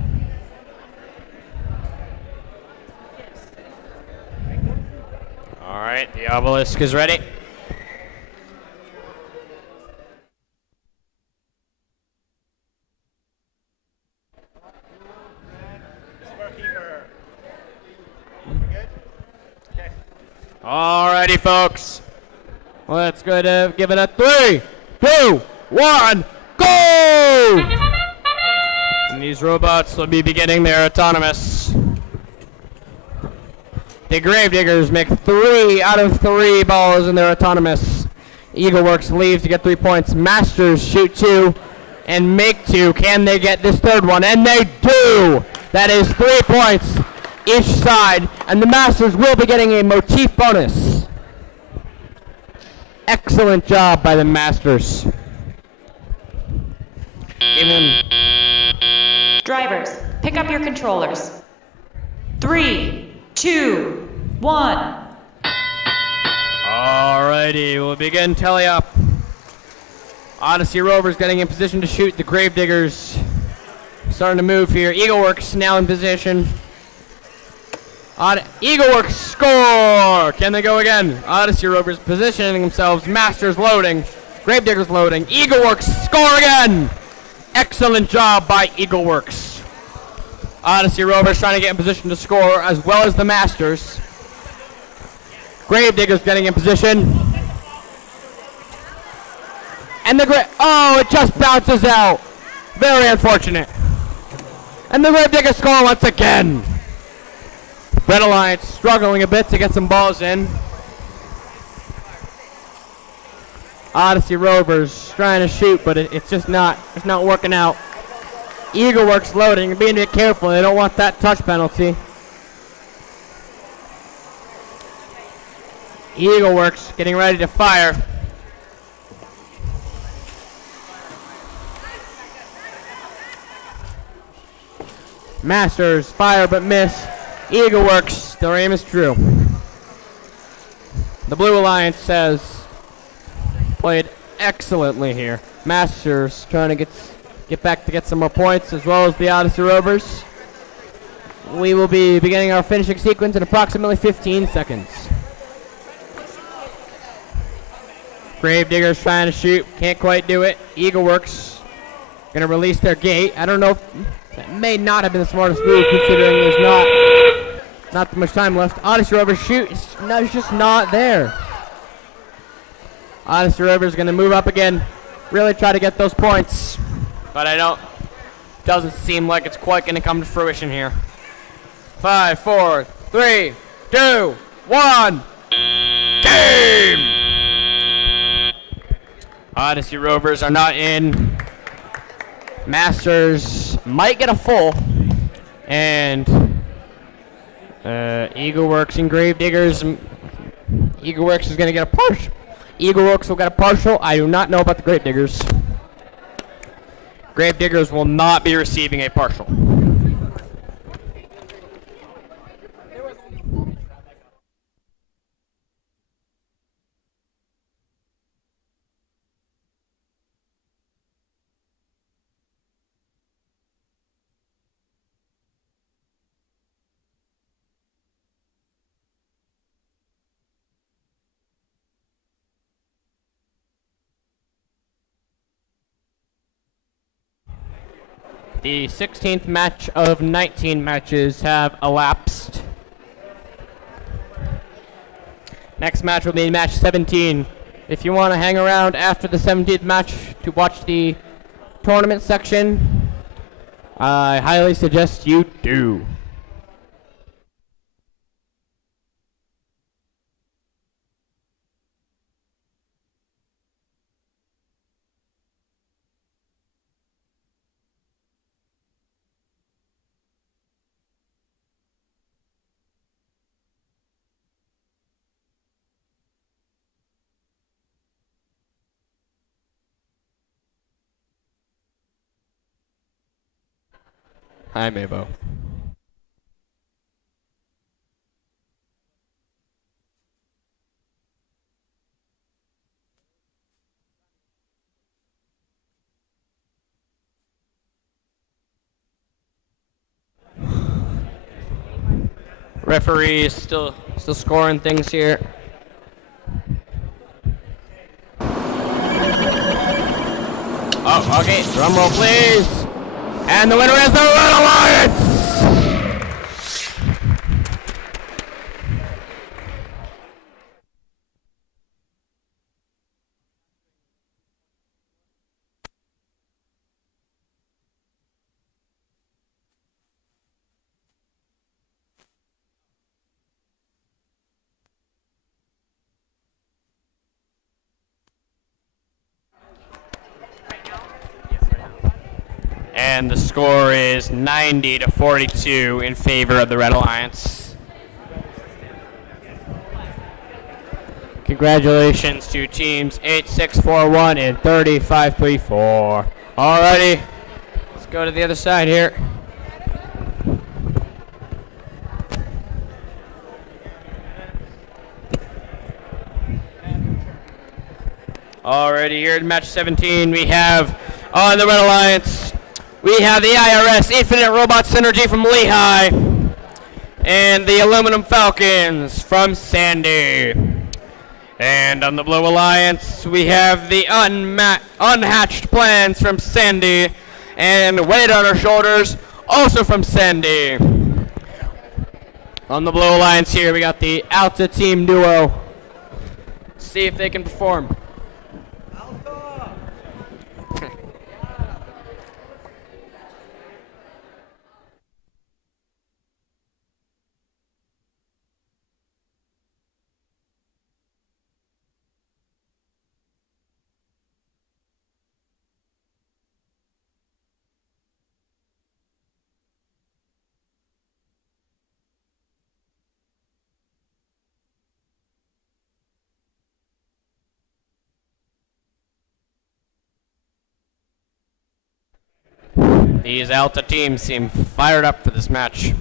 All right, the obelisk is ready. Alrighty, folks. Let's go to give it a 3, 2, 1, go! And these robots will be beginning their autonomous. The Gravediggers make 3 out of 3 balls in their autonomous. Eagleworks leaves to get 3 points. Masters shoot 2 and make 2. Can they get this third one? And they do! That is 3 points each side, and the Masters will be getting a motif bonus. Excellent job by the Masters. Give him. Drivers, pick up your controllers. 3, 2, 1. Alrighty, we'll begin tele-up. Odyssey Rovers getting in position to shoot. The Gravediggers starting to move here. Eagleworks now in position. Eagleworks score! Can they go again? Odyssey Rovers positioning themselves. Masters loading. Gravediggers loading. Eagleworks score again! Excellent job by Eagleworks. Odyssey Rovers trying to get in position to score, as well as the Masters. Gravediggers getting in position. And the oh, it just bounces out. Very unfortunate. And the Gravediggers score once again. Red Alliance struggling a bit to get some balls in. Odyssey Rovers trying to shoot, but it's just not working out. Eagleworks loading, being a bit careful. They don't want that touch penalty. Eagleworks getting ready to fire. Masters fire but miss. Eagleworks, their aim is true. The Blue Alliance has played excellently here. Masters trying to get back to get some more points, as well as the Odyssey Rovers. We will be beginning our finishing sequence in approximately 15 seconds. Gravediggers trying to shoot, can't quite do it. Eagleworks gonna release their gate. I don't know if that may not have been the smartest move, considering there's not too much time left. Odyssey Rovers shoot, it's just not there. Odyssey Rovers gonna move up again, really try to get those points, but doesn't seem like it's quite gonna come to fruition here. 5, 4, 3, 2, 1, game! Odyssey Rovers are not in. Masters might get a full, and Eagleworks and Gravediggers. Eagleworks is going to get a partial. Eagleworks will get a partial. I do not know about the Gravediggers. Gravediggers will not be receiving a partial. The 16th match of 19 matches have elapsed. Next match will be match 17. If you want to hang around after the 17th match to watch the tournament section, I highly suggest you do. Hi, Mabo. Referee is still scoring things here. Oh, okay. Drum roll, please. And the winner is the Red Alliance. And the score is 90-42 in favor of the Red Alliance. Congratulations to teams 8641 and 3534. Alrighty, let's go to the other side here. Alrighty, here in match 17, we have on the Red Alliance, we have the IRS Infinite Robot Synergy from Lehigh and the Aluminum Falcons from Sandy. And on the Blue Alliance, we have the Unhatched Plans from Sandy and Weight on Our Shoulders, also from Sandy. On the Blue Alliance here, we got the Alta Team Duo. See if they can perform. These Alta teams seem fired up for this match.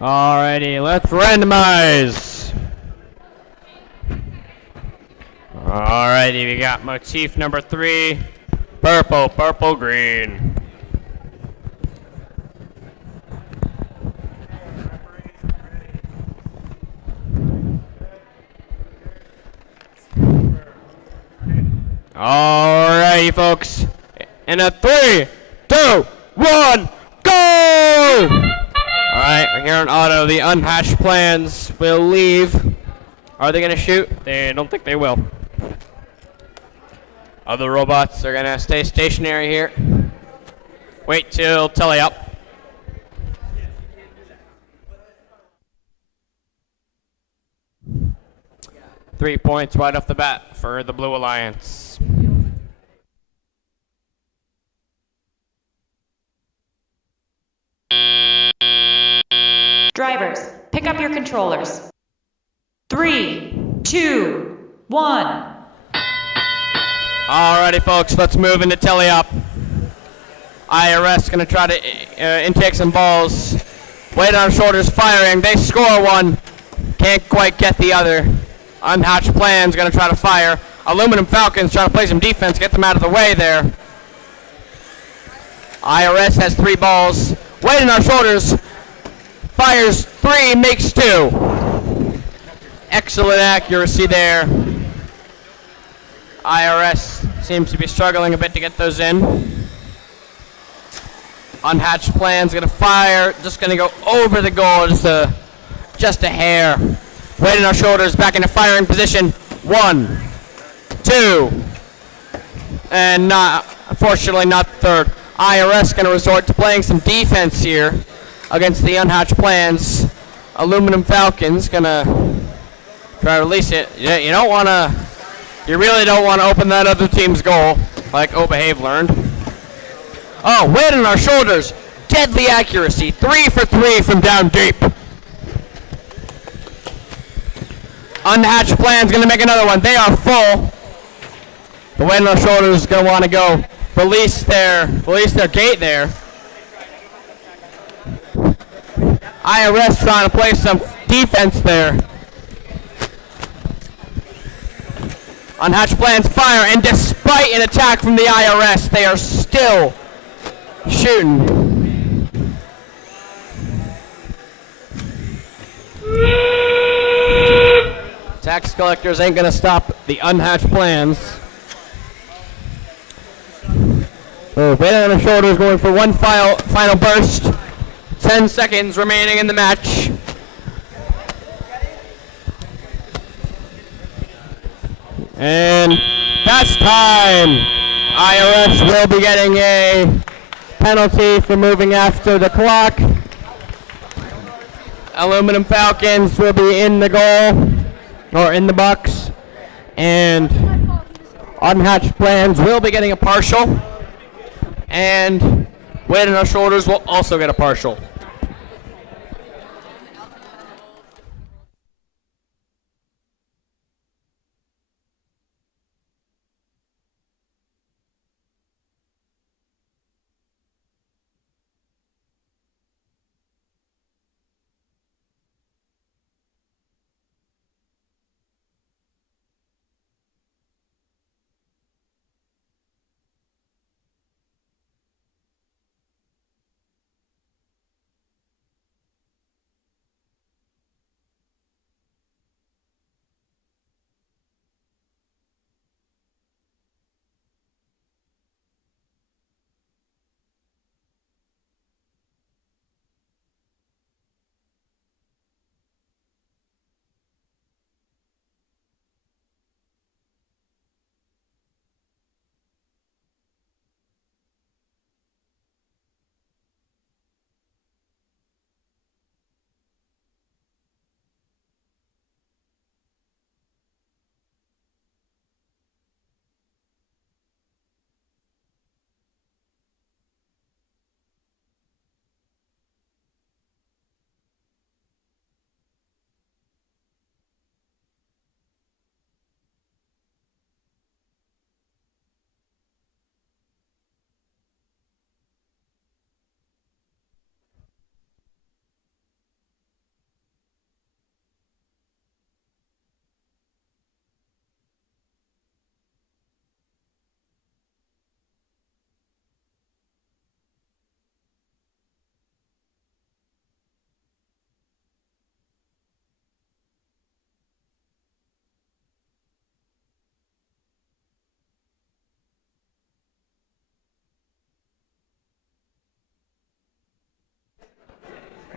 Alrighty, let's randomize. Alrighty, we got motif number 3, purple, purple, green. Alrighty, folks. In a 3, 2, 1, go! Alright, we're here on auto. The Unhatched Plans will leave. Are they going to shoot? They don't think they will. Other robots are going to stay stationary here. Wait till telly up. Three points right off the bat for the Blue Alliance. Drivers, pick up your controllers. 3, 2, 1. Alrighty, folks, let's move into telly-up. IRS gonna try to intake some balls. Weight on shoulders firing. They score one. Can't quite get the other. Unhatched Plans gonna try to fire. Aluminum Falcons trying to play some defense, get them out of the way there. IRS has 3 balls. Weight on our shoulders. Fires 3, makes 2. Excellent accuracy there. IRS seems to be struggling a bit to get those in. Unhatched Plans gonna fire, just gonna go over the goal, just a hair. Weight on our shoulders, back into firing position. 1, 2, and unfortunately not third. IRS gonna resort to playing some defense here against the Unhatched Plans. Aluminum Falcons gonna try to release it. You don't want to You really don't want to open that other team's goal, like Oh Behave learned. Oh, weight on our shoulders. Deadly accuracy. 3 for 3 from down deep. Unhatched Plan's going to make another one. They are full. The weight on our shoulders is going to want to go release their gate there. IRS trying to play some defense there. Unhatched Plans fire, and despite an attack from the IRS, they are still shooting. Tax collectors ain't gonna stop the Unhatched Plans. Oh, weight on the shoulders going for one final burst. 10 seconds remaining in the match. And that's time. IRS will be getting a penalty for moving after the clock. Aluminum Falcons will be in the goal, or in the box. And Unhatched Plans will be getting a partial. And weight on our shoulders will also get a partial.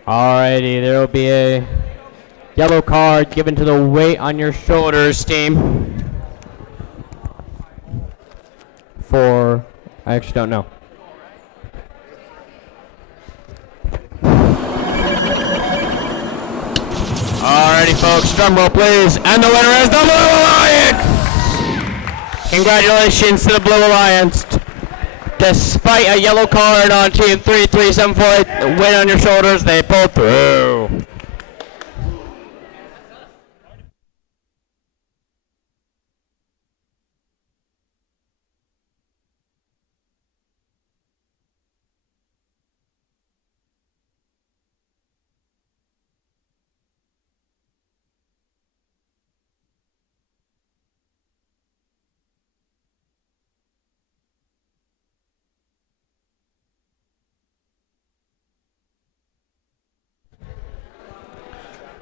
Alrighty, there will be a yellow card given to the weight on your shoulders team. For, I actually don't know. Alrighty folks, drum roll please. And the winner is the Blue Alliance! Congratulations to the Blue Alliance. Despite a yellow card on team 3374, weight on your shoulders, they pull through.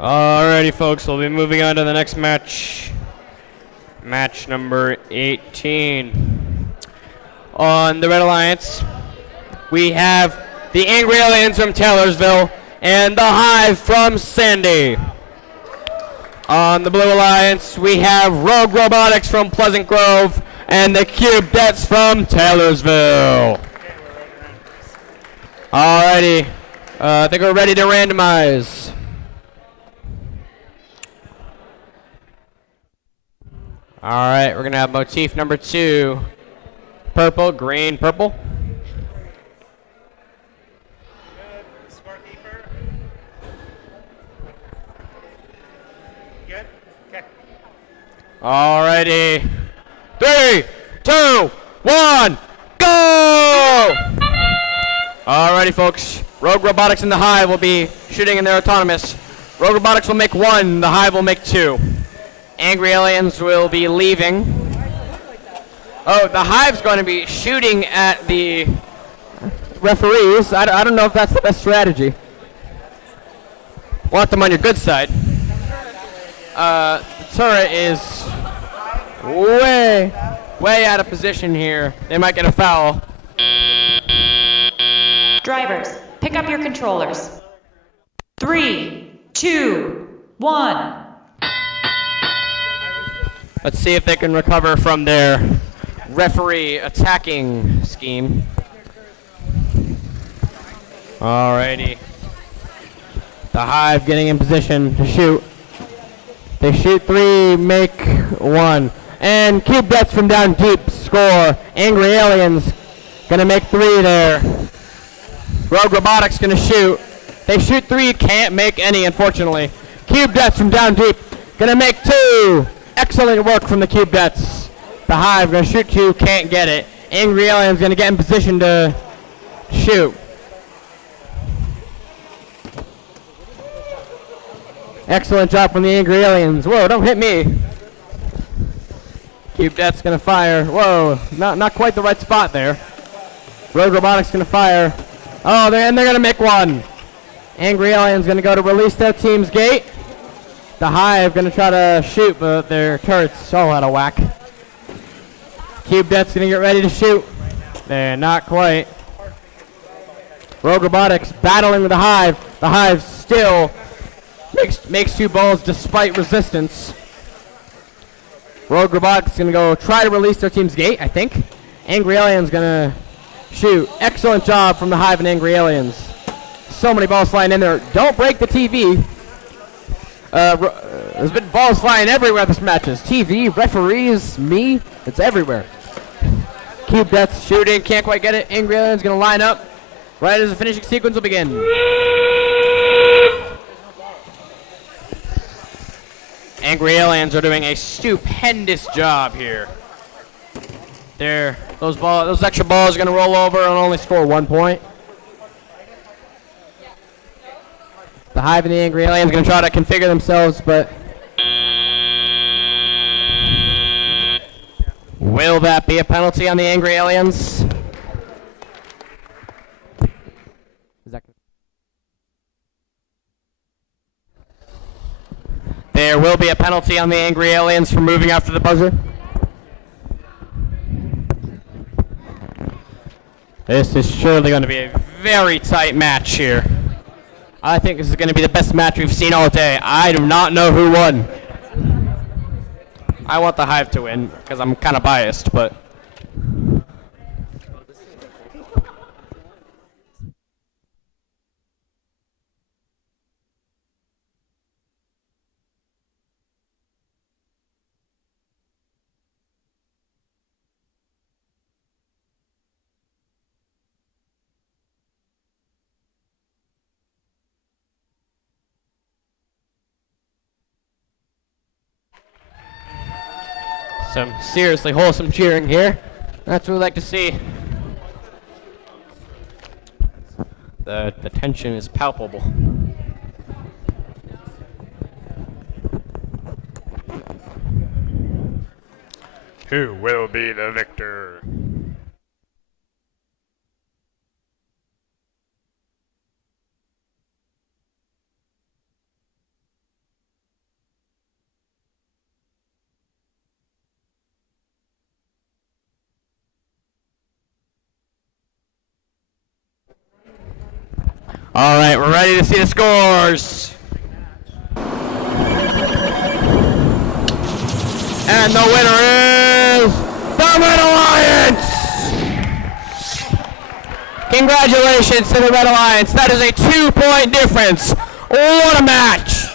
Alrighty folks, we'll be moving on to the next match. Match number 18. On the Red Alliance, we have the Angry Aliens from Taylorsville and the Hive from Sandy. On the Blue Alliance, we have Rogue Robotics from Pleasant Grove and the Cubedettes from Taylorsville. Alrighty, I think we're ready to randomize. All right, we're going to have motif number 2. Purple, green, purple. Good. Scorekeeper. Good. Okay. All righty. 3, 2, 1, go! All righty, folks. Rogue Robotics and the Hive will be shooting in their autonomous. Rogue Robotics will make 1, the Hive will make 2. Angry Aliens will be leaving. Oh, the Hive's going to be shooting at the referees. I don't know if that's the best strategy. Want them on your good side. The turret is way out of position here. They might get a foul. Drivers, pick up your controllers. 3, 2, 1. Let's see if they can recover from their referee attacking scheme. Alrighty. The Hive getting in position to shoot. They shoot 3, make 1. And Cube Bets from down deep score. Angry Aliens gonna make 3 there. Rogue Robotics gonna shoot. They shoot 3, can't make any, unfortunately. Cube Bets from down deep gonna make 2. Excellent work from the Cube Bets. The Hive gonna shoot 2, can't get it. Angry Aliens gonna get in position to shoot. Excellent job from the Angry Aliens. Whoa, don't hit me. Cube Bets gonna fire. Whoa, not quite the right spot there. Rogue Robotics gonna fire. Oh, they're gonna make 1. Angry Aliens gonna go to release their team's gate. The Hive gonna try to shoot, but their turret's all out of whack. Cube Bets gonna get ready to shoot. They're not quite. Rogue Robotics battling with the Hive. The Hive still makes 2 balls despite resistance. Rogue Robotics gonna go try to release their team's gate, I think. Angry Aliens gonna shoot. Excellent job from the Hive and Angry Aliens. So many balls flying in there. Don't break the TV. There's been balls flying everywhere this matches. TV, referees, me, it's everywhere. Cube Bets shooting, can't quite get it. Angry Aliens gonna line up right as the finishing sequence will begin. Angry Aliens are doing a stupendous job here. Those extra balls are gonna roll over and only score 1 point. The Hive and the Angry Aliens are gonna try to configure themselves, but will that be a penalty on the Angry Aliens? There will be a penalty on the Angry Aliens for moving after the buzzer. This is surely going to be a very tight match here. I think this is going to be the best match we've seen all day. I do not know who won. I want the Hive to win because I'm kind of biased, but some seriously wholesome cheering here. That's what we like to see. The tension is palpable. Who will be the victor? All right, we're ready to see the scores. And the winner is the Red Alliance! Congratulations to the Red Alliance. That is a 2-point difference. What a match.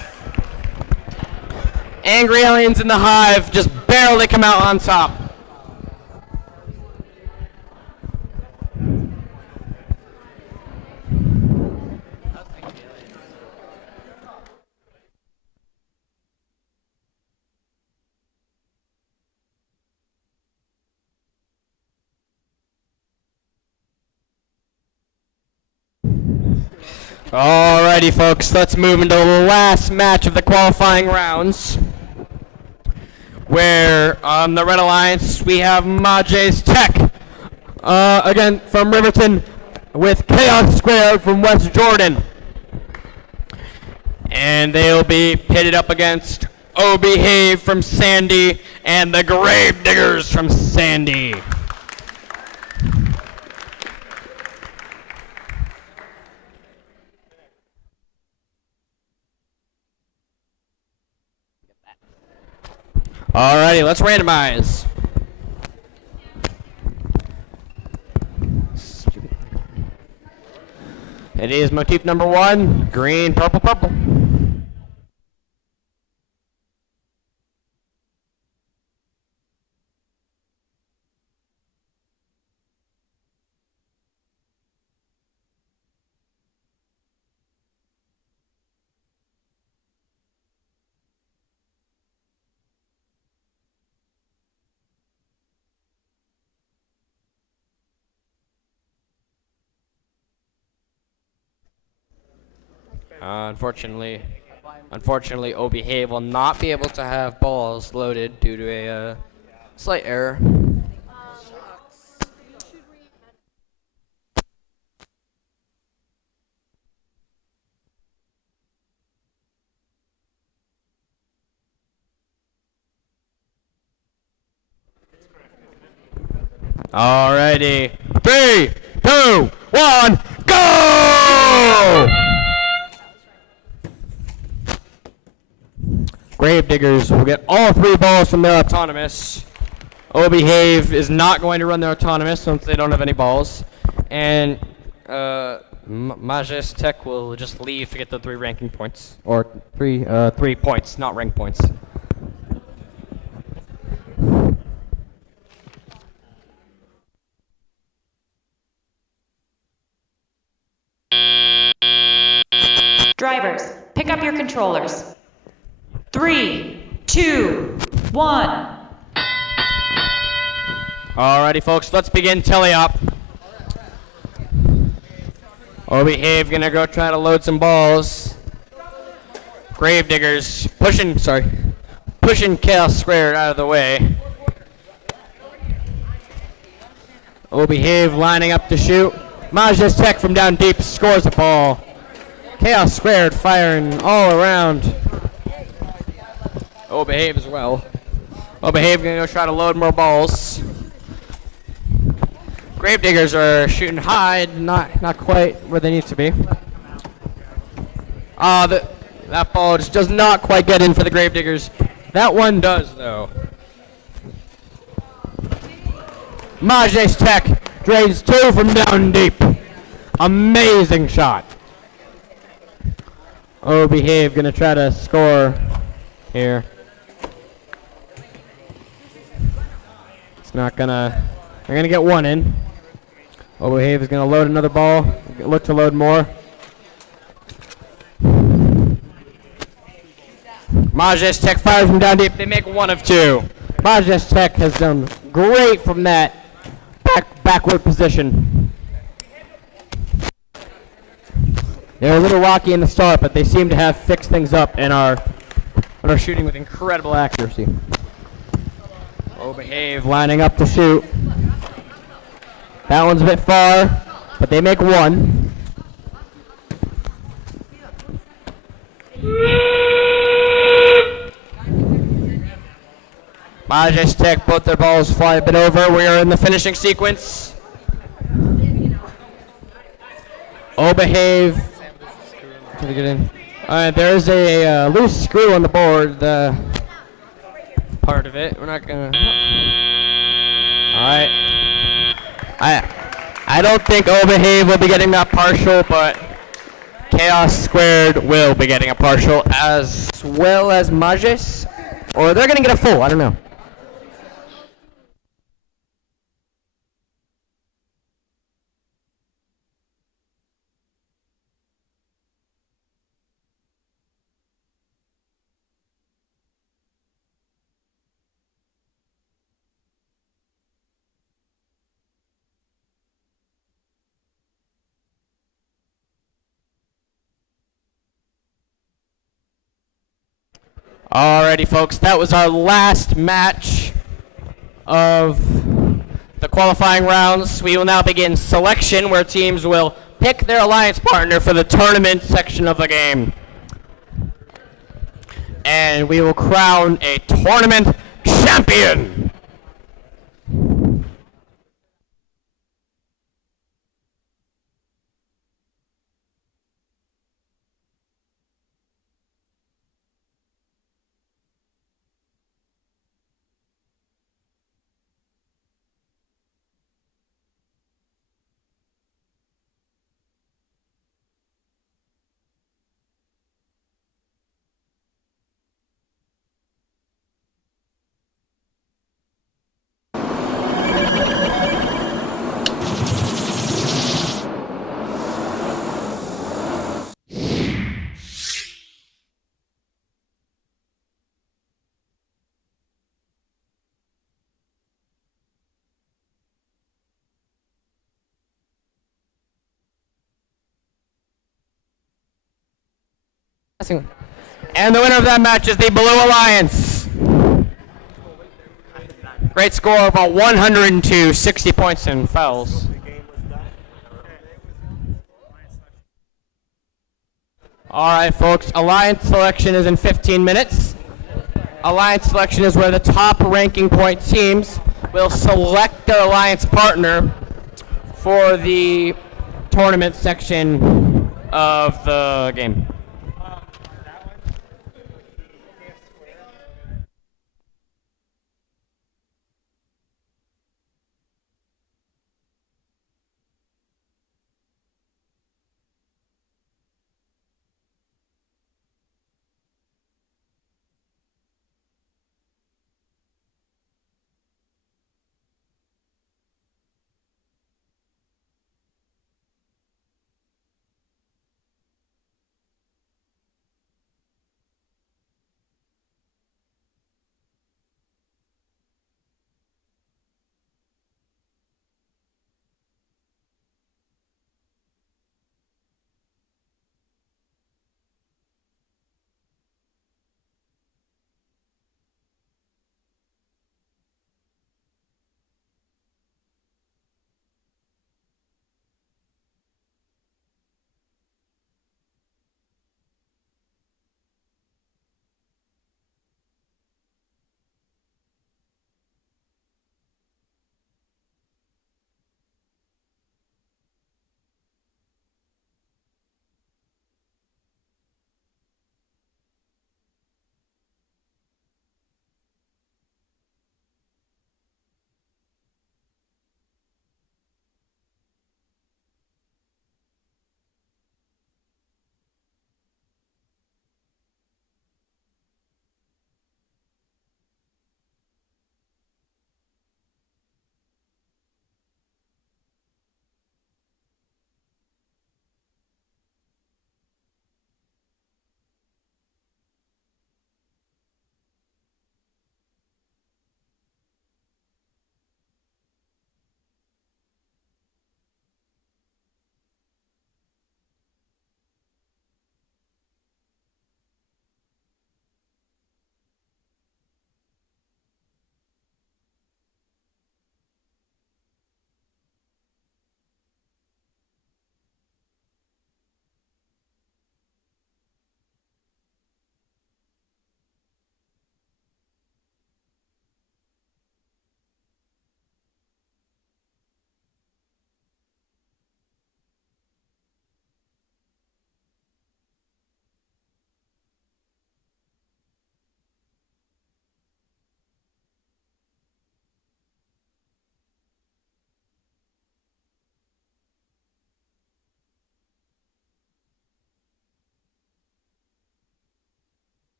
Angry Aliens in the Hive just barely come out on top. Alrighty, folks, let's move into the last match of the qualifying rounds, where on the Red Alliance we have Majes Tech, again from Riverton, with Chaos Squared from West Jordan. And they'll be pitted up against O Behave from Sandy and the Grave Diggers from Sandy. Alrighty, let's randomize. It is motif number 1, green, purple, purple. Unfortunately, O Behave will not be able to have balls loaded due to a slight error. Alrighty, 3, 2, 1, go! Gravediggers will get all 3 balls from their autonomous. O Behave is not going to run their autonomous since they don't have any balls. And Majes Tech will just leave to get the 3 ranking points. Or 3 points, not rank points. Drivers, pick up your controllers. 3, 2, 1. Alrighty, folks, let's begin telly-op. O Behave gonna go try to load some balls. Gravediggers pushing Chaos Squared out of the way. O Behave lining up to shoot. Majes Tech from down deep scores a ball. Chaos Squared firing all around. O Behave as well. O Behave gonna go try to load more balls. Gravediggers are shooting high, not quite where they need to be. That ball just does not quite get in for the Gravediggers. That one does though. Majes Tech drains 2 from down deep. Amazing shot. O Behave gonna try to score here. It's not gonna. They're gonna get 1 in. O Behave is gonna load another ball. Look to load more. Majes Tech fires from down deep. They make 1 of 2. Majes Tech has done great from that backward position. They're a little rocky in the start, but they seem to have fixed things up and are shooting with incredible accuracy. O Behave lining up to shoot. That one's a bit far, but they make 1. Majes Tech, both their balls fly a bit over. We are in the finishing sequence. O Behave. Can we get in? There is a loose screw on the board. The part of it. We're not gonna. All right. I don't think O Behave will be getting that partial, but Chaos Squared will be getting a partial as well as Majes, or they're gonna get a full. I don't know. Alrighty, folks, that was our last match of the qualifying rounds. We will now begin selection, where teams will pick their alliance partner for the tournament section of the game. And we will crown a tournament champion. And the winner of that match is the Blue Alliance. Great score of 102, 60 points and fouls. Alright, folks, Alliance selection is in 15 minutes. Alliance selection is where the top ranking point teams will select their alliance partner for the tournament section of the game.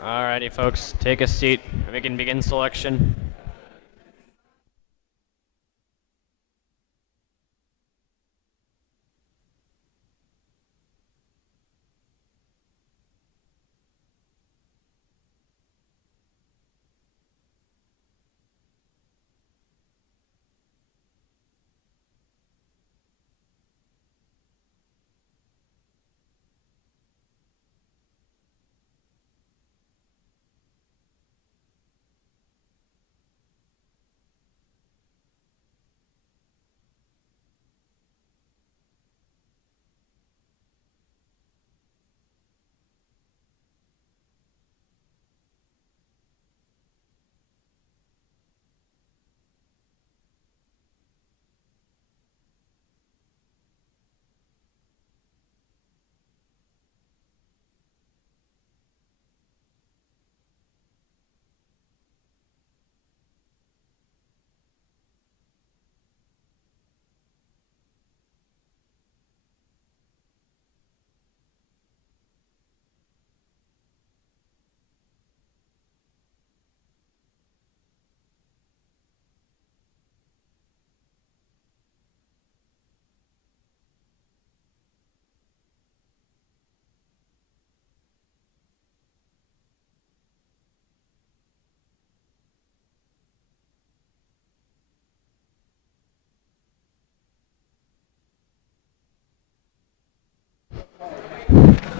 Alrighty, folks, take a seat. We can begin selection.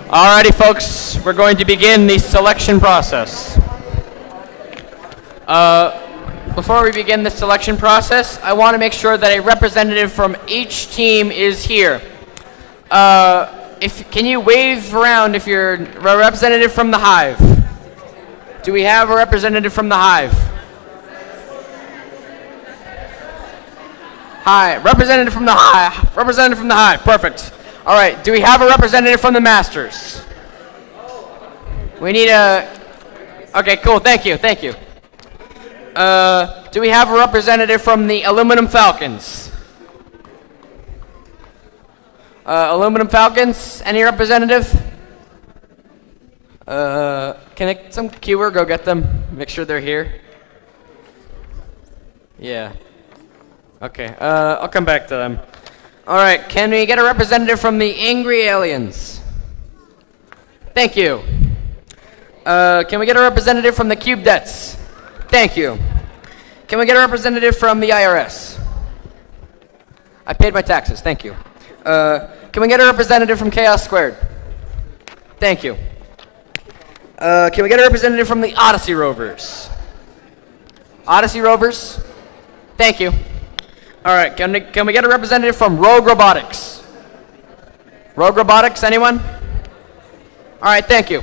Alrighty, folks, we're going to begin the selection process. Before we begin the selection process, I want to make sure that a representative from each team is here. Can you wave around if you're a representative from the Hive? Do we have a representative from the Hive? Hi, representative from the Hive. Representative from the Hive, perfect. All right, do we have a representative from the Masters? We need a... Okay, cool, thank you. Do we have a representative from the Aluminum Falcons? Aluminum Falcons, any representative? Can some queuer go get them? Make sure they're here. Yeah. Okay, I'll come back to them. All right, can we get a representative from the Angry Aliens? Thank you. Can we get a representative from the Cube Debts? Thank you. Can we get a representative from the IRS? I paid my taxes, thank you. Can we get a representative from Chaos Squared? Thank you. Can we get a representative from the Odyssey Rovers? Odyssey Rovers? Thank you. All right, can we get a representative from Rogue Robotics? Rogue Robotics, anyone? All right, thank you.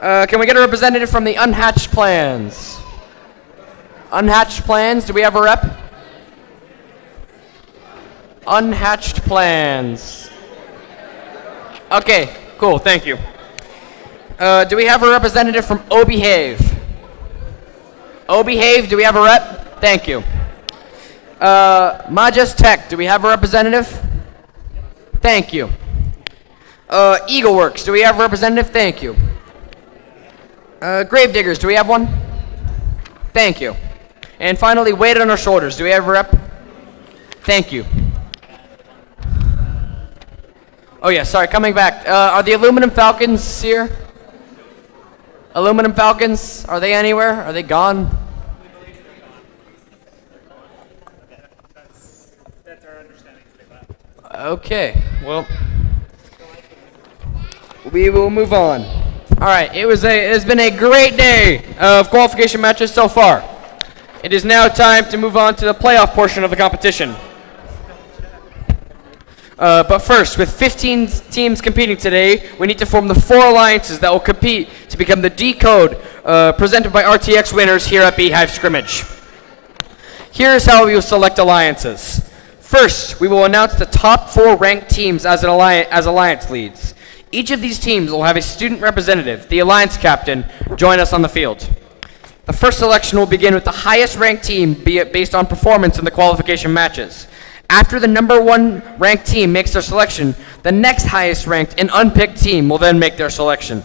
Can we get a representative from the Unhatched Plans? Unhatched Plans, do we have a rep? Unhatched Plans. Okay, cool, thank you. Do we have a representative from Beehive? Beehive, do we have a rep? Thank you. Majas Tech, do we have a representative? Thank you. Eagleworks, do we have a representative? Thank you. Gravediggers, do we have one? Thank you. And finally, Weight on Our Shoulders, do we have a rep? Thank you. Oh yeah, sorry, coming back. Are the Aluminum Falcons here? Aluminum Falcons, are they anywhere? Are they gone? Okay, well, we will move on. All right, it has been a great day of qualification matches so far. It is now time to move on to the playoff portion of the competition. But first, with 15 teams competing today, we need to form the 4 alliances that will compete to become the DECODE presented by RTX winners here at Beehive Scrimmage. Here's how we will select alliances. First, we will announce the top 4 ranked teams as alliance leads. Each of these teams will have a student representative, the alliance captain, join us on the field. The first selection will begin with the highest ranked team based on performance in the qualification matches. After the number 1 ranked team makes their selection, the next highest ranked and unpicked team will then make their selection.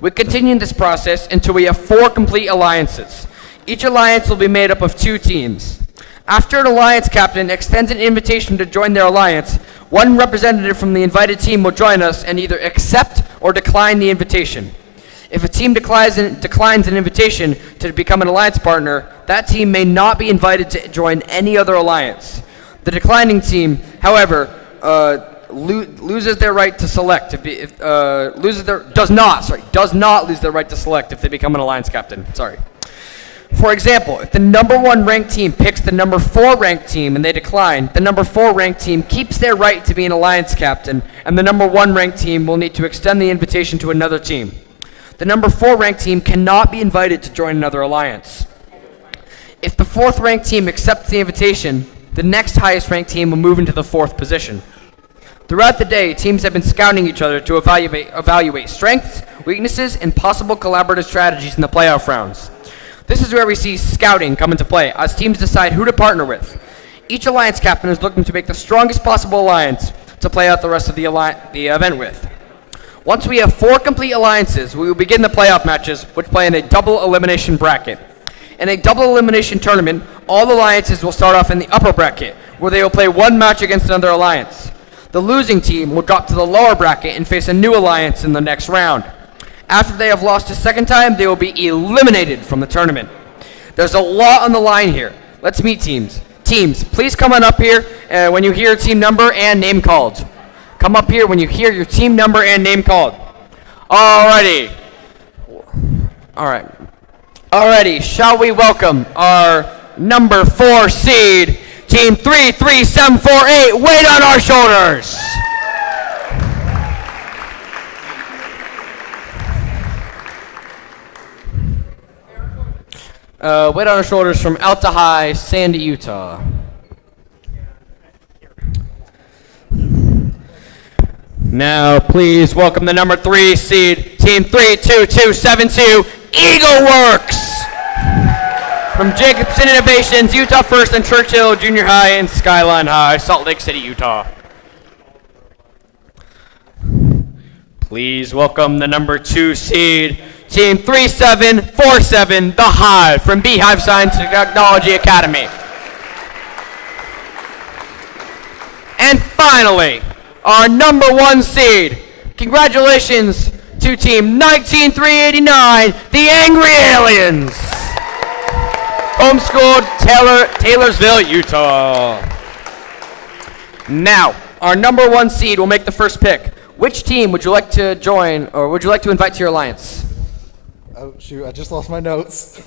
We continue this process until we have 4 complete alliances. Each alliance will be made up of 2 teams. After an alliance captain extends an invitation to join their alliance, one representative from the invited team will join us and either accept or decline the invitation. If a team declines an invitation to become an alliance partner, that team may not be invited to join any other alliance. The declining team, however, loses their right to select. Does not lose their right to select if they become an alliance captain. Sorry. For example, if the number 1 ranked team picks the number 4 ranked team and they decline, the number 4 ranked team keeps their right to be an alliance captain, and the number 1 ranked team will need to extend the invitation to another team. The number 4 ranked team cannot be invited to join another alliance. If the 4th ranked team accepts the invitation, the next highest ranked team will move into the 4th position. Throughout the day, teams have been scouting each other to evaluate strengths, weaknesses, and possible collaborative strategies in the playoff rounds. This is where we see scouting come into play, as teams decide who to partner with. Each alliance captain is looking to make the strongest possible alliance to play out the rest of the event with. Once we have 4 complete alliances, we will begin the playoff matches, which play in a double elimination bracket. In a double elimination tournament, all alliances will start off in the upper bracket, where they will play 1 match against another alliance. The losing team will drop to the lower bracket and face a new alliance in the next round. After they have lost a second time, they will be eliminated from the tournament. There's a lot on the line here. Let's meet teams. Teams, please come on up here when you hear team number and name called. Come up here when you hear your team number and name called. Alrighty. Alrighty, shall we welcome our number 4 seed, team 33748, weight on our shoulders. Weight on our shoulders from Alta High, Sandy, Utah. Now, please welcome the number 3 seed, team 32272, Eagle Works. From Jacobson Innovations, Utah First and Churchill Junior High and Skyline High, Salt Lake City, Utah. Please welcome the number 2 seed, team 3747, The Hive, from Beehive Science and Technology Academy. And finally, our number 1 seed. Congratulations to team 19389, the Angry Aliens. Homeschooled Taylorsville, Utah. Now, our number 1 seed will make the first pick. Which team would you like to join, or would you like to invite to your alliance? Oh, shoot, I just lost my notes.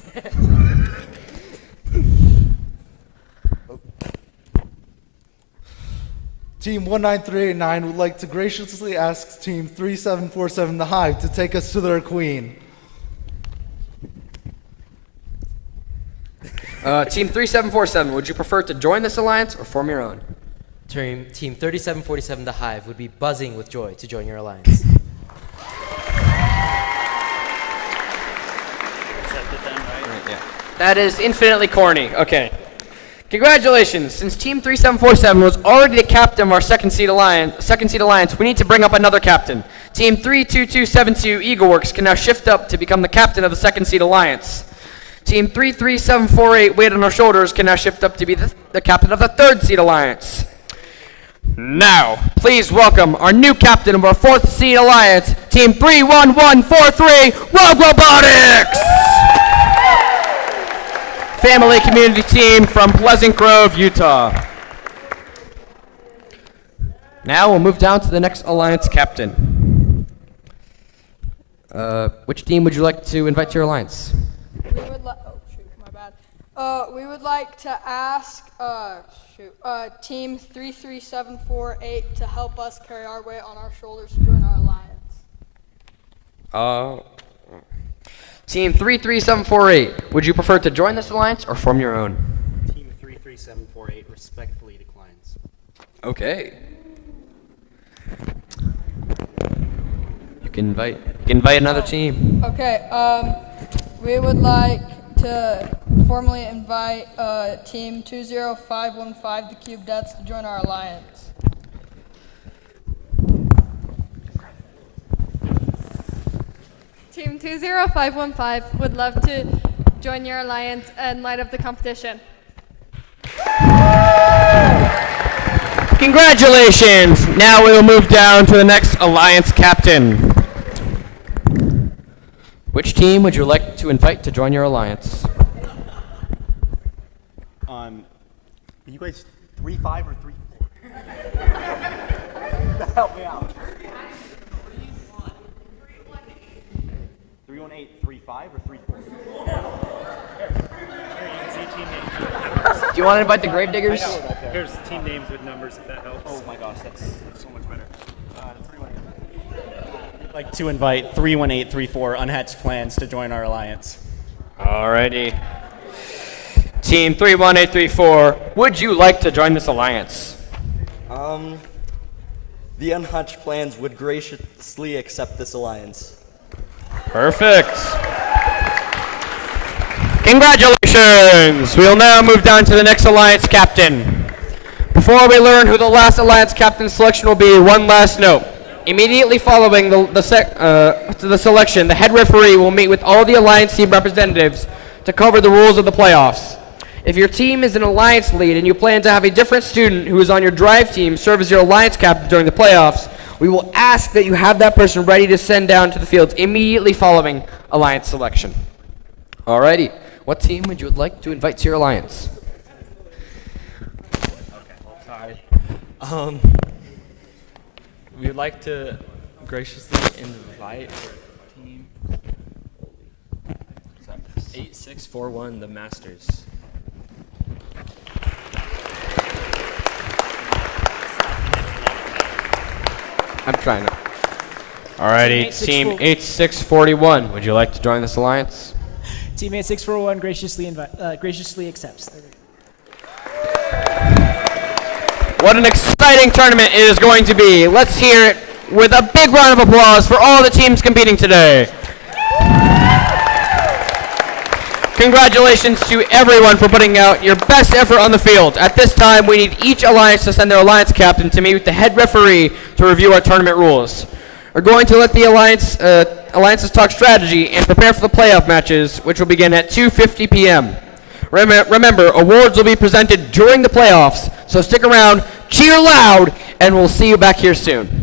Team 19389 would like to graciously ask Team 3747, The Hive, to take us to their queen. Team 3747, would you prefer to join this alliance or form your own? Team 3747, The Hive, would be buzzing with joy to join your alliance. That is infinitely corny. Okay. Congratulations. Since Team 3747 was already the captain of our second seed alliance, we need to bring up another captain. Team 32272 Eagleworks can now shift up to become the captain of the second seed alliance. Team 33748 Weight on Our Shoulders can now shift up to be the captain of the third seed alliance. Now, please welcome our new captain of our fourth seed alliance, Team 31143 Rogue Robotics! Family community team from Pleasant Grove, Utah. Now we'll move down to the next alliance captain. Which team would you like to invite to your alliance? We would like to ask Team 33748 to help us carry our weight on our shoulders to join our alliance. Team 33748, would you prefer to join this alliance or form your own? Team 33748 respectfully declines. Okay. You can invite another team. Okay, we would like to formally invite Team 20515, the Cube Deaths, to join our alliance. Team 20515 would love to join your alliance and light up the competition. Congratulations! Now we will move down to the next alliance captain. Which team would you like to invite to join your alliance? Are you guys 3-5 or 3-4? Help me out. 3-1-8, 3-5 or 3-4? Do you want to invite the Gravediggers? Here's team names with numbers if that helps. Oh my gosh, that's so much better. 3-1-8. I'd like to invite 3-1-8-3-4 Unhatched Plans to join our alliance. Alrighty. Team 31834, would you like to join this alliance? The Unhatched Plans would graciously accept this alliance. Perfect. Congratulations! We'll now move down to the next alliance captain. Before we learn who the last alliance captain selection will be, one last note. Immediately following the selection, the head referee will meet with all the alliance team representatives to cover the rules of the playoffs. If your team is an alliance lead and you plan to have a different student who is on your drive team serve as your alliance captain during the playoffs, we will ask that you have that person ready to send down to the field immediately following alliance selection. Alrighty, what team would you like to invite to your alliance? Sorry. We would like to graciously invite team 8641, the Masters. I'm trying to. Alrighty, team 8641, would you like to join this alliance? Team 8641 graciously accepts. What an exciting tournament it is going to be. Let's hear it with a big round of applause for all the teams competing today. Congratulations to everyone for putting out your best effort on the field. At this time, we need each alliance to send their alliance captain to meet with the head referee to review our tournament rules. We're going to let the alliances talk strategy and prepare for the playoff matches, which will begin at 2:50 p.m. Remember, awards will be presented during the playoffs, so stick around, cheer loud, and we'll see you back here soon.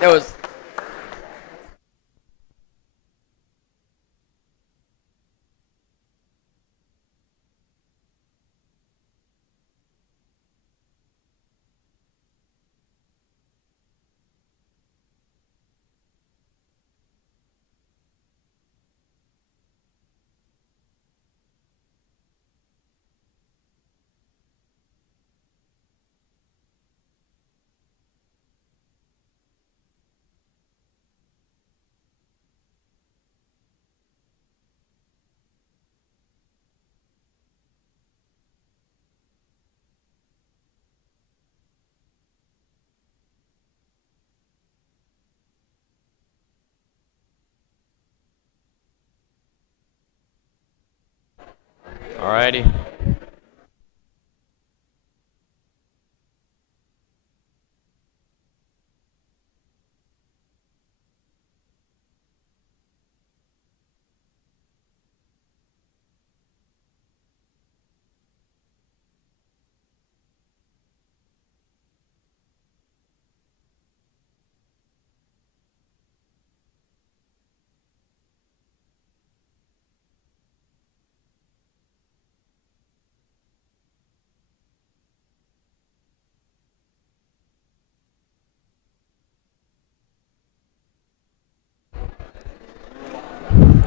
That was... Alrighty.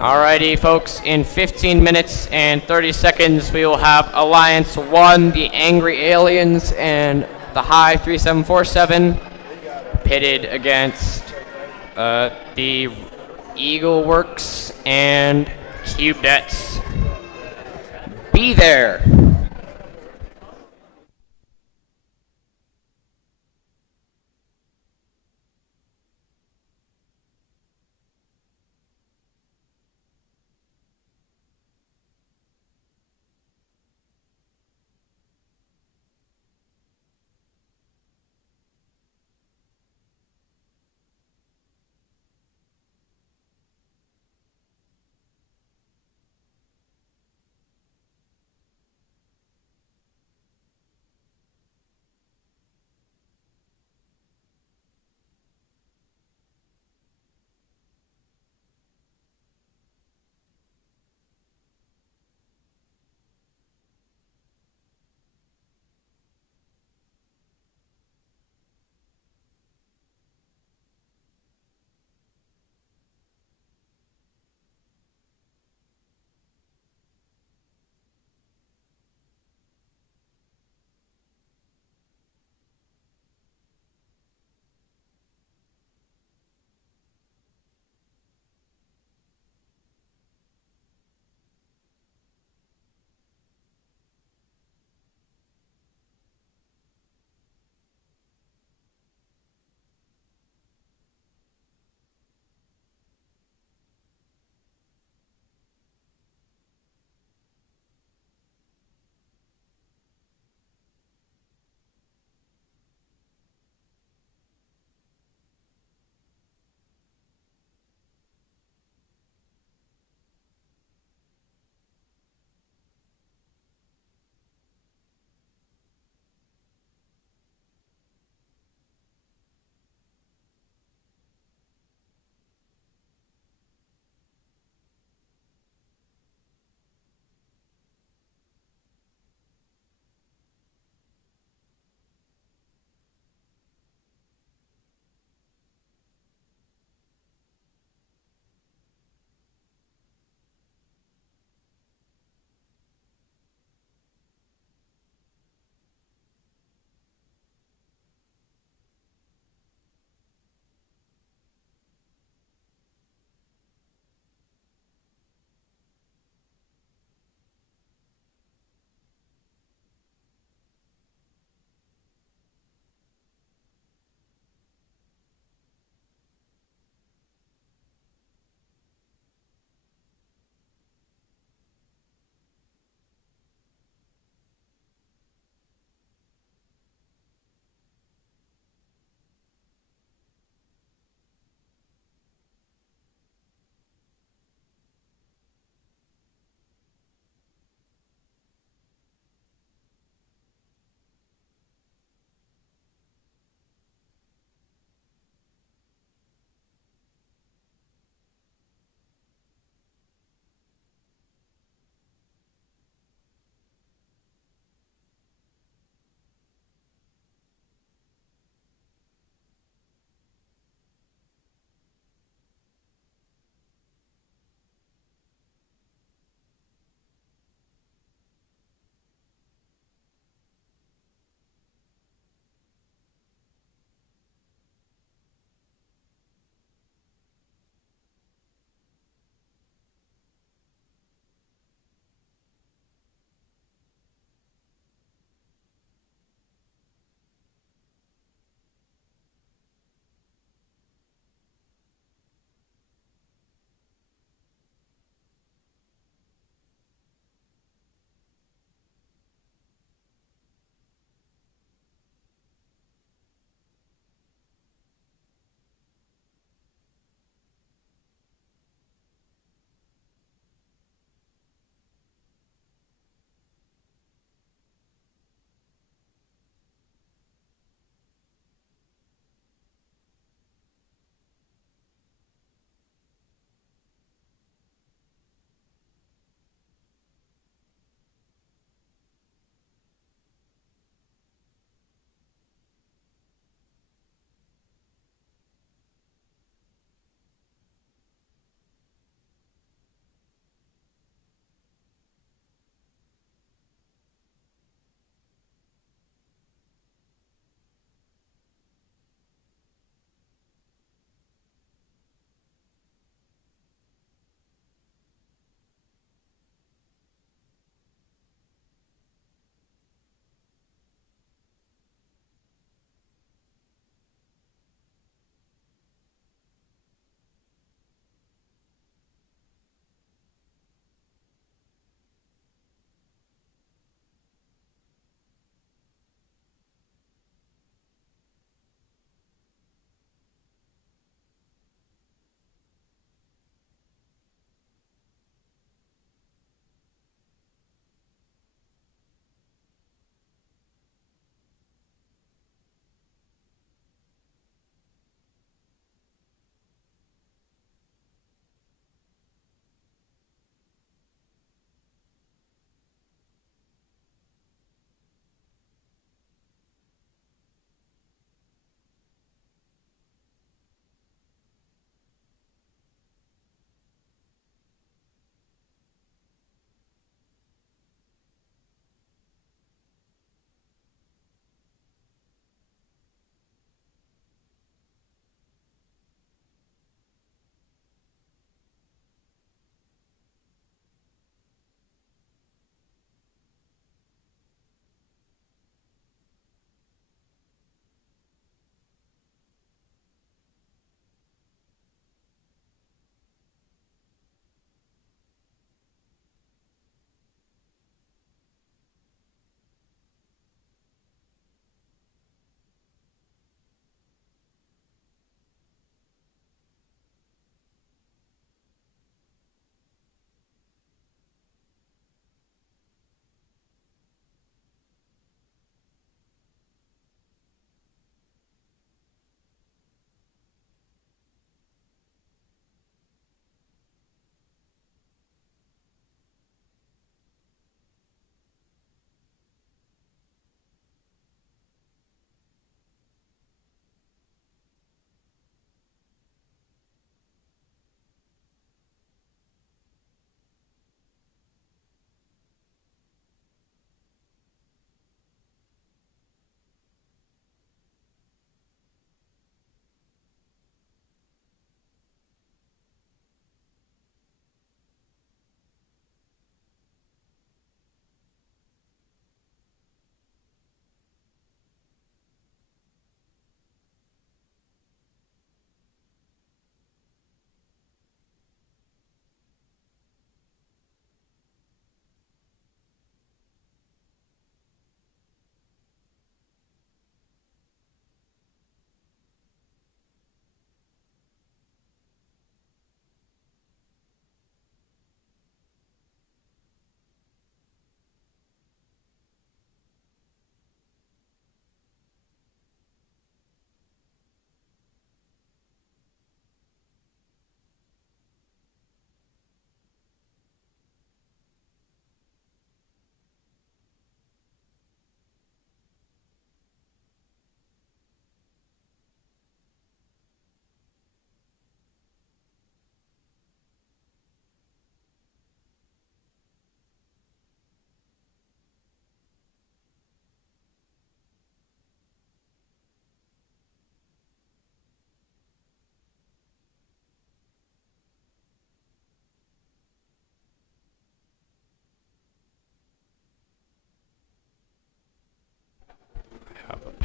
Alrighty, folks, in 15 minutes and 30 seconds, we will have Alliance 1, the Angry Aliens, and the High 3747 pitted against the Eagle Works and Cubedettes. Be there.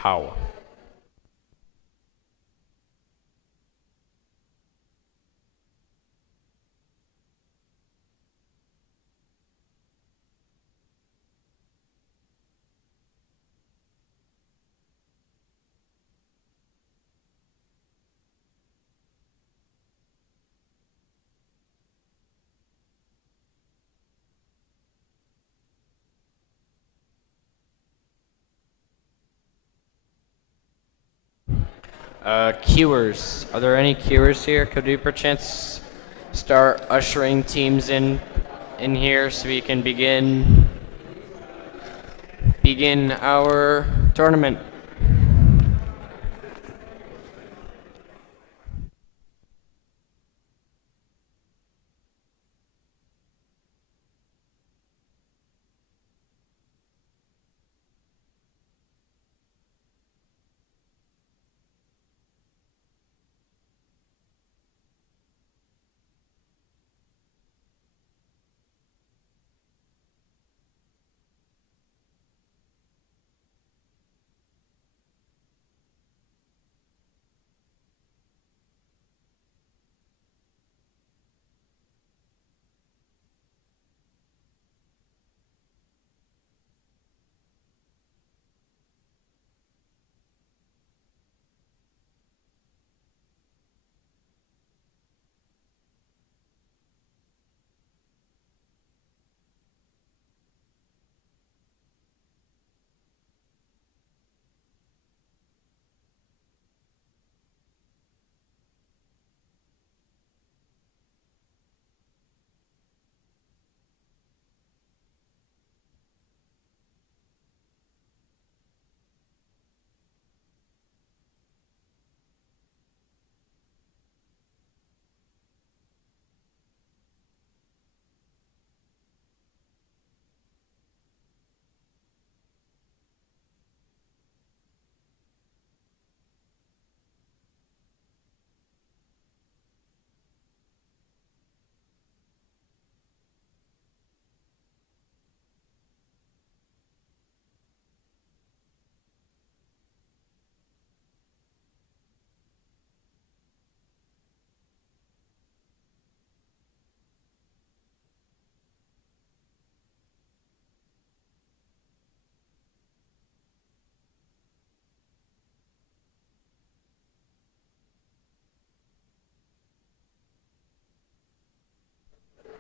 How? Queuers. Are there any queuers here? Could we perchance start ushering teams in here so we can begin our tournament?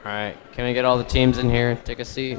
All right, can we get all the teams in here? Take a seat.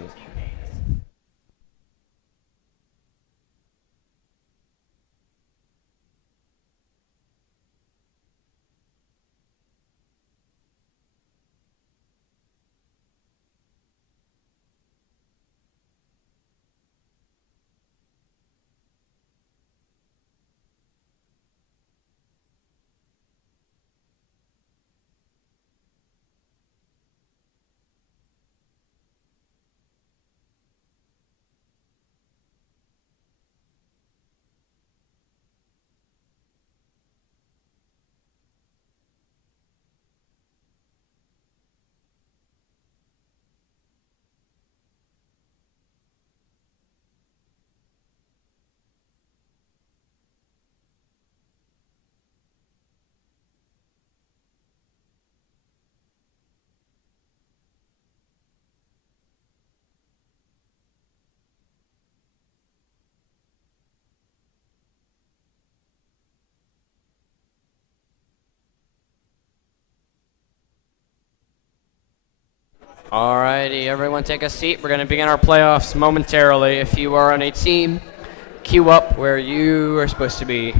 Alrighty, everyone take a seat. We're going to begin our playoffs momentarily. If you are on a team, queue up where you are supposed to be.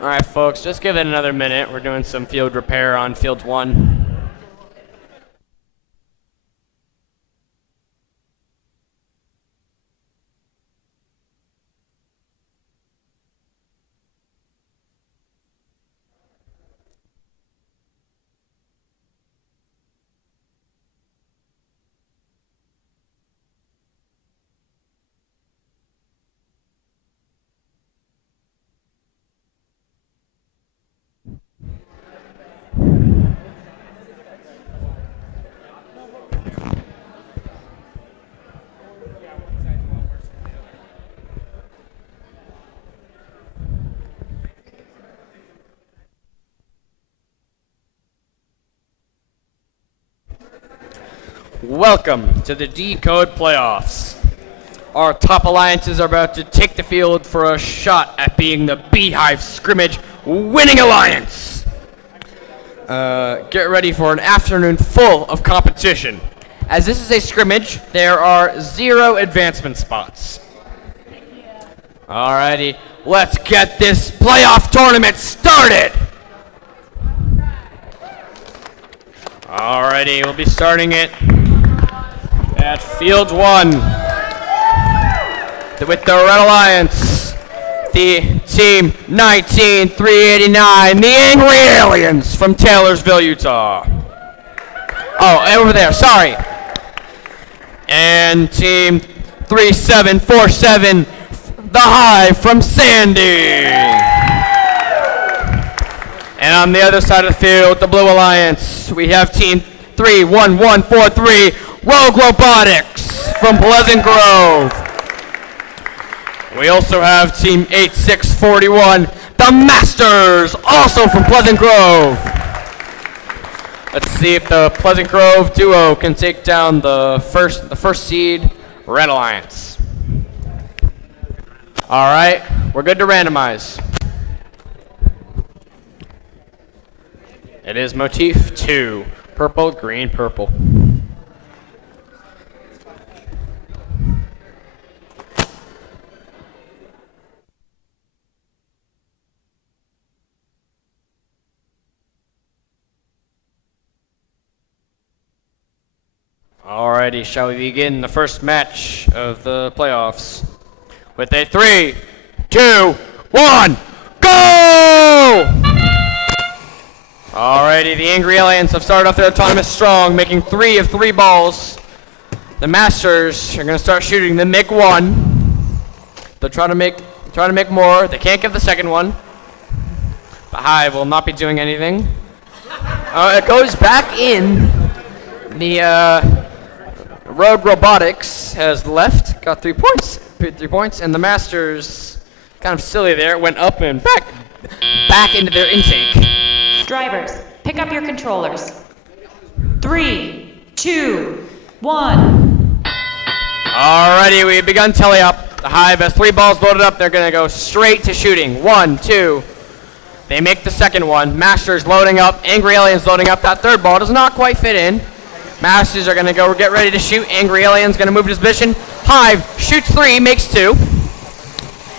All right, folks, just give it another minute. We're doing some field repair on field 1. Welcome to the DECODE playoffs. Our top alliances are about to take the field for a shot at being the Beehive Scrimmage winning alliance. Get ready for an afternoon full of competition. As this is a scrimmage, there are 0 advancement spots. Alrighty, let's get this playoff tournament started. Alrighty, we'll be starting it at field 1 with the Red Alliance, the team 19389, the Angry Aliens from Taylorsville, Utah. Oh, over there, sorry. And team 3747, the Hive from Sandy. And on the other side of the field, the Blue Alliance, we have team 31143, Rogue Robotics from Pleasant Grove. We also have team 8641, the Masters, also from Pleasant Grove. Let's see if the Pleasant Grove duo can take down the first seed, Red Alliance. All right, we're good to randomize. It is motif 2, purple, green, purple. Alrighty, shall we begin the first match of the playoffs with a 3, 2, 1, go! Alrighty, the Angry Aliens have started off their autonomous strong, making 3 of 3 balls. The Masters are gonna start shooting the MiG-1. They're trying to make more. They can't get the second one. The Hive will not be doing anything. It goes back in. The Rogue Robotics has left, got 3 points, and the Masters, kind of silly there, went up and back into their intake. Drivers, pick up your controllers. 3, 2, 1. Alrighty, we've begun tele-up. The Hive has 3 balls loaded up. They're gonna go straight to shooting. 1, 2. They make the second one. Masters loading up. Angry Aliens loading up. That third ball does not quite fit in. Masters are gonna go get ready to shoot. Angry Aliens gonna move to position. Hive shoots 3, makes 2.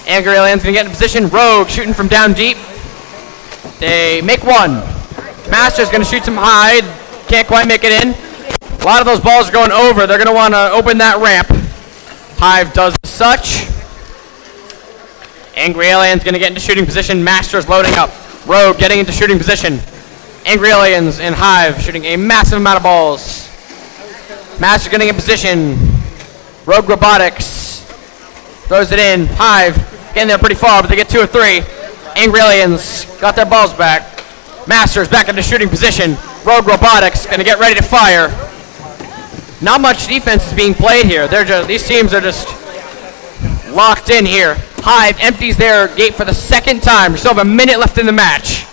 Angry Aliens gonna get in position. Rogue shooting from down deep. They make 1. Masters gonna shoot some high. Can't quite make it in. A lot of those balls are going over. They're gonna wanna open that ramp. Hive does such. Angry Aliens gonna get into shooting position. Masters loading up. Rogue getting into shooting position. Angry Aliens and Hive shooting a massive amount of balls. Masters getting in position. Rogue Robotics throws it in. Hive getting there pretty far, but they get 2 of 3. Angry Aliens got their balls back. Masters back into shooting position. Rogue Robotics gonna get ready to fire. Not much defense is being played here. These teams are just locked in here. Hive empties their gate for the second time. We still have a minute left in the match.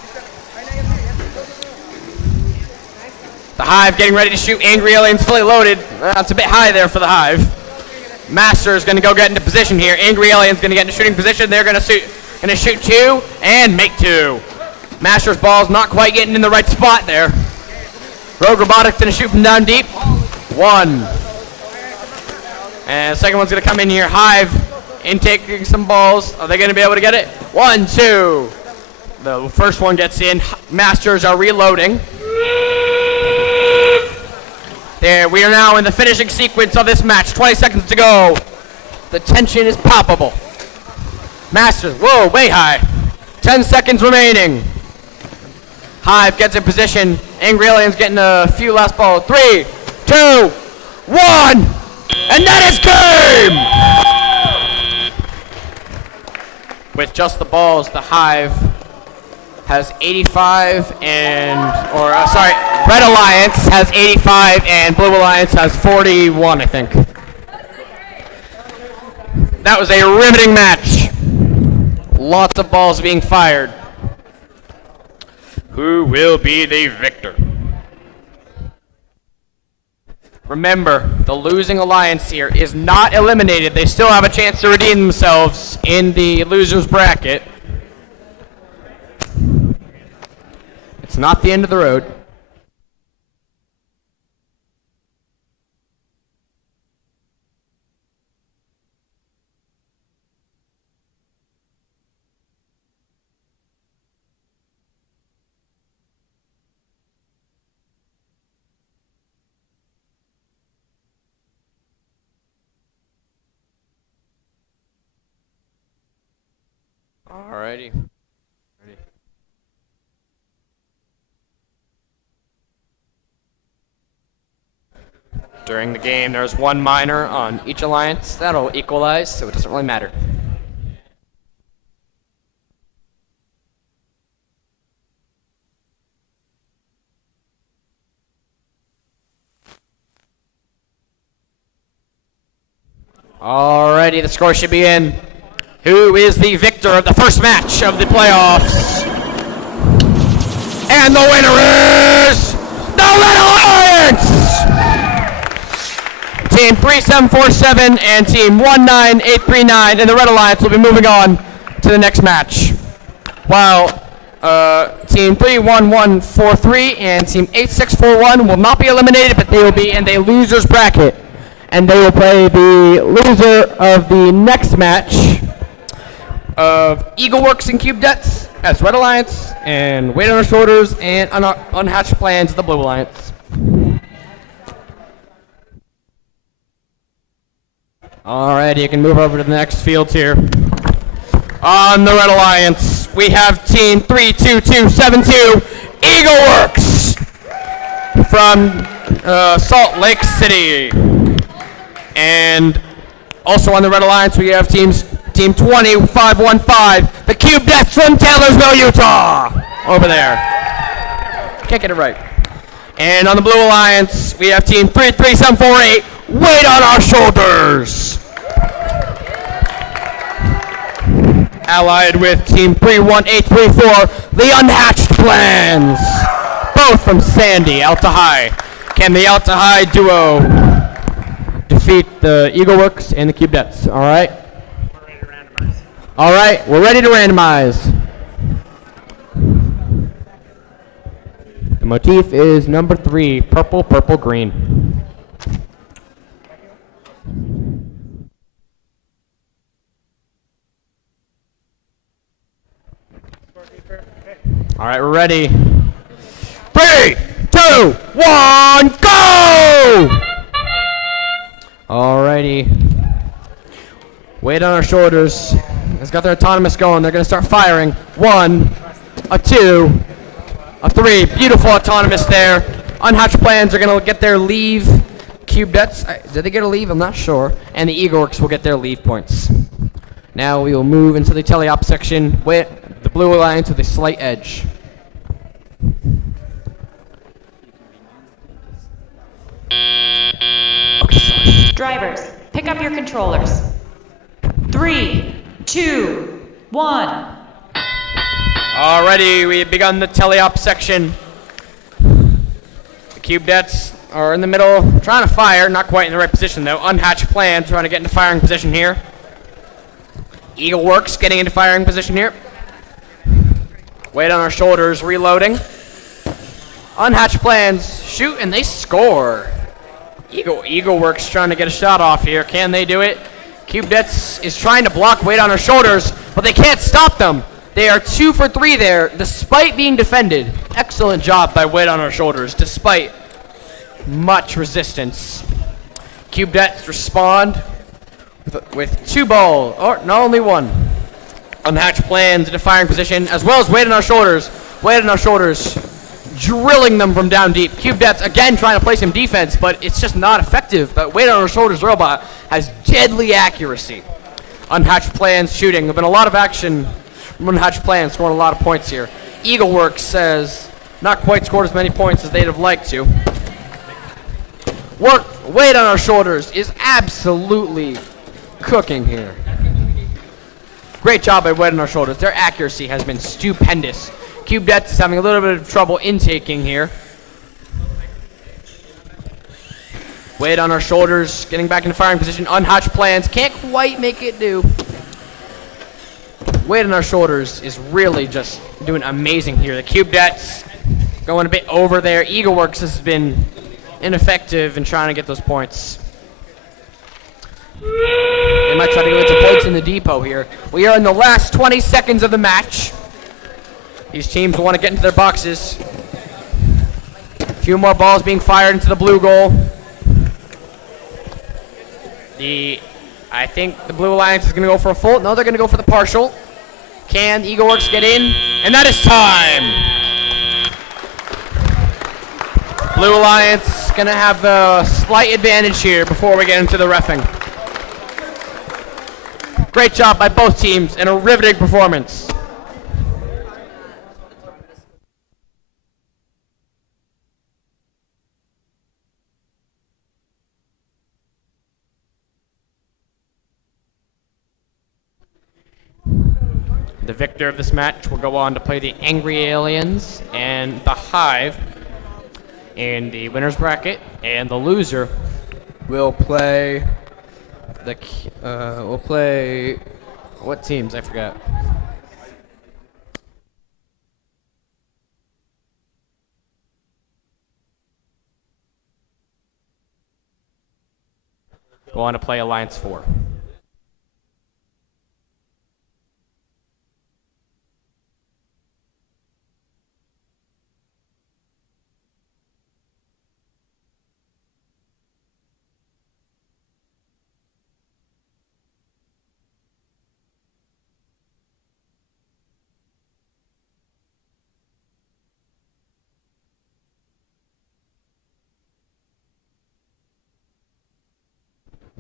The Hive getting ready to shoot. Angry Aliens fully loaded. That's a bit high there for the Hive. Masters gonna go get into position here. Angry Aliens gonna get into shooting position. They're gonna shoot 2 and make 2. Masters ball's not quite getting in the right spot there. Rogue Robotics gonna shoot from down deep. 1. And the second one's gonna come in here. Hive intaking some balls. Are they gonna be able to get it? 1, 2. The first one gets in. Masters are reloading. There, we are now in the finishing sequence of this match. 20 seconds to go. The tension is palpable. Masters, whoa, way high. 10 seconds remaining. Hive gets in position. Angry Alien's getting a few last balls. 3, 2, 1, and that is game! With just the balls, the Hive has 85 Red Alliance has 85 and Blue Alliance has 41, I think. That was a riveting match. Lots of balls being fired. Who will be the victor? Remember, the losing alliance here is not eliminated. They still have a chance to redeem themselves in the loser's bracket. It's not the end of the road. Alrighty. Ready. During the game, there's one minor on each alliance. That'll equalize, so it doesn't really matter. Alrighty, the score should be in. Who is the victor of the first match of the playoffs? And the winner is the Red Alliance! Team 3747 and Team 19839 and the Red Alliance will be moving on to the next match. While Team 31143 and Team 8641 will not be eliminated, but they will be in the loser's bracket. And they will play the loser of the next match of Eagleworks and Cube Debts as Red Alliance, and Weight on Our Shoulders and Unhatched Plans, the Blue Alliance. Alright, you can move over to the next field here. On the Red Alliance, we have Team 32272, Eagleworks from Salt Lake City. And also on the Red Alliance, we have Team 20515, the Cube Debts from Taylorsville, Utah, over there. Can't get it right. And on the Blue Alliance, we have Team 33748, Weight on Our Shoulders. Allied with Team 31834, the Unhatched Plans, both from Sandy, Alta High. Can the Alta High duo defeat the Eagleworks and the Cube Debts? All right. All right, we're ready to randomize. The motif is number 3, purple, purple, green. All right, we're ready. 3, 2, 1, go! All righty. Weight on Our Shoulders has got their autonomous going. They're going to start firing. 1, a 2, a 3. Beautiful autonomous there. Unhatched Plans are going to get their leave. Cube Debts, did they get a leave? I'm not sure. And the Eagleworks will get their leave points. Now we will move into the teleop section with the Blue Alliance with a slight edge. Okay, sorry. Drivers, pick up your controllers. 3, 2, 1. Alrighty, we have begun the teleop section. The Cube Debts are in the middle, trying to fire, not quite in the right position though. Unhatched Plan trying to get into firing position here. Eagleworks getting into firing position here. Weight on Our Shoulders, reloading. Unhatched Plans shoot and they score. Eagleworks trying to get a shot off here. Can they do it? Cube Debts is trying to block Weight on Our Shoulders, but they can't stop them. They are 2 for 3 there, despite being defended. Excellent job by weight on our shoulders, despite much resistance. Cubedets respond with 2 ball, or no, only 1. Unhatched plans in a firing position, as well as weight on our shoulders. Weight on our shoulders, drilling them from down deep. Cubedets again trying to play some defense, but it's just not effective. But weight on our shoulders robot has deadly accuracy. Unhatched plans shooting. There's been a lot of action from Unhatched plans, scoring a lot of points here. Eagleworks says not quite scored as many points as they'd have liked to. Weight on our shoulders is absolutely cooking here. Great job by weight on our shoulders. Their accuracy has been stupendous. Cubedets is having a little bit of trouble intaking here. Weight on our shoulders, getting back into firing position. Unhatched plans, can't quite make it do. Weight on our shoulders is really just doing amazing here. The Cubedets going a bit over there. Eagleworks has been ineffective in trying to get those points. They might try to go into points in the depot here. We are in the last 20 seconds of the match. These teams want to get into their boxes. A few more balls being fired into the blue goal. I think the Blue Alliance is going to go for a full. No, they're going to go for the partial. Can Eagleworks get in? And that is time. Blue Alliance going to have a slight advantage here before we get into the reffing. Great job by both teams and a riveting performance. The victor of this match will go on to play the Angry Aliens and the Hive in the winner's bracket, and the loser will play what teams? I forgot. Go on to play Alliance 4.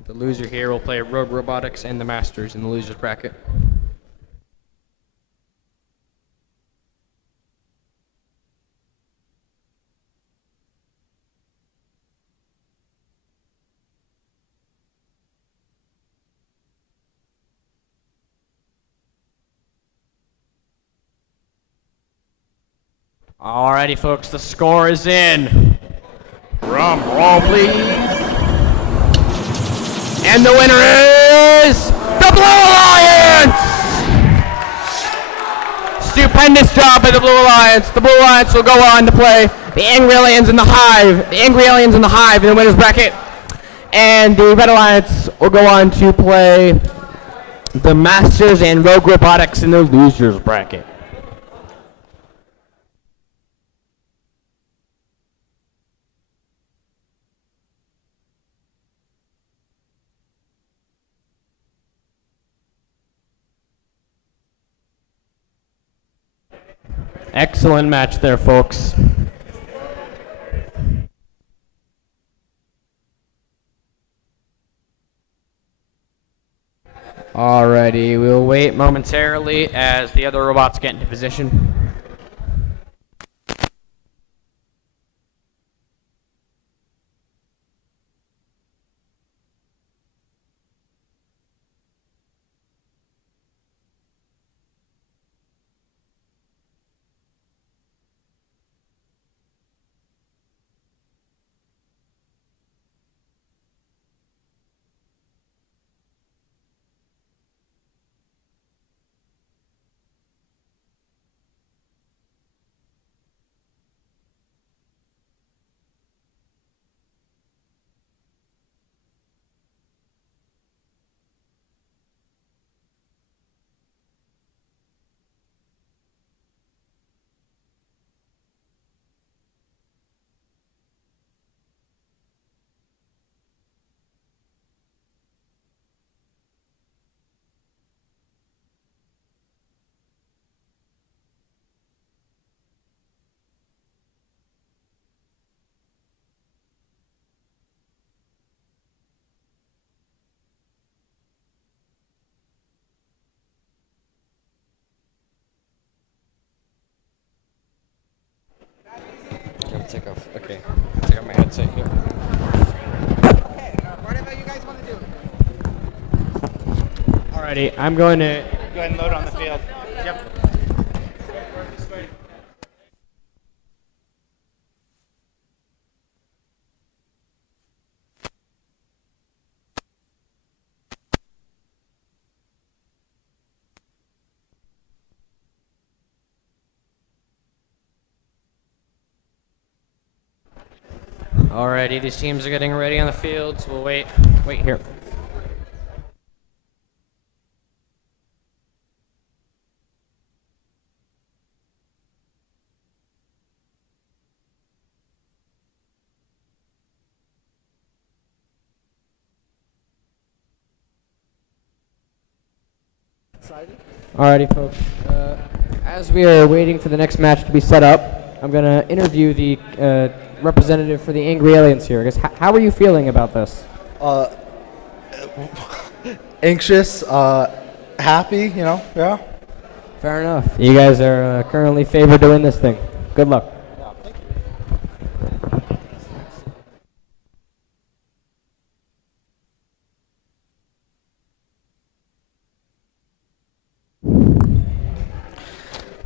The loser here will play Rogue Robotics and the Masters in the loser's bracket. Alrighty, folks, the score is in. Drum roll, please. And the winner is the Blue Alliance! Stupendous job by the Blue Alliance. The Blue Alliance will go on to play the Angry Aliens and the Hive. The Angry Aliens and the Hive in the winner's bracket. And the Red Alliance will go on to play the Masters and Rogue Robotics in the loser's bracket. Excellent match there, folks. Alrighty, we'll wait momentarily as the other robots get into position. take off. Okay. Take off my headset here. Whatever you guys want to do. Alrighty, I'm going to go ahead and load on the field. Yep. Alrighty, these teams are getting ready on the field, so we'll wait here. Alrighty, folks. As we are waiting for the next match to be set up, I'm going to interview the representative for the Angry Aliens here. I guess, how are you feeling about this? Anxious, happy, yeah. Fair enough. You guys are currently favored to win this thing. Good luck.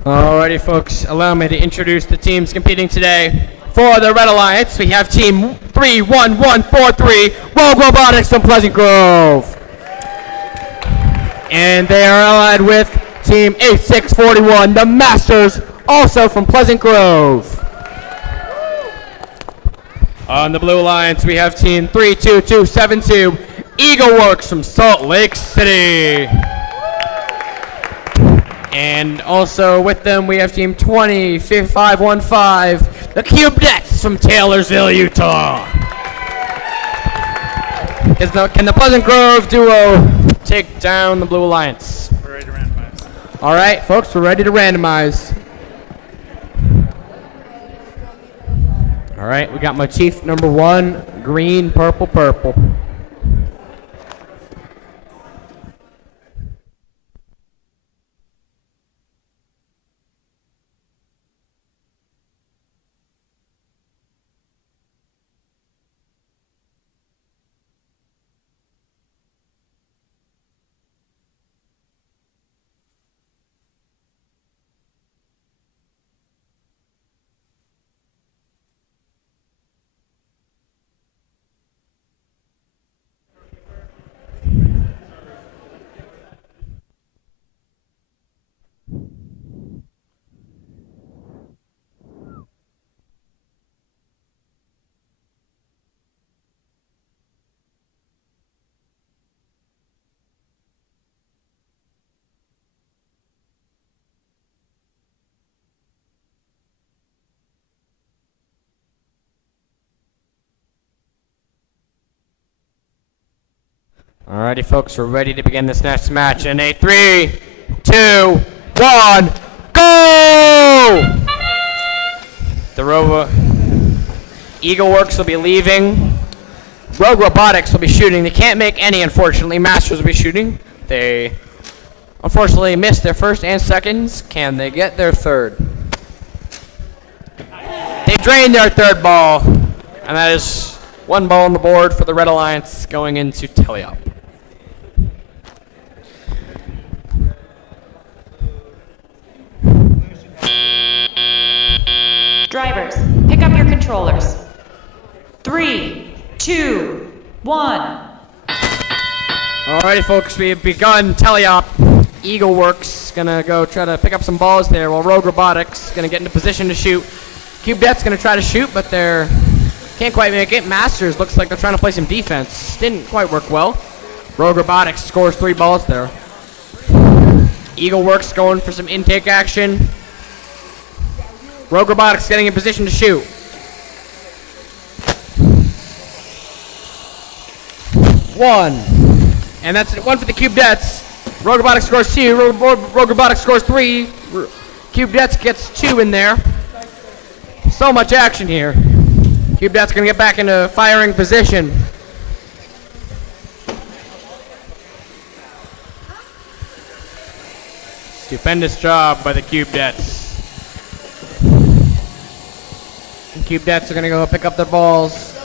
Alrighty, folks, allow me to introduce the teams competing today. For the Red Alliance, we have Team 31143, Rogue Robotics from Pleasant Grove. And they are allied with Team 8641, the Masters, also from Pleasant Grove. On the Blue Alliance, we have Team 32272, Eagle Works from Salt Lake City. And also with them, we have Team 20515, the Cubettes from Taylorsville, Utah. Can the Pleasant Grove duo take down the Blue Alliance? We're ready to randomize. All right, folks, we're ready to randomize. All right, we got motif number 1, green, purple, purple. Alrighty, folks, we're ready to begin this next match in a 3, 2, 1, go! The Eagle Works will be leaving. Rogue Robotics will be shooting. They can't make any, unfortunately. Masters will be shooting. They unfortunately missed their first and seconds. Can they get their third? They drained their third ball, and that is one ball on the board for the Red Alliance going into Teleop. Drivers, pick up your controllers. 3, 2, 1. Alrighty, folks, we have begun Teleop. Eagle Works gonna go try to pick up some balls there, while Rogue Robotics gonna get into position to shoot. Cubedet's gonna try to shoot, but they're can't quite make it. Masters looks like they're trying to play some defense. Didn't quite work well. Rogue Robotics scores 3 balls there. Eagle Works going for some intake action. Rogue Robotics getting in position to shoot. One. And that's one for the Cubedettes. Rogue Robotics scores 2. Rogue Robotics scores 3. Cubedettes gets 2 in there. So much action here. Cubedettes going to get back into firing position. Stupendous job by the Cubedettes. Cube Dets are going to go pick up their balls.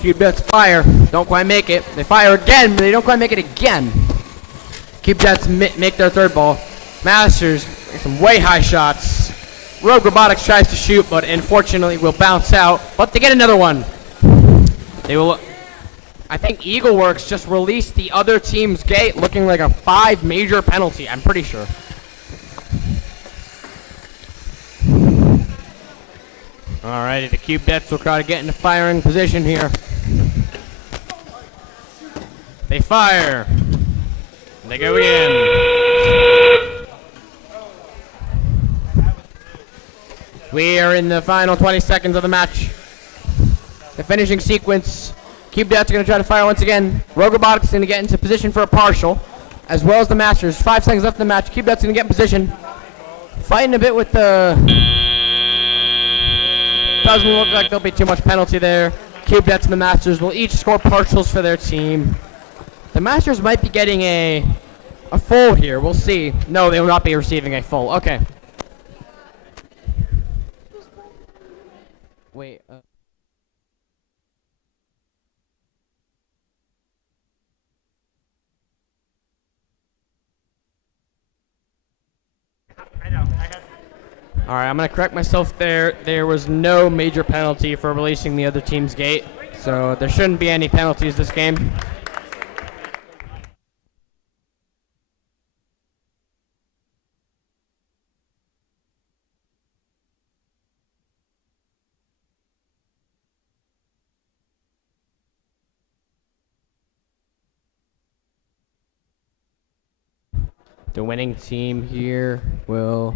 Cube Dets fire. Don't quite make it. They fire again, but they don't quite make it again. Cube Dets make their third ball. Masters make some way high shots. Rogue Robotics tries to shoot, but unfortunately will bounce out. But they get another one. They will. I think Eagleworks just released the other team's gate, looking like a 5 major penalty. I'm pretty sure. Alrighty, the Cube Dets will try to get into firing position here. They fire. They go in. We are in the final 20 seconds of the match. The finishing sequence. Cube Dets are going to try to fire once again. Rogue Robotics is going to get into position for a partial, as well as the Masters. 5 seconds left in the match. Cube Dets going to get in position. Fighting a bit with the... Doesn't look like there'll be too much penalty there. Cube Dets and the Masters will each score partials for their team. The Masters might be getting a full here. We'll see. No, they will not be receiving a full. Okay. Wait. All right, I'm going to correct myself there. There was no major penalty for releasing the other team's gate, so there shouldn't be any penalties this game. The winning team here will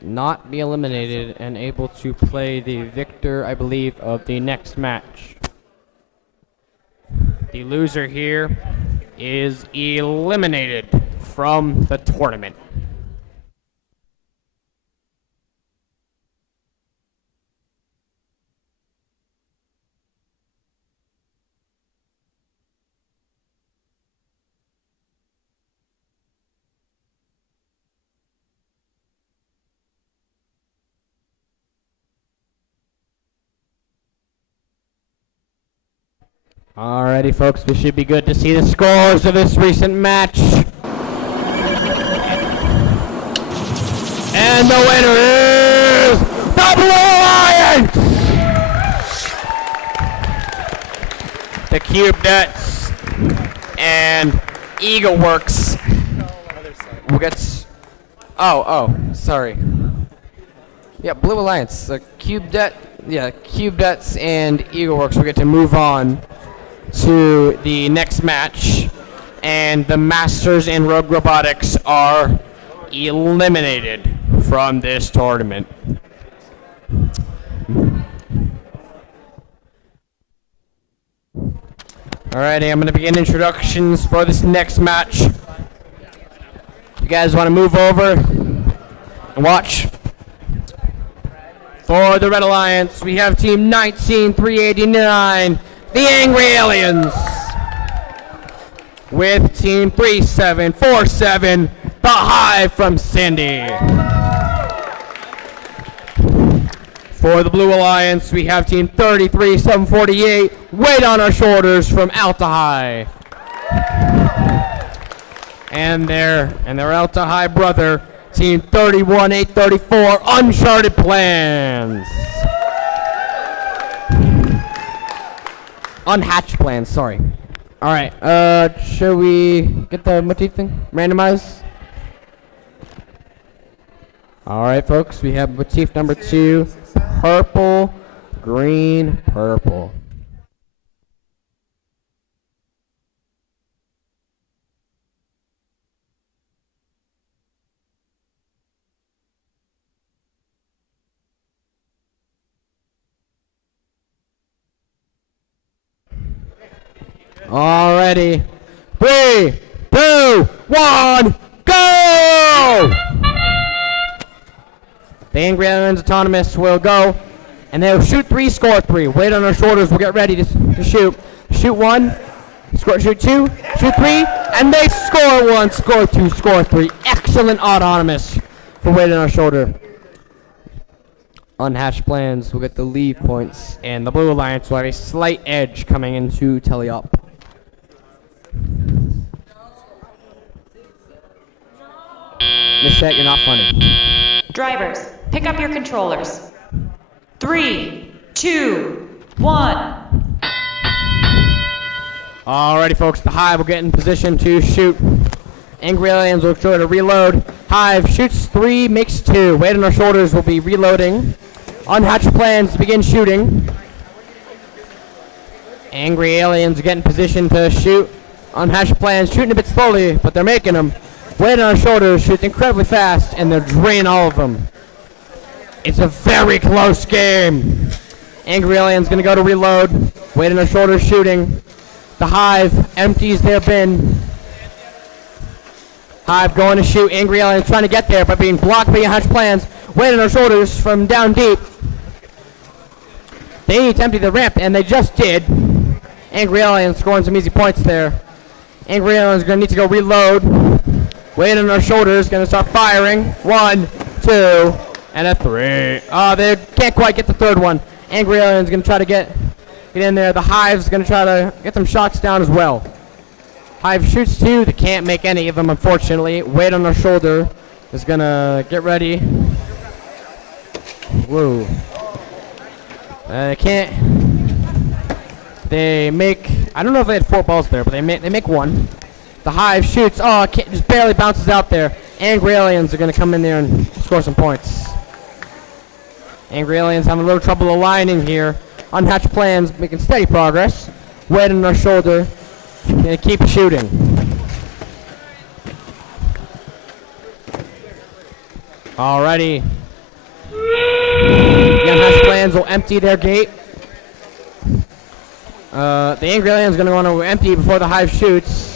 not be eliminated and able to play the victor, I believe, of the next match. The loser here is eliminated from the tournament. Alrighty, folks, we should be good to see the scores of this recent match. And the winner is the Blue Alliance! The Cube Dets and Eagleworks will get... Oh, sorry. Yeah, Blue Alliance. The Cube Dets and Eagleworks will get to move on to the next match, and the Masters and Rogue Robotics are eliminated from this tournament. Alrighty, I'm going to begin introductions for this next match. You guys want to move over and watch? For the Red Alliance, we have Team 19389, the Angry Aliens, with Team 3747, the Hive from Sandy. For the Blue Alliance, we have Team 33748, Weight on Our Shoulders from Alta High. And their Alta High brother, Team 31834, Uncharted Plans. Unhatched Plans, sorry. Alright, should we get the motif thing? Randomize? Alright, folks, we have motif number 2, purple, green, purple. Alrighty. 3, 2, 1, go! The Angry Aliens Autonomous will go, and they'll shoot 3, score 3. Weight on Our Shoulders will get ready to shoot. Shoot 1, Score, shoot 2, shoot 3, and they score 1, score 2, score 3. Excellent autonomous for weight on our shoulder. Unhatched plans will get the lead points, and the Blue Alliance will have a slight edge coming into teleop. Miss Shet, you're not funny. Drivers, pick up your controllers. 3, 2, 1. Alrighty, folks, the Hive will get in position to shoot. Angry Aliens will try to reload. Hive shoots 3, makes 2. Weight on our shoulders will be reloading. Unhatched plans begin shooting. Angry Aliens get in position to shoot. Unhatched plans shooting a bit slowly, but they're making them. Weight on our shoulders shoots incredibly fast, and they're draining all of them. It's a very close game. Angry Aliens gonna go to reload. Weight on our shoulders shooting. The Hive empties their bin. Hive going to shoot. Angry Aliens trying to get there, but being blocked by Unhatched plans. Weight on our shoulders from down deep. They need to empty the ramp, and they just did. Angry Aliens scoring some easy points there. Angry Aliens gonna need to go reload. Weight on our shoulders, gonna start firing. 1, 2, and a 3. Oh, they can't quite get the third one. Angry Aliens gonna try to get in there. The Hive's gonna try to get some shots down as well. Hive shoots 2. They can't make any of them, unfortunately. Weight on our shoulder is gonna get ready. Whoa. They can't. They make. I don't know if they had 4 balls there, but they make 1. The Hive shoots. Oh, just barely bounces out there. Angry Aliens are gonna come in there and score some points. Angry Aliens having a little trouble aligning here. Unhatched plans making steady progress. Weight on our shoulder. Gonna keep shooting. Alrighty. The Unhatched plans will empty their gate. The Angry Aliens gonna want to empty before the Hive shoots.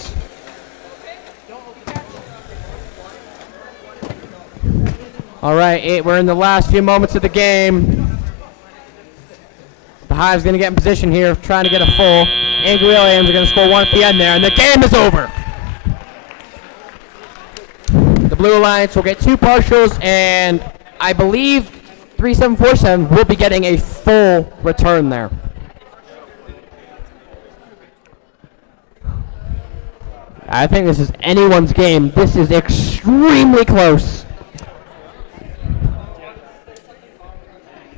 Alright, we're in the last few moments of the game. The Hive's gonna get in position here, trying to get a full. Angry Aliens are gonna score 1 at the end there, and the game is over. The Blue Alliance will get 2 partials, and I believe 3747 will be getting a full return there. I think this is anyone's game. This is extremely close.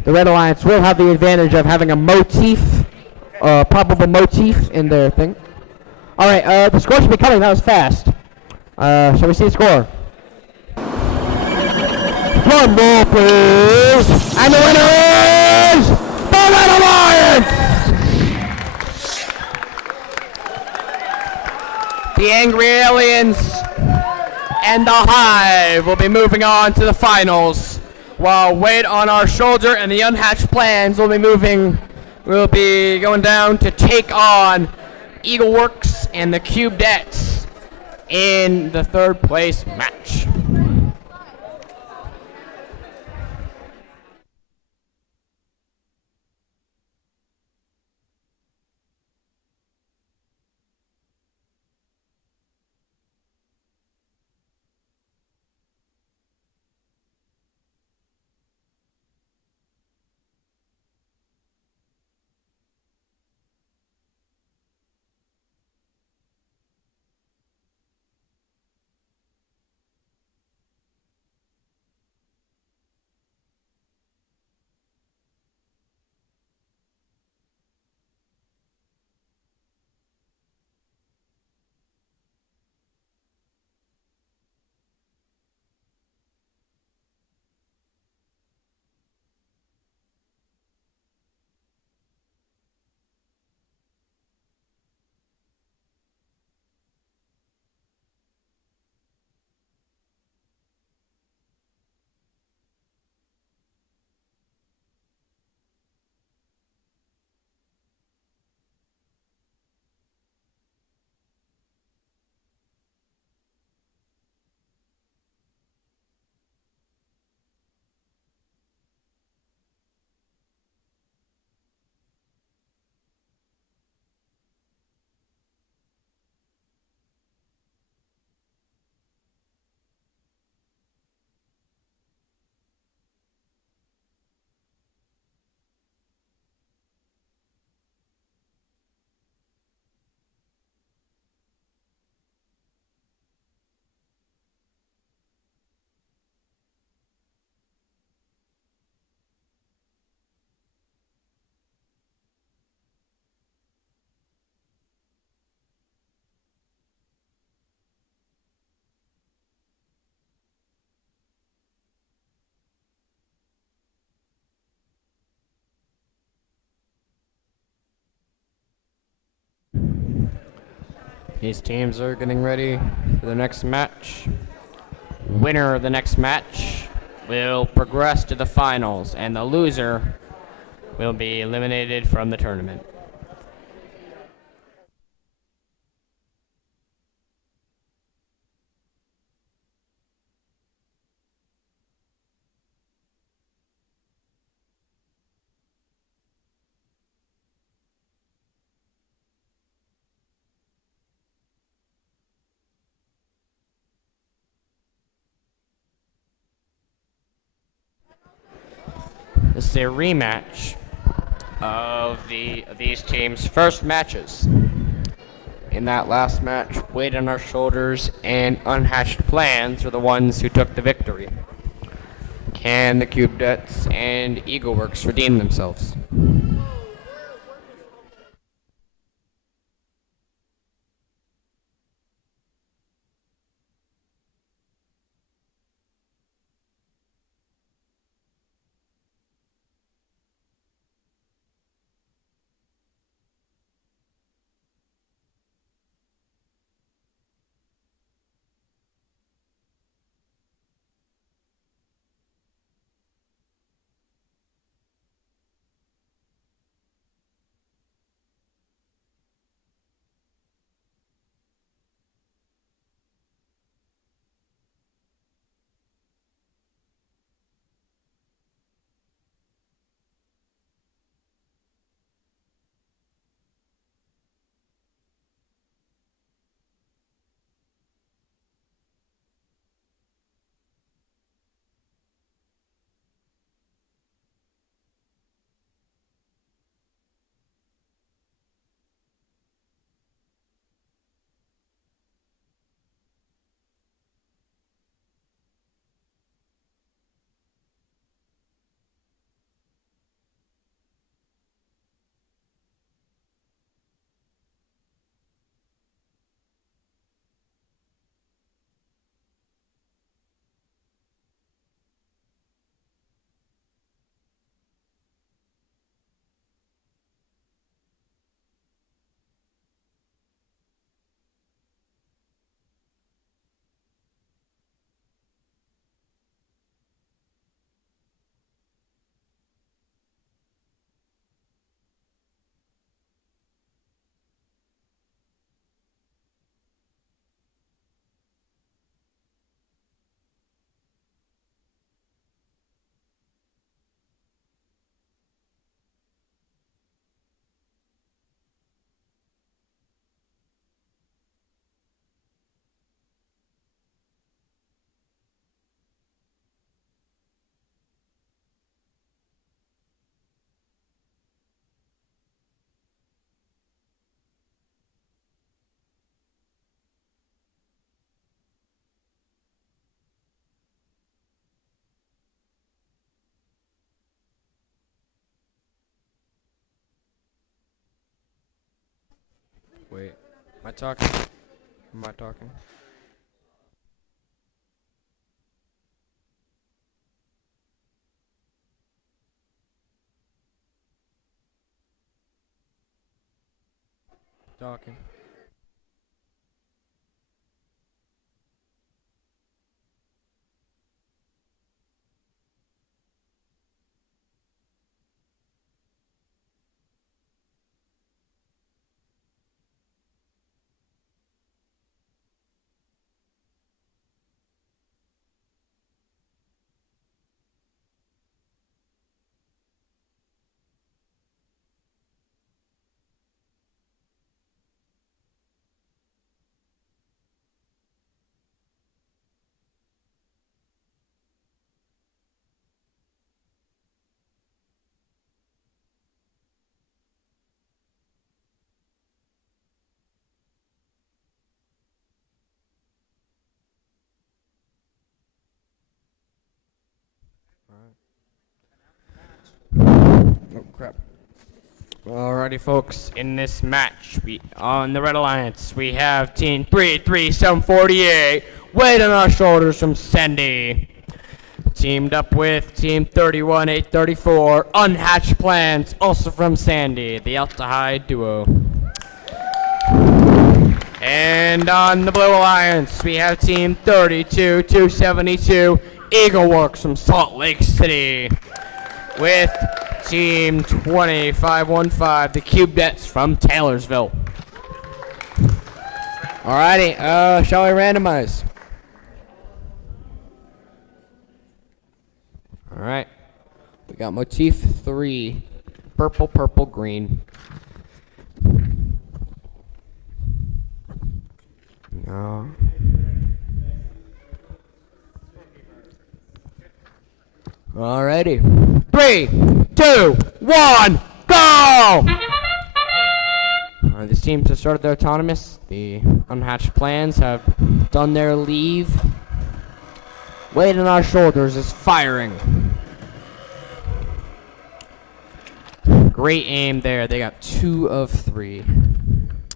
The Red Alliance will have the advantage of having a motif, probable motif in their thing. All right, the score should be coming. That was fast. Shall we see the score? 1 more, please. And the winner is the Red Alliance! The Angry Aliens and the Hive will be moving on to the finals, while Weight on Our Shoulder and the Unhatched plans will be going down to take on Eagleworks and the Cubedettes in the 3rd place match. These teams are getting ready for the next match. Winner of the next match will progress to the finals, and the loser will be eliminated from the tournament. This is a rematch of these teams' first matches. In that last match, weight on our shoulders and unhatched plans are the ones who took the victory. Can the Cubedettes and Eagleworks redeem themselves? Wait, am I talking? Am I talking? Talking. Oh crap. Alrighty folks, in this match, on the Red Alliance, we have Team 33748, weight on our shoulders from Sandy. Teamed up with Team 31834, unhatched plans, also from Sandy, the Alta High duo. And on the Blue Alliance, we have Team 32-272, Eagleworks from Salt Lake City, with Team 2515, the Cubettes from Taylorsville. Alrighty, shall we randomize? Alright, we got motif 3, purple, purple, green. Alrighty. 3, 2, 1, go! Alright, these teams have started their autonomous. The unhatched plans have done their leave. Weight on our shoulders is firing. Great aim there. They got 2 of 3.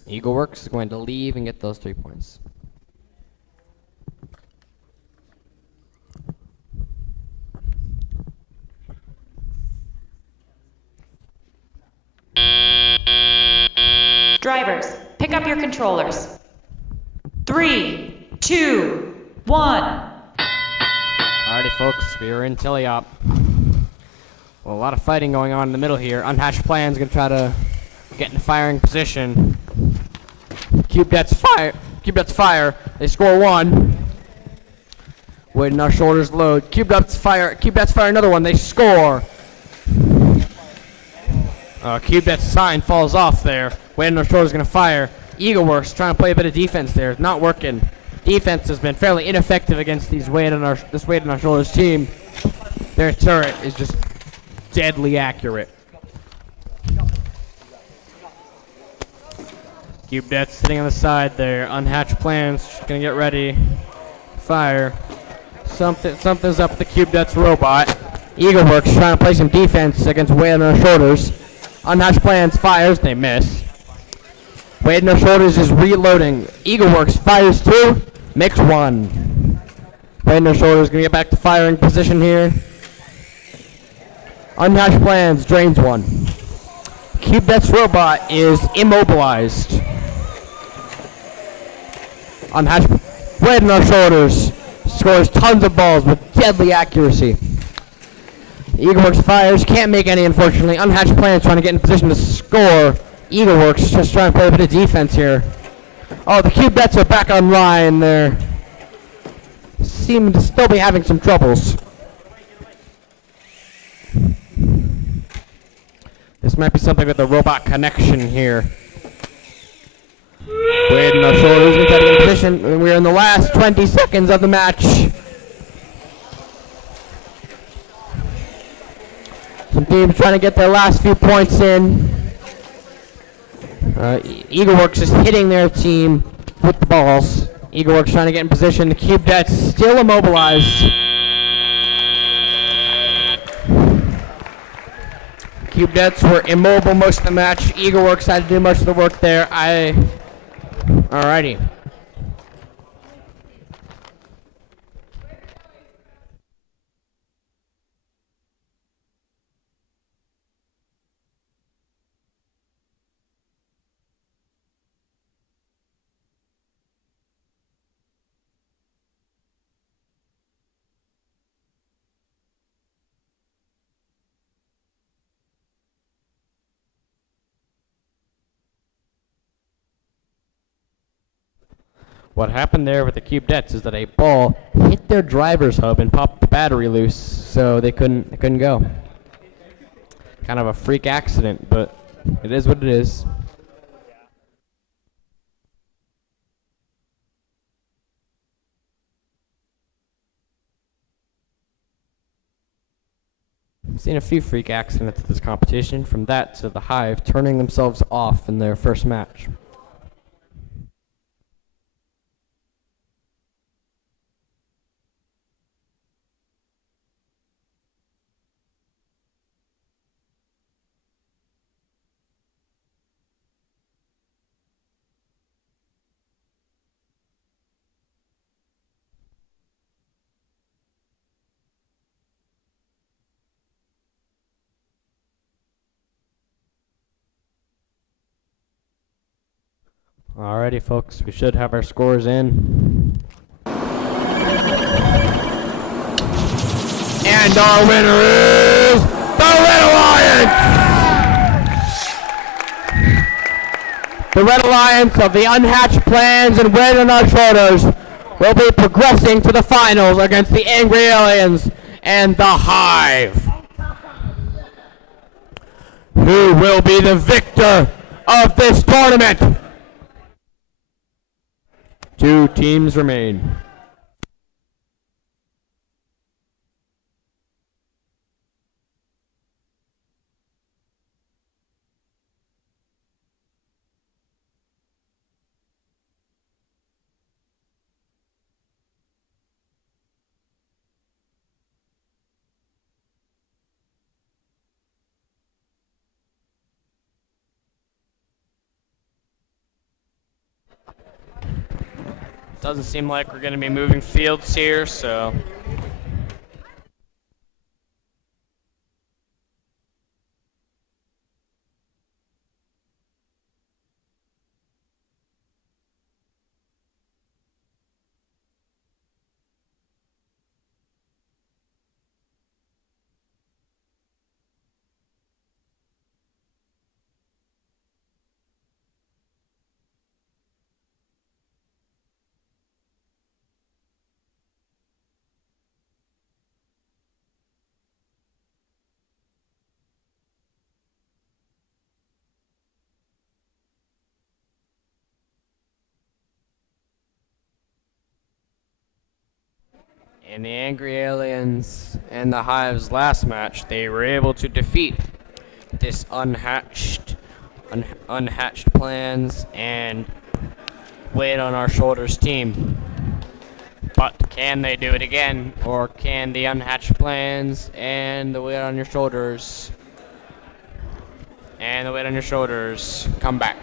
Eagleworks is going to leave and get those 3 points. Drivers, pick up your controllers. 3, 2, 1. Alrighty, folks, we are in teleop. Well, a lot of fighting going on in the middle here. Unhatched Plan's gonna try to get in firing position. Cubettes fire. They score 1. Waiting our shoulders load. Cubettes fire another one. They score. Cubettes sign falls off there. Waiting our shoulders gonna fire. Eagleworks trying to play a bit of defense there. Not working. Defense has been fairly ineffective against this weight on our shoulders team. Their turret is just deadly accurate. Cubettes sitting on the side there. Unhatched plans. Gonna get ready. Fire. Something's up with the Cubettes robot. Eagleworks trying to play some defense against weight on our shoulders. Unhatched plans fires. They miss. Weight on our shoulders is reloading. Eagleworks fires 2. Makes 1. Weight on our shoulders gonna get back to firing position here. Unhatched plans drains 1. Cubettes robot is immobilized. Unhatched weight on our shoulders scores tons of balls with deadly accuracy. Eagleworks fires, can't make any unfortunately. Unhatched plans trying to get in position to score. Eagleworks just trying to play a bit of defense here. Oh, the Cubettes are back online there. Seem to still be having some troubles. This might be something with the robot connection here. Weight on our shoulders, gonna try to get in position, and we're in the last 20 seconds of the match. Some teams trying to get their last few points in. Eagleworks is hitting their team with the balls. Eagleworks trying to get in position. The Cubettes still immobilized. Cubettes were immobile most of the match. Eagleworks had to do most of the work there. Alrighty. What happened there with the Cubettes is that a ball hit their driver's hub and popped the battery loose, so they couldn't go. Kind of a freak accident, but it is what it is. I've seen a few freak accidents at this competition, from that to the Hive turning themselves off in their first match. Alrighty, folks, we should have our scores in. And our winner is the Red Alliance! The Red Alliance of the Unhatched Plans and Weight on Our Shoulders will be progressing to the finals against the Angry Aliens and the Hive. Who will be the victor of this tournament? 2 teams remain. Doesn't seem like we're going to be moving fields here, so. In the Angry Aliens and the Hive's last match, they were able to defeat this unhatched plans and Weight on Our Shoulders team. But can they do it again, or can the unhatched plans and the Weight on Your Shoulders come back?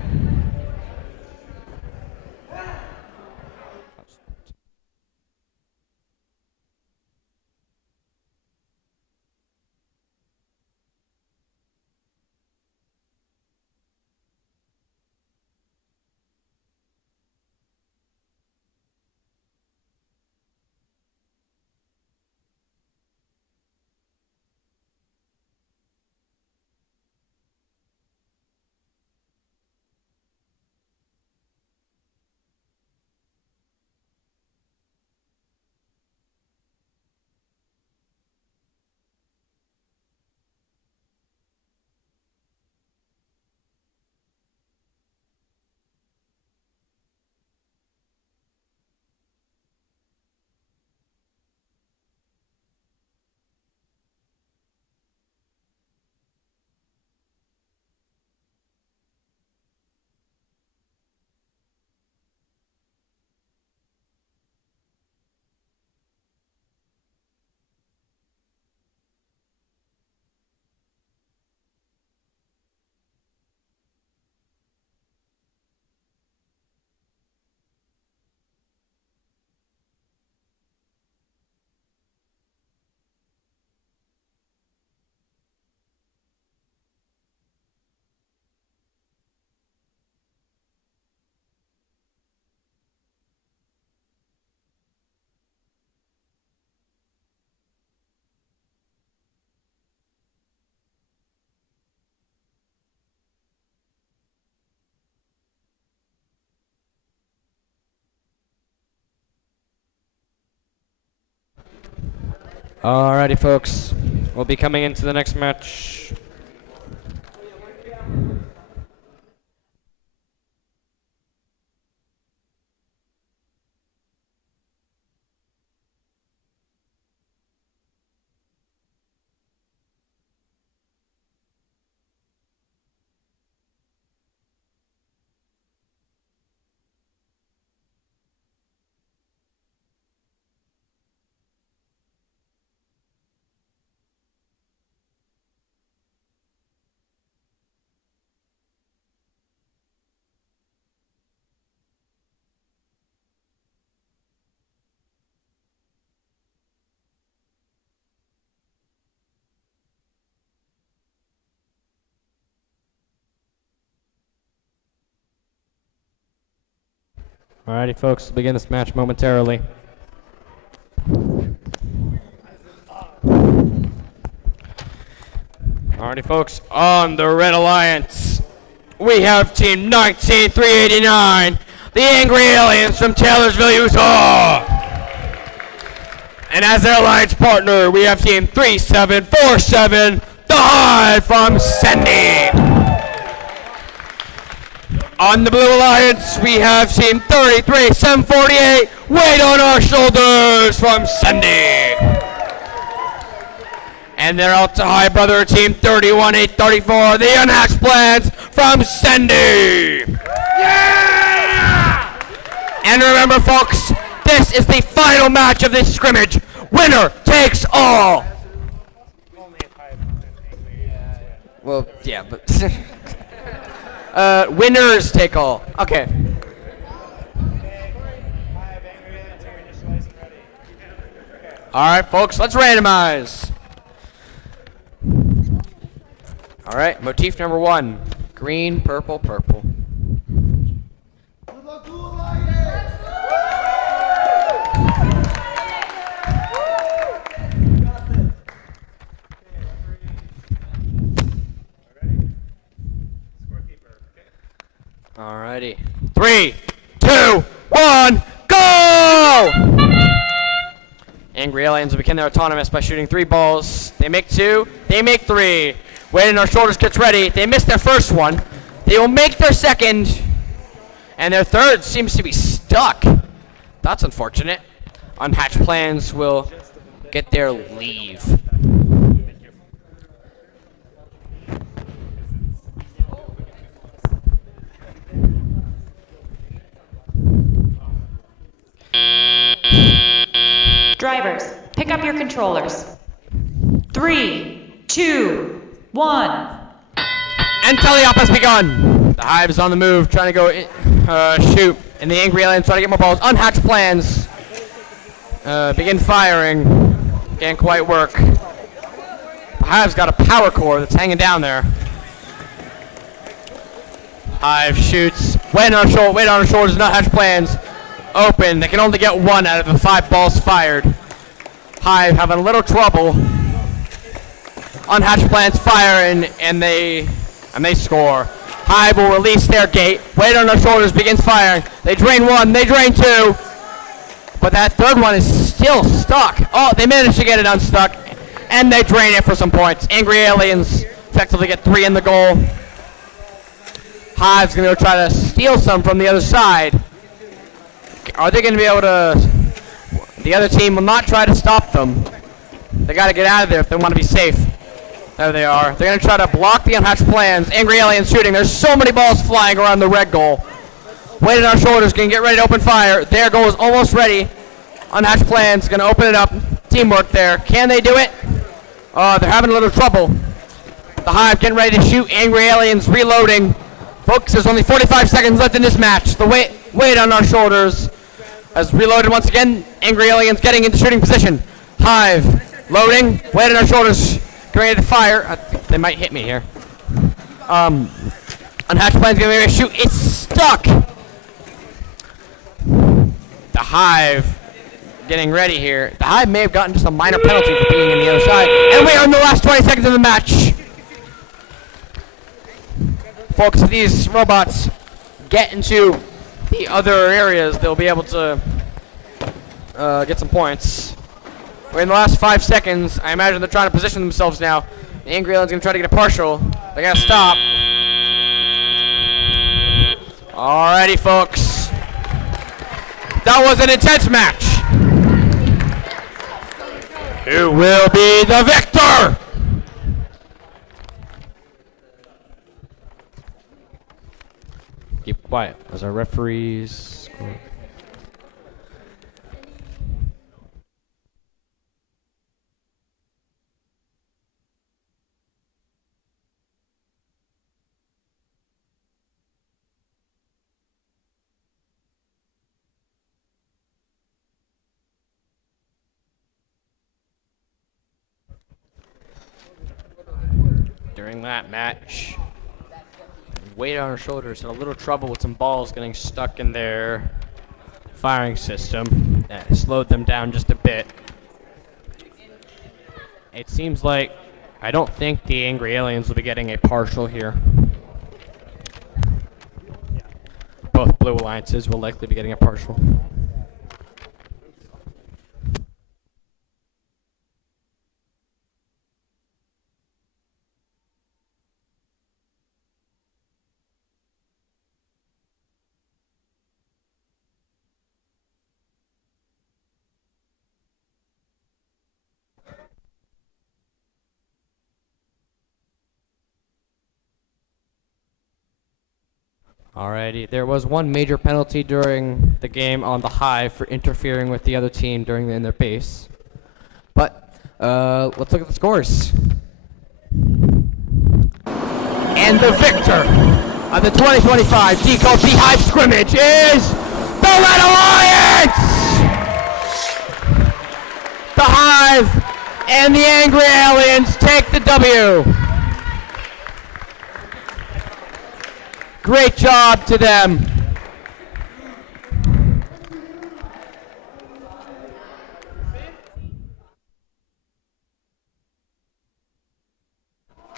Alrighty, folks. We'll be coming into the next match. Alrighty, folks, we'll begin this match momentarily. Alrighty, folks, on the Red Alliance, we have Team 19389, the Angry Aliens from Taylorsville, Utah. And as their alliance partner, we have Team 3747, the Hive from Sandy. On the Blue Alliance, we have Team 33748, Weight on Our Shoulders from Sandy. And their Alta High brother, Team 31834, the Unhatched Plants from Sandy. Yeah! And remember, folks, this is the final match of this scrimmage. Winner takes all. Well, yeah, but winners take all. Okay. All right, folks, let's randomize. All right, motif number 1, green, purple, purple. Alrighty. 3, 2, 1, go! Angry Aliens will begin their autonomous by shooting 3 balls. They make 2, they make 3. Weight on Our Shoulders gets ready. They missed their first one. They will make their second. And their third seems to be stuck. That's unfortunate. Unhatched Plans will get their leave. Drivers, pick up your controllers. 3, 2, 1. And teleop has begun. The Hive is on the move, trying to go shoot. And the Angry Aliens trying to get more balls. Unhatched Plans begin firing. Can't quite work. The Hive's got a power core that's hanging down there. Hive shoots. Weight on our shoulders. Unhatched Plans open. They can only get 1 out of the 5 balls fired. Hive having a little trouble. Unhatched Plans fire and they score. Hive will release their gate. Weight on Our Shoulders begins firing. They drain 1, they drain 2. But that third one is still stuck. Oh, they managed to get it unstuck. And they drain it for some points. Angry Aliens effectively get 3 in the goal. Hive's going to go try to steal some from the other side. Are they going to be able to... The other team will not try to stop them. They got to get out of there if they want to be safe. There they are. They're going to try to block the Unhatched Plans. Angry Aliens shooting. There's so many balls flying around the red goal. Weight on Our Shoulders can get ready to open fire. Their goal is almost ready. Unhatched Plans going to open it up. Teamwork there. Can they do it? They're having a little trouble. The Hive getting ready to shoot. Angry Aliens reloading. Folks, there's only 45 seconds left in this match. The weight on Our Shoulders has reloaded once again. Angry Aliens getting into shooting position. Hive loading. Weight on Our Shoulders. Getting ready to fire. I think they might hit me here. Unhatched Plans getting ready to shoot. It's stuck. The Hive getting ready here. The Hive may have gotten just a minor penalty for being in the other side. And we are in the last 20 seconds of the match. Folks, if these robots get into the other areas, they'll be able to get some points. We're in the last 5 seconds. I imagine they're trying to position themselves now. The Angry Alien's going to try to get a partial. They got to stop. Alrighty, folks. That was an intense match. Who will be the victor? Keep quiet as our referees score. During that match, Weight on Our Shoulders had a little trouble with some balls getting stuck in their firing system that slowed them down just a bit. It seems like I don't think the Angry Aliens will be getting a partial here. Both blue alliances will likely be getting a partial. Alrighty, there was one major penalty during the game on the Hive for interfering with the other team in their base. But let's look at the scores. And the victor of the 2025 DECODE Beehive Scrimmage is the Red Alliance! The Hive and the Angry Aliens take the W. Great job to them.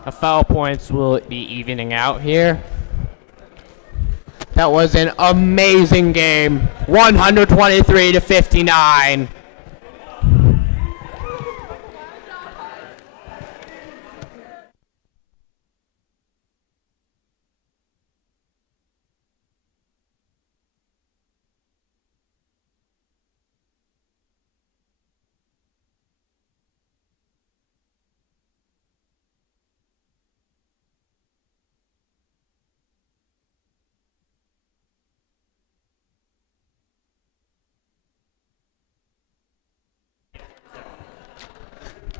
The foul points will be evening out here. That was an amazing game. 123 to 59.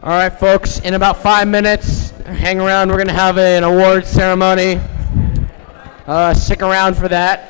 All right, folks, in about 5 minutes, hang around. We're going to have an awards ceremony. Stick around for that.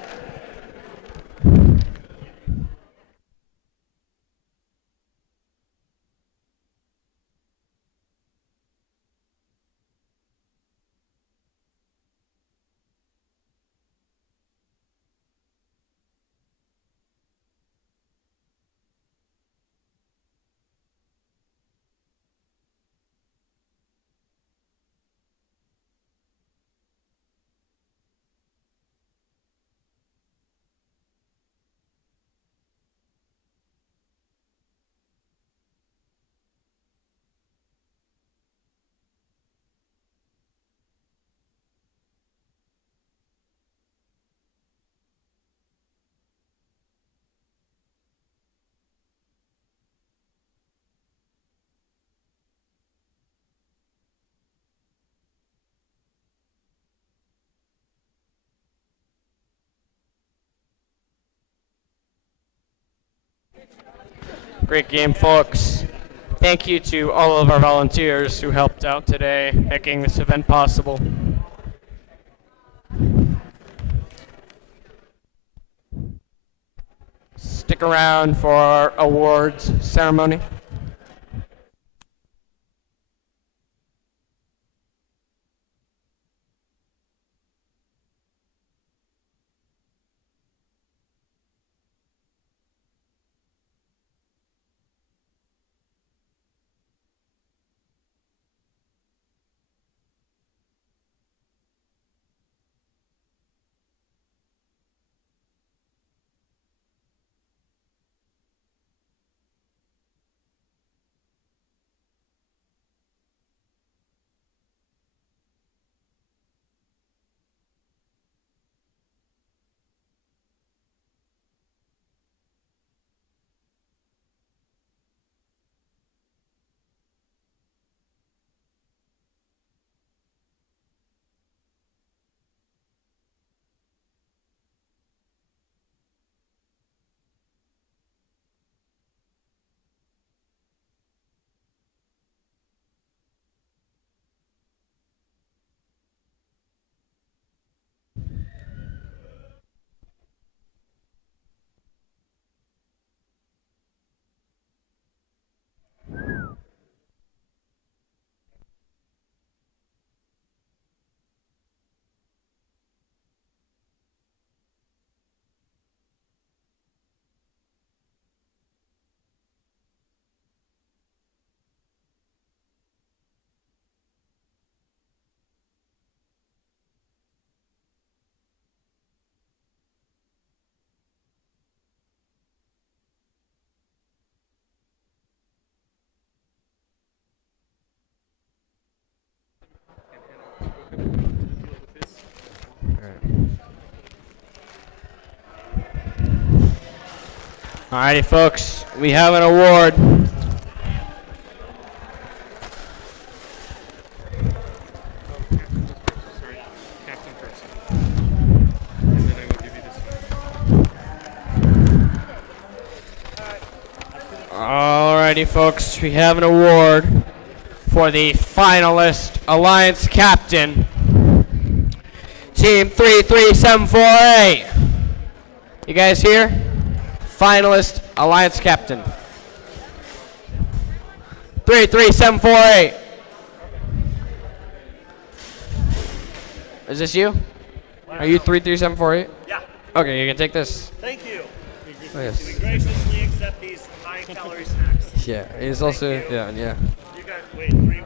Great game, folks. Thank you to all of our volunteers who helped out today, making this event possible. Stick around for our awards ceremony. Alrighty, folks, we have an award. Alrighty, folks, we have an award for the finalist Alliance Captain, Team 33748. You guys here? Finalist Alliance Captain. 33748. Is this you? Are you 33748? Yeah. Okay, you can take this. Thank you. Oh, yes. Do we graciously accept these high-calorie snacks? Yeah, he's also, yeah. You got, wait, 3, 1.